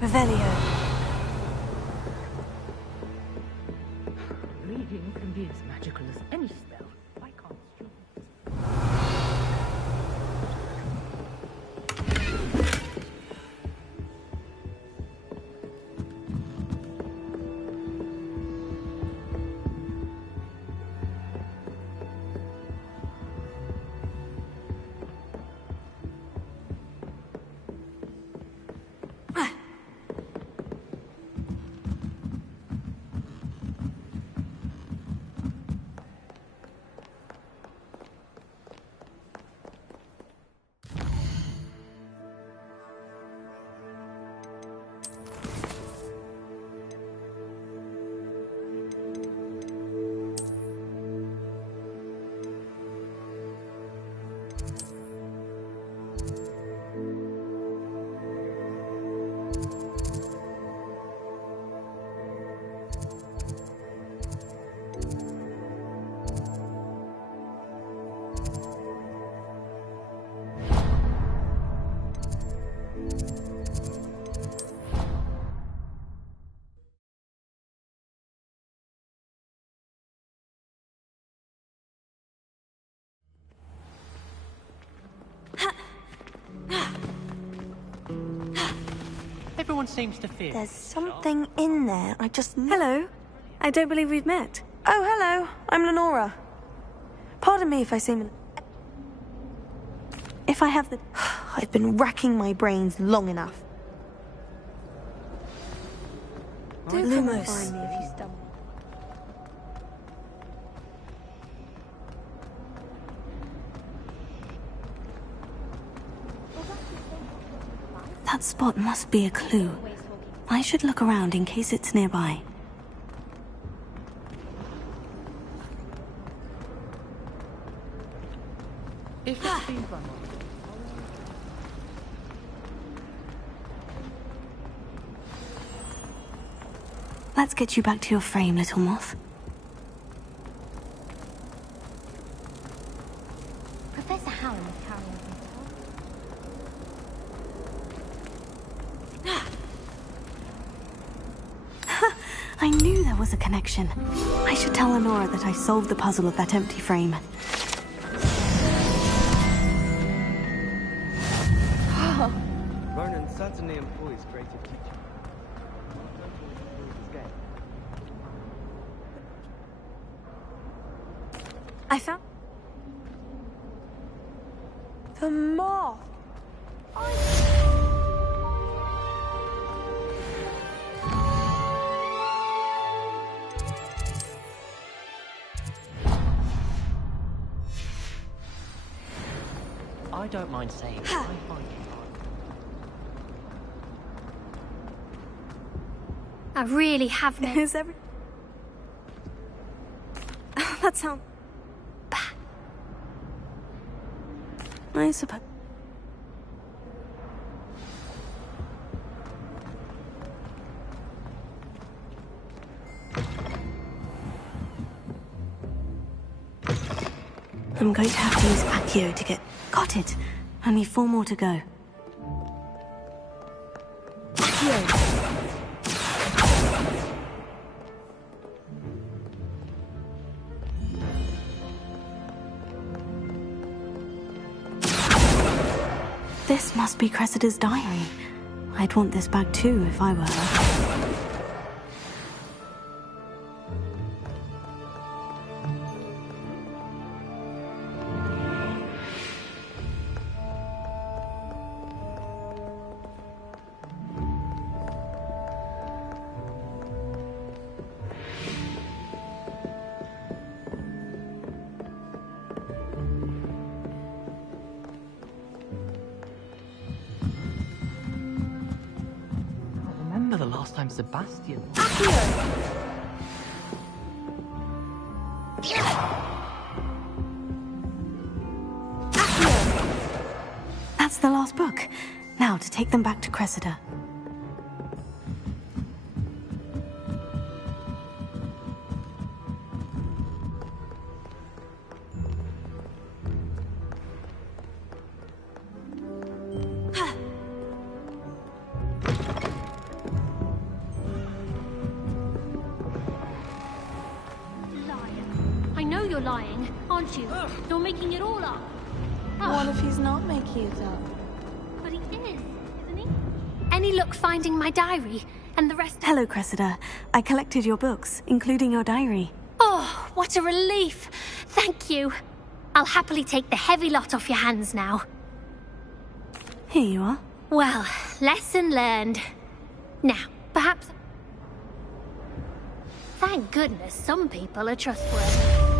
Revelio. Reading can be as magical as any spell. Why can't students? Everyone seems to fear. There's something in there. I just... Hello. I don't believe we've met. Oh, hello. I'm Lenora. Pardon me if I seem... If I have the... I've been racking my brains long enough. Do come and find me if you stumble. That spot must be a clue. I should look around in case it's nearby. If it's been run on. Let's get you back to your frame, little moth. Professor Hallam is carrying I knew there was a connection. I should tell Lenora that I solved the puzzle of that empty frame. Ronan certainly employs creative teaching. I found... The moth. I don't mind saying I find it hard. I really have no... Is every... That sounds... bad. I suppose... I'm going to have to use Accio to get... Got it! Only 4 more to go. This must be Cressida's diary. I'd want this back too if I were her. The last time Sebastian... That's the last book. Now to take them back to Cressida. Lying, aren't you? You're making it all up. What if he's not making it up? But he is, isn't he? Any luck finding my diary and the rest? Hello, Cressida. I collected your books, including your diary. Oh, what a relief. Thank you. I'll happily take the heavy lot off your hands now. Here you are. Well, lesson learned. Now, perhaps... Thank goodness some people are trustworthy.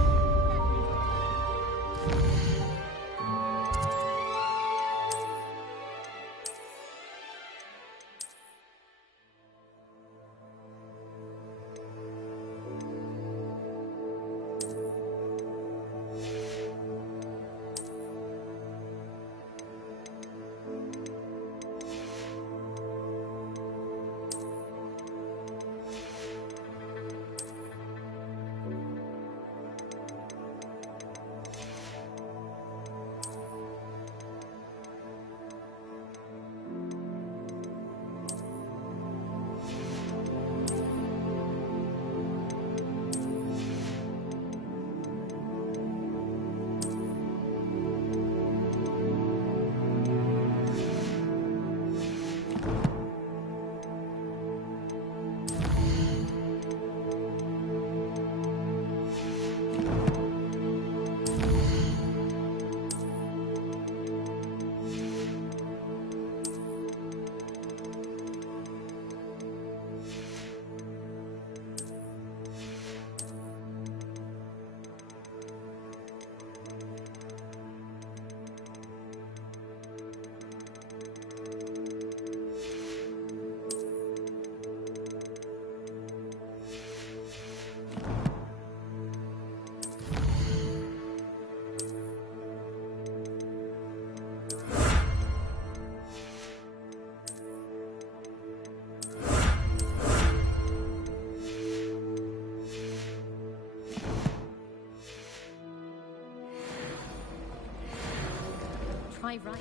Try right.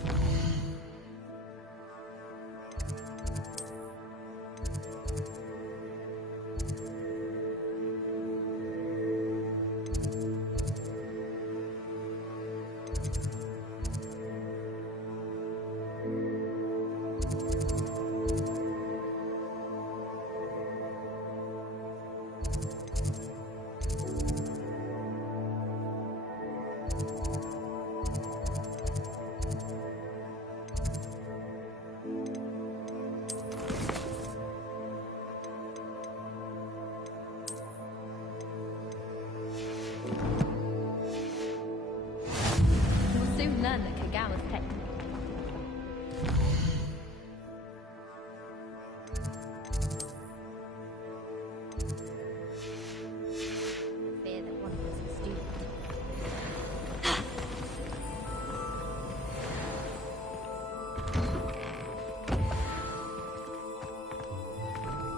Learn the Kagama's technique. Fear that one of us is a student.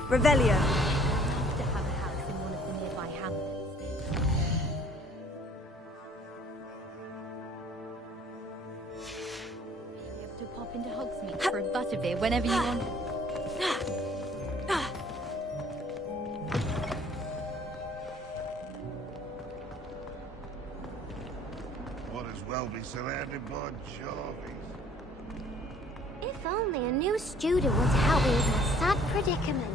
Revelio. To have a house in one of the nearby hamlets. To pop into Hogsmeade for a butterbeer whenever you want. Might as well be surrounded by Jarvies. only a new student would help me with my sad predicament.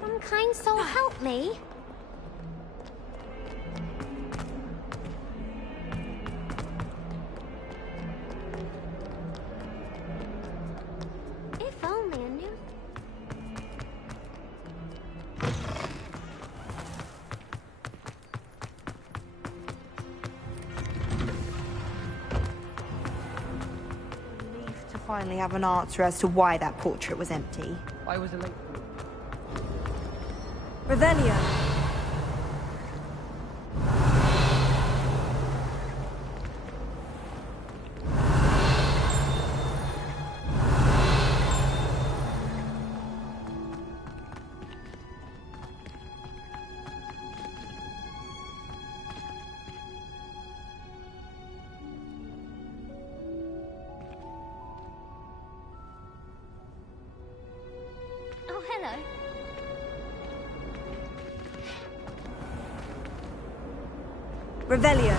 Some kind soul help me. If only I knew. Relieved to finally have an answer as to why that portrait was empty. Why was it late? Revelio. Oh, hello. Revelio.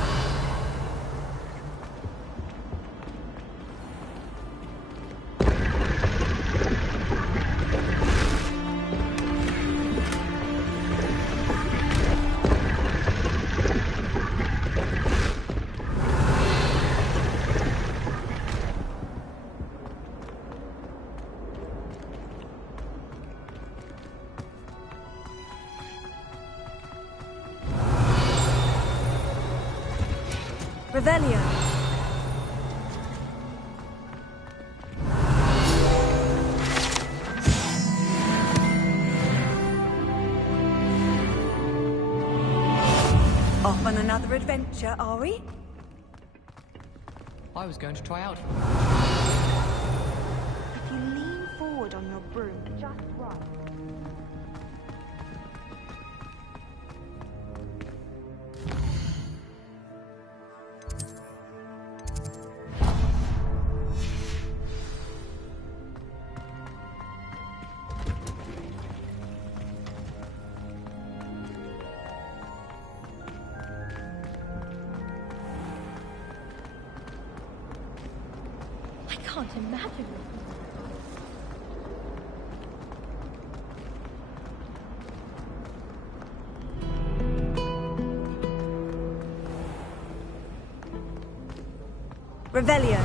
Revelio. Off on another adventure, are we? I was going to try out. If you lean forward on your broom just right. I can't imagine. Revelio.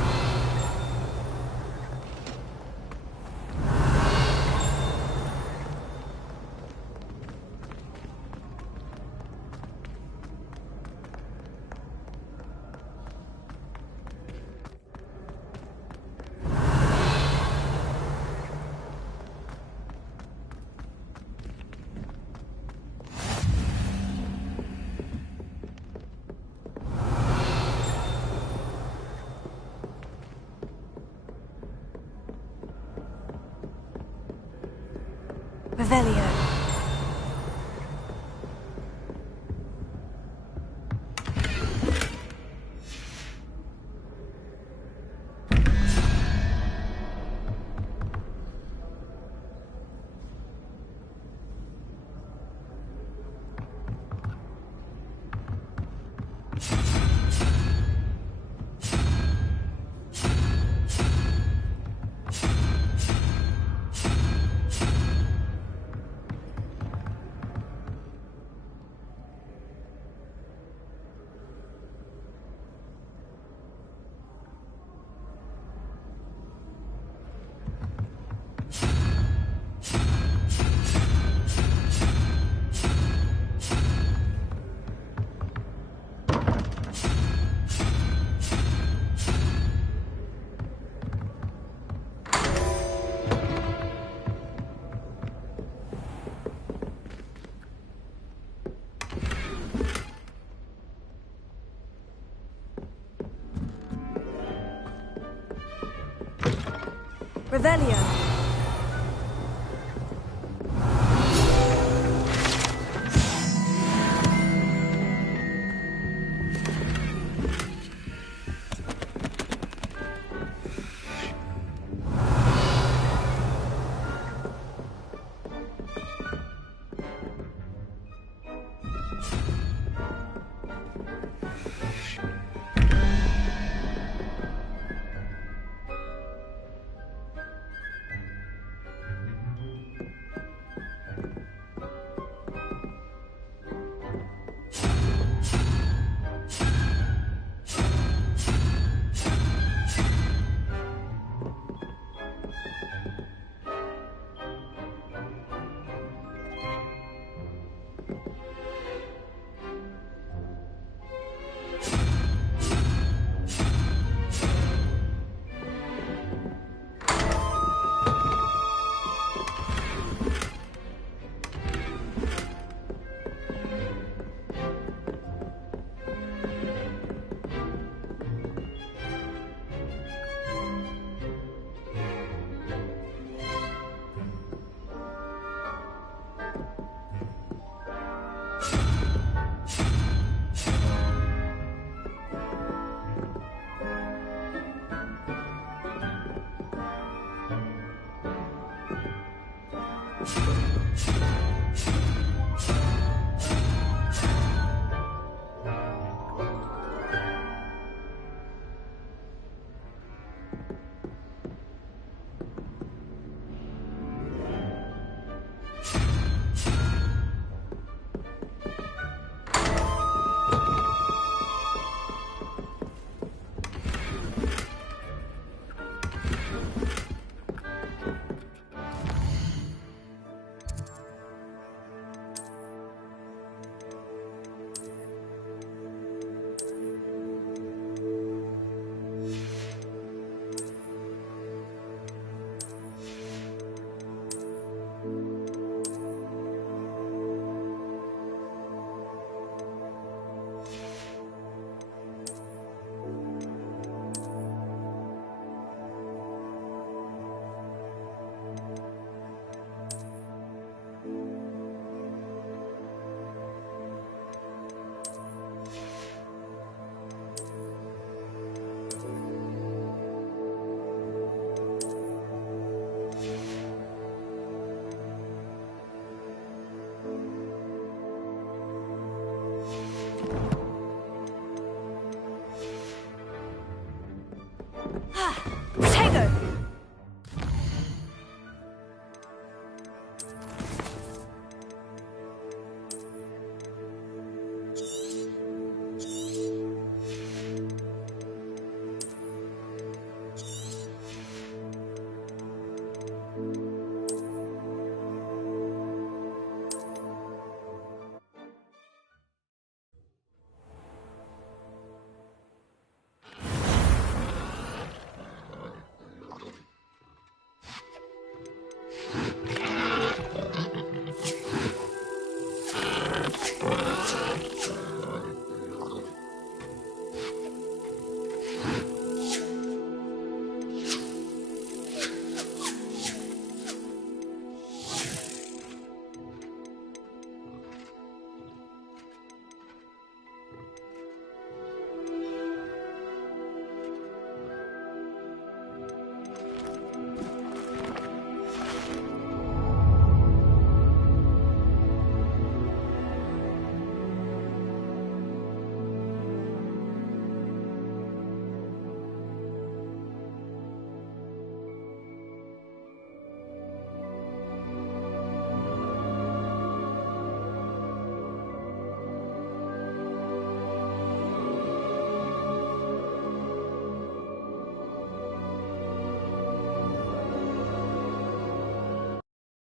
Revelio. Revelio.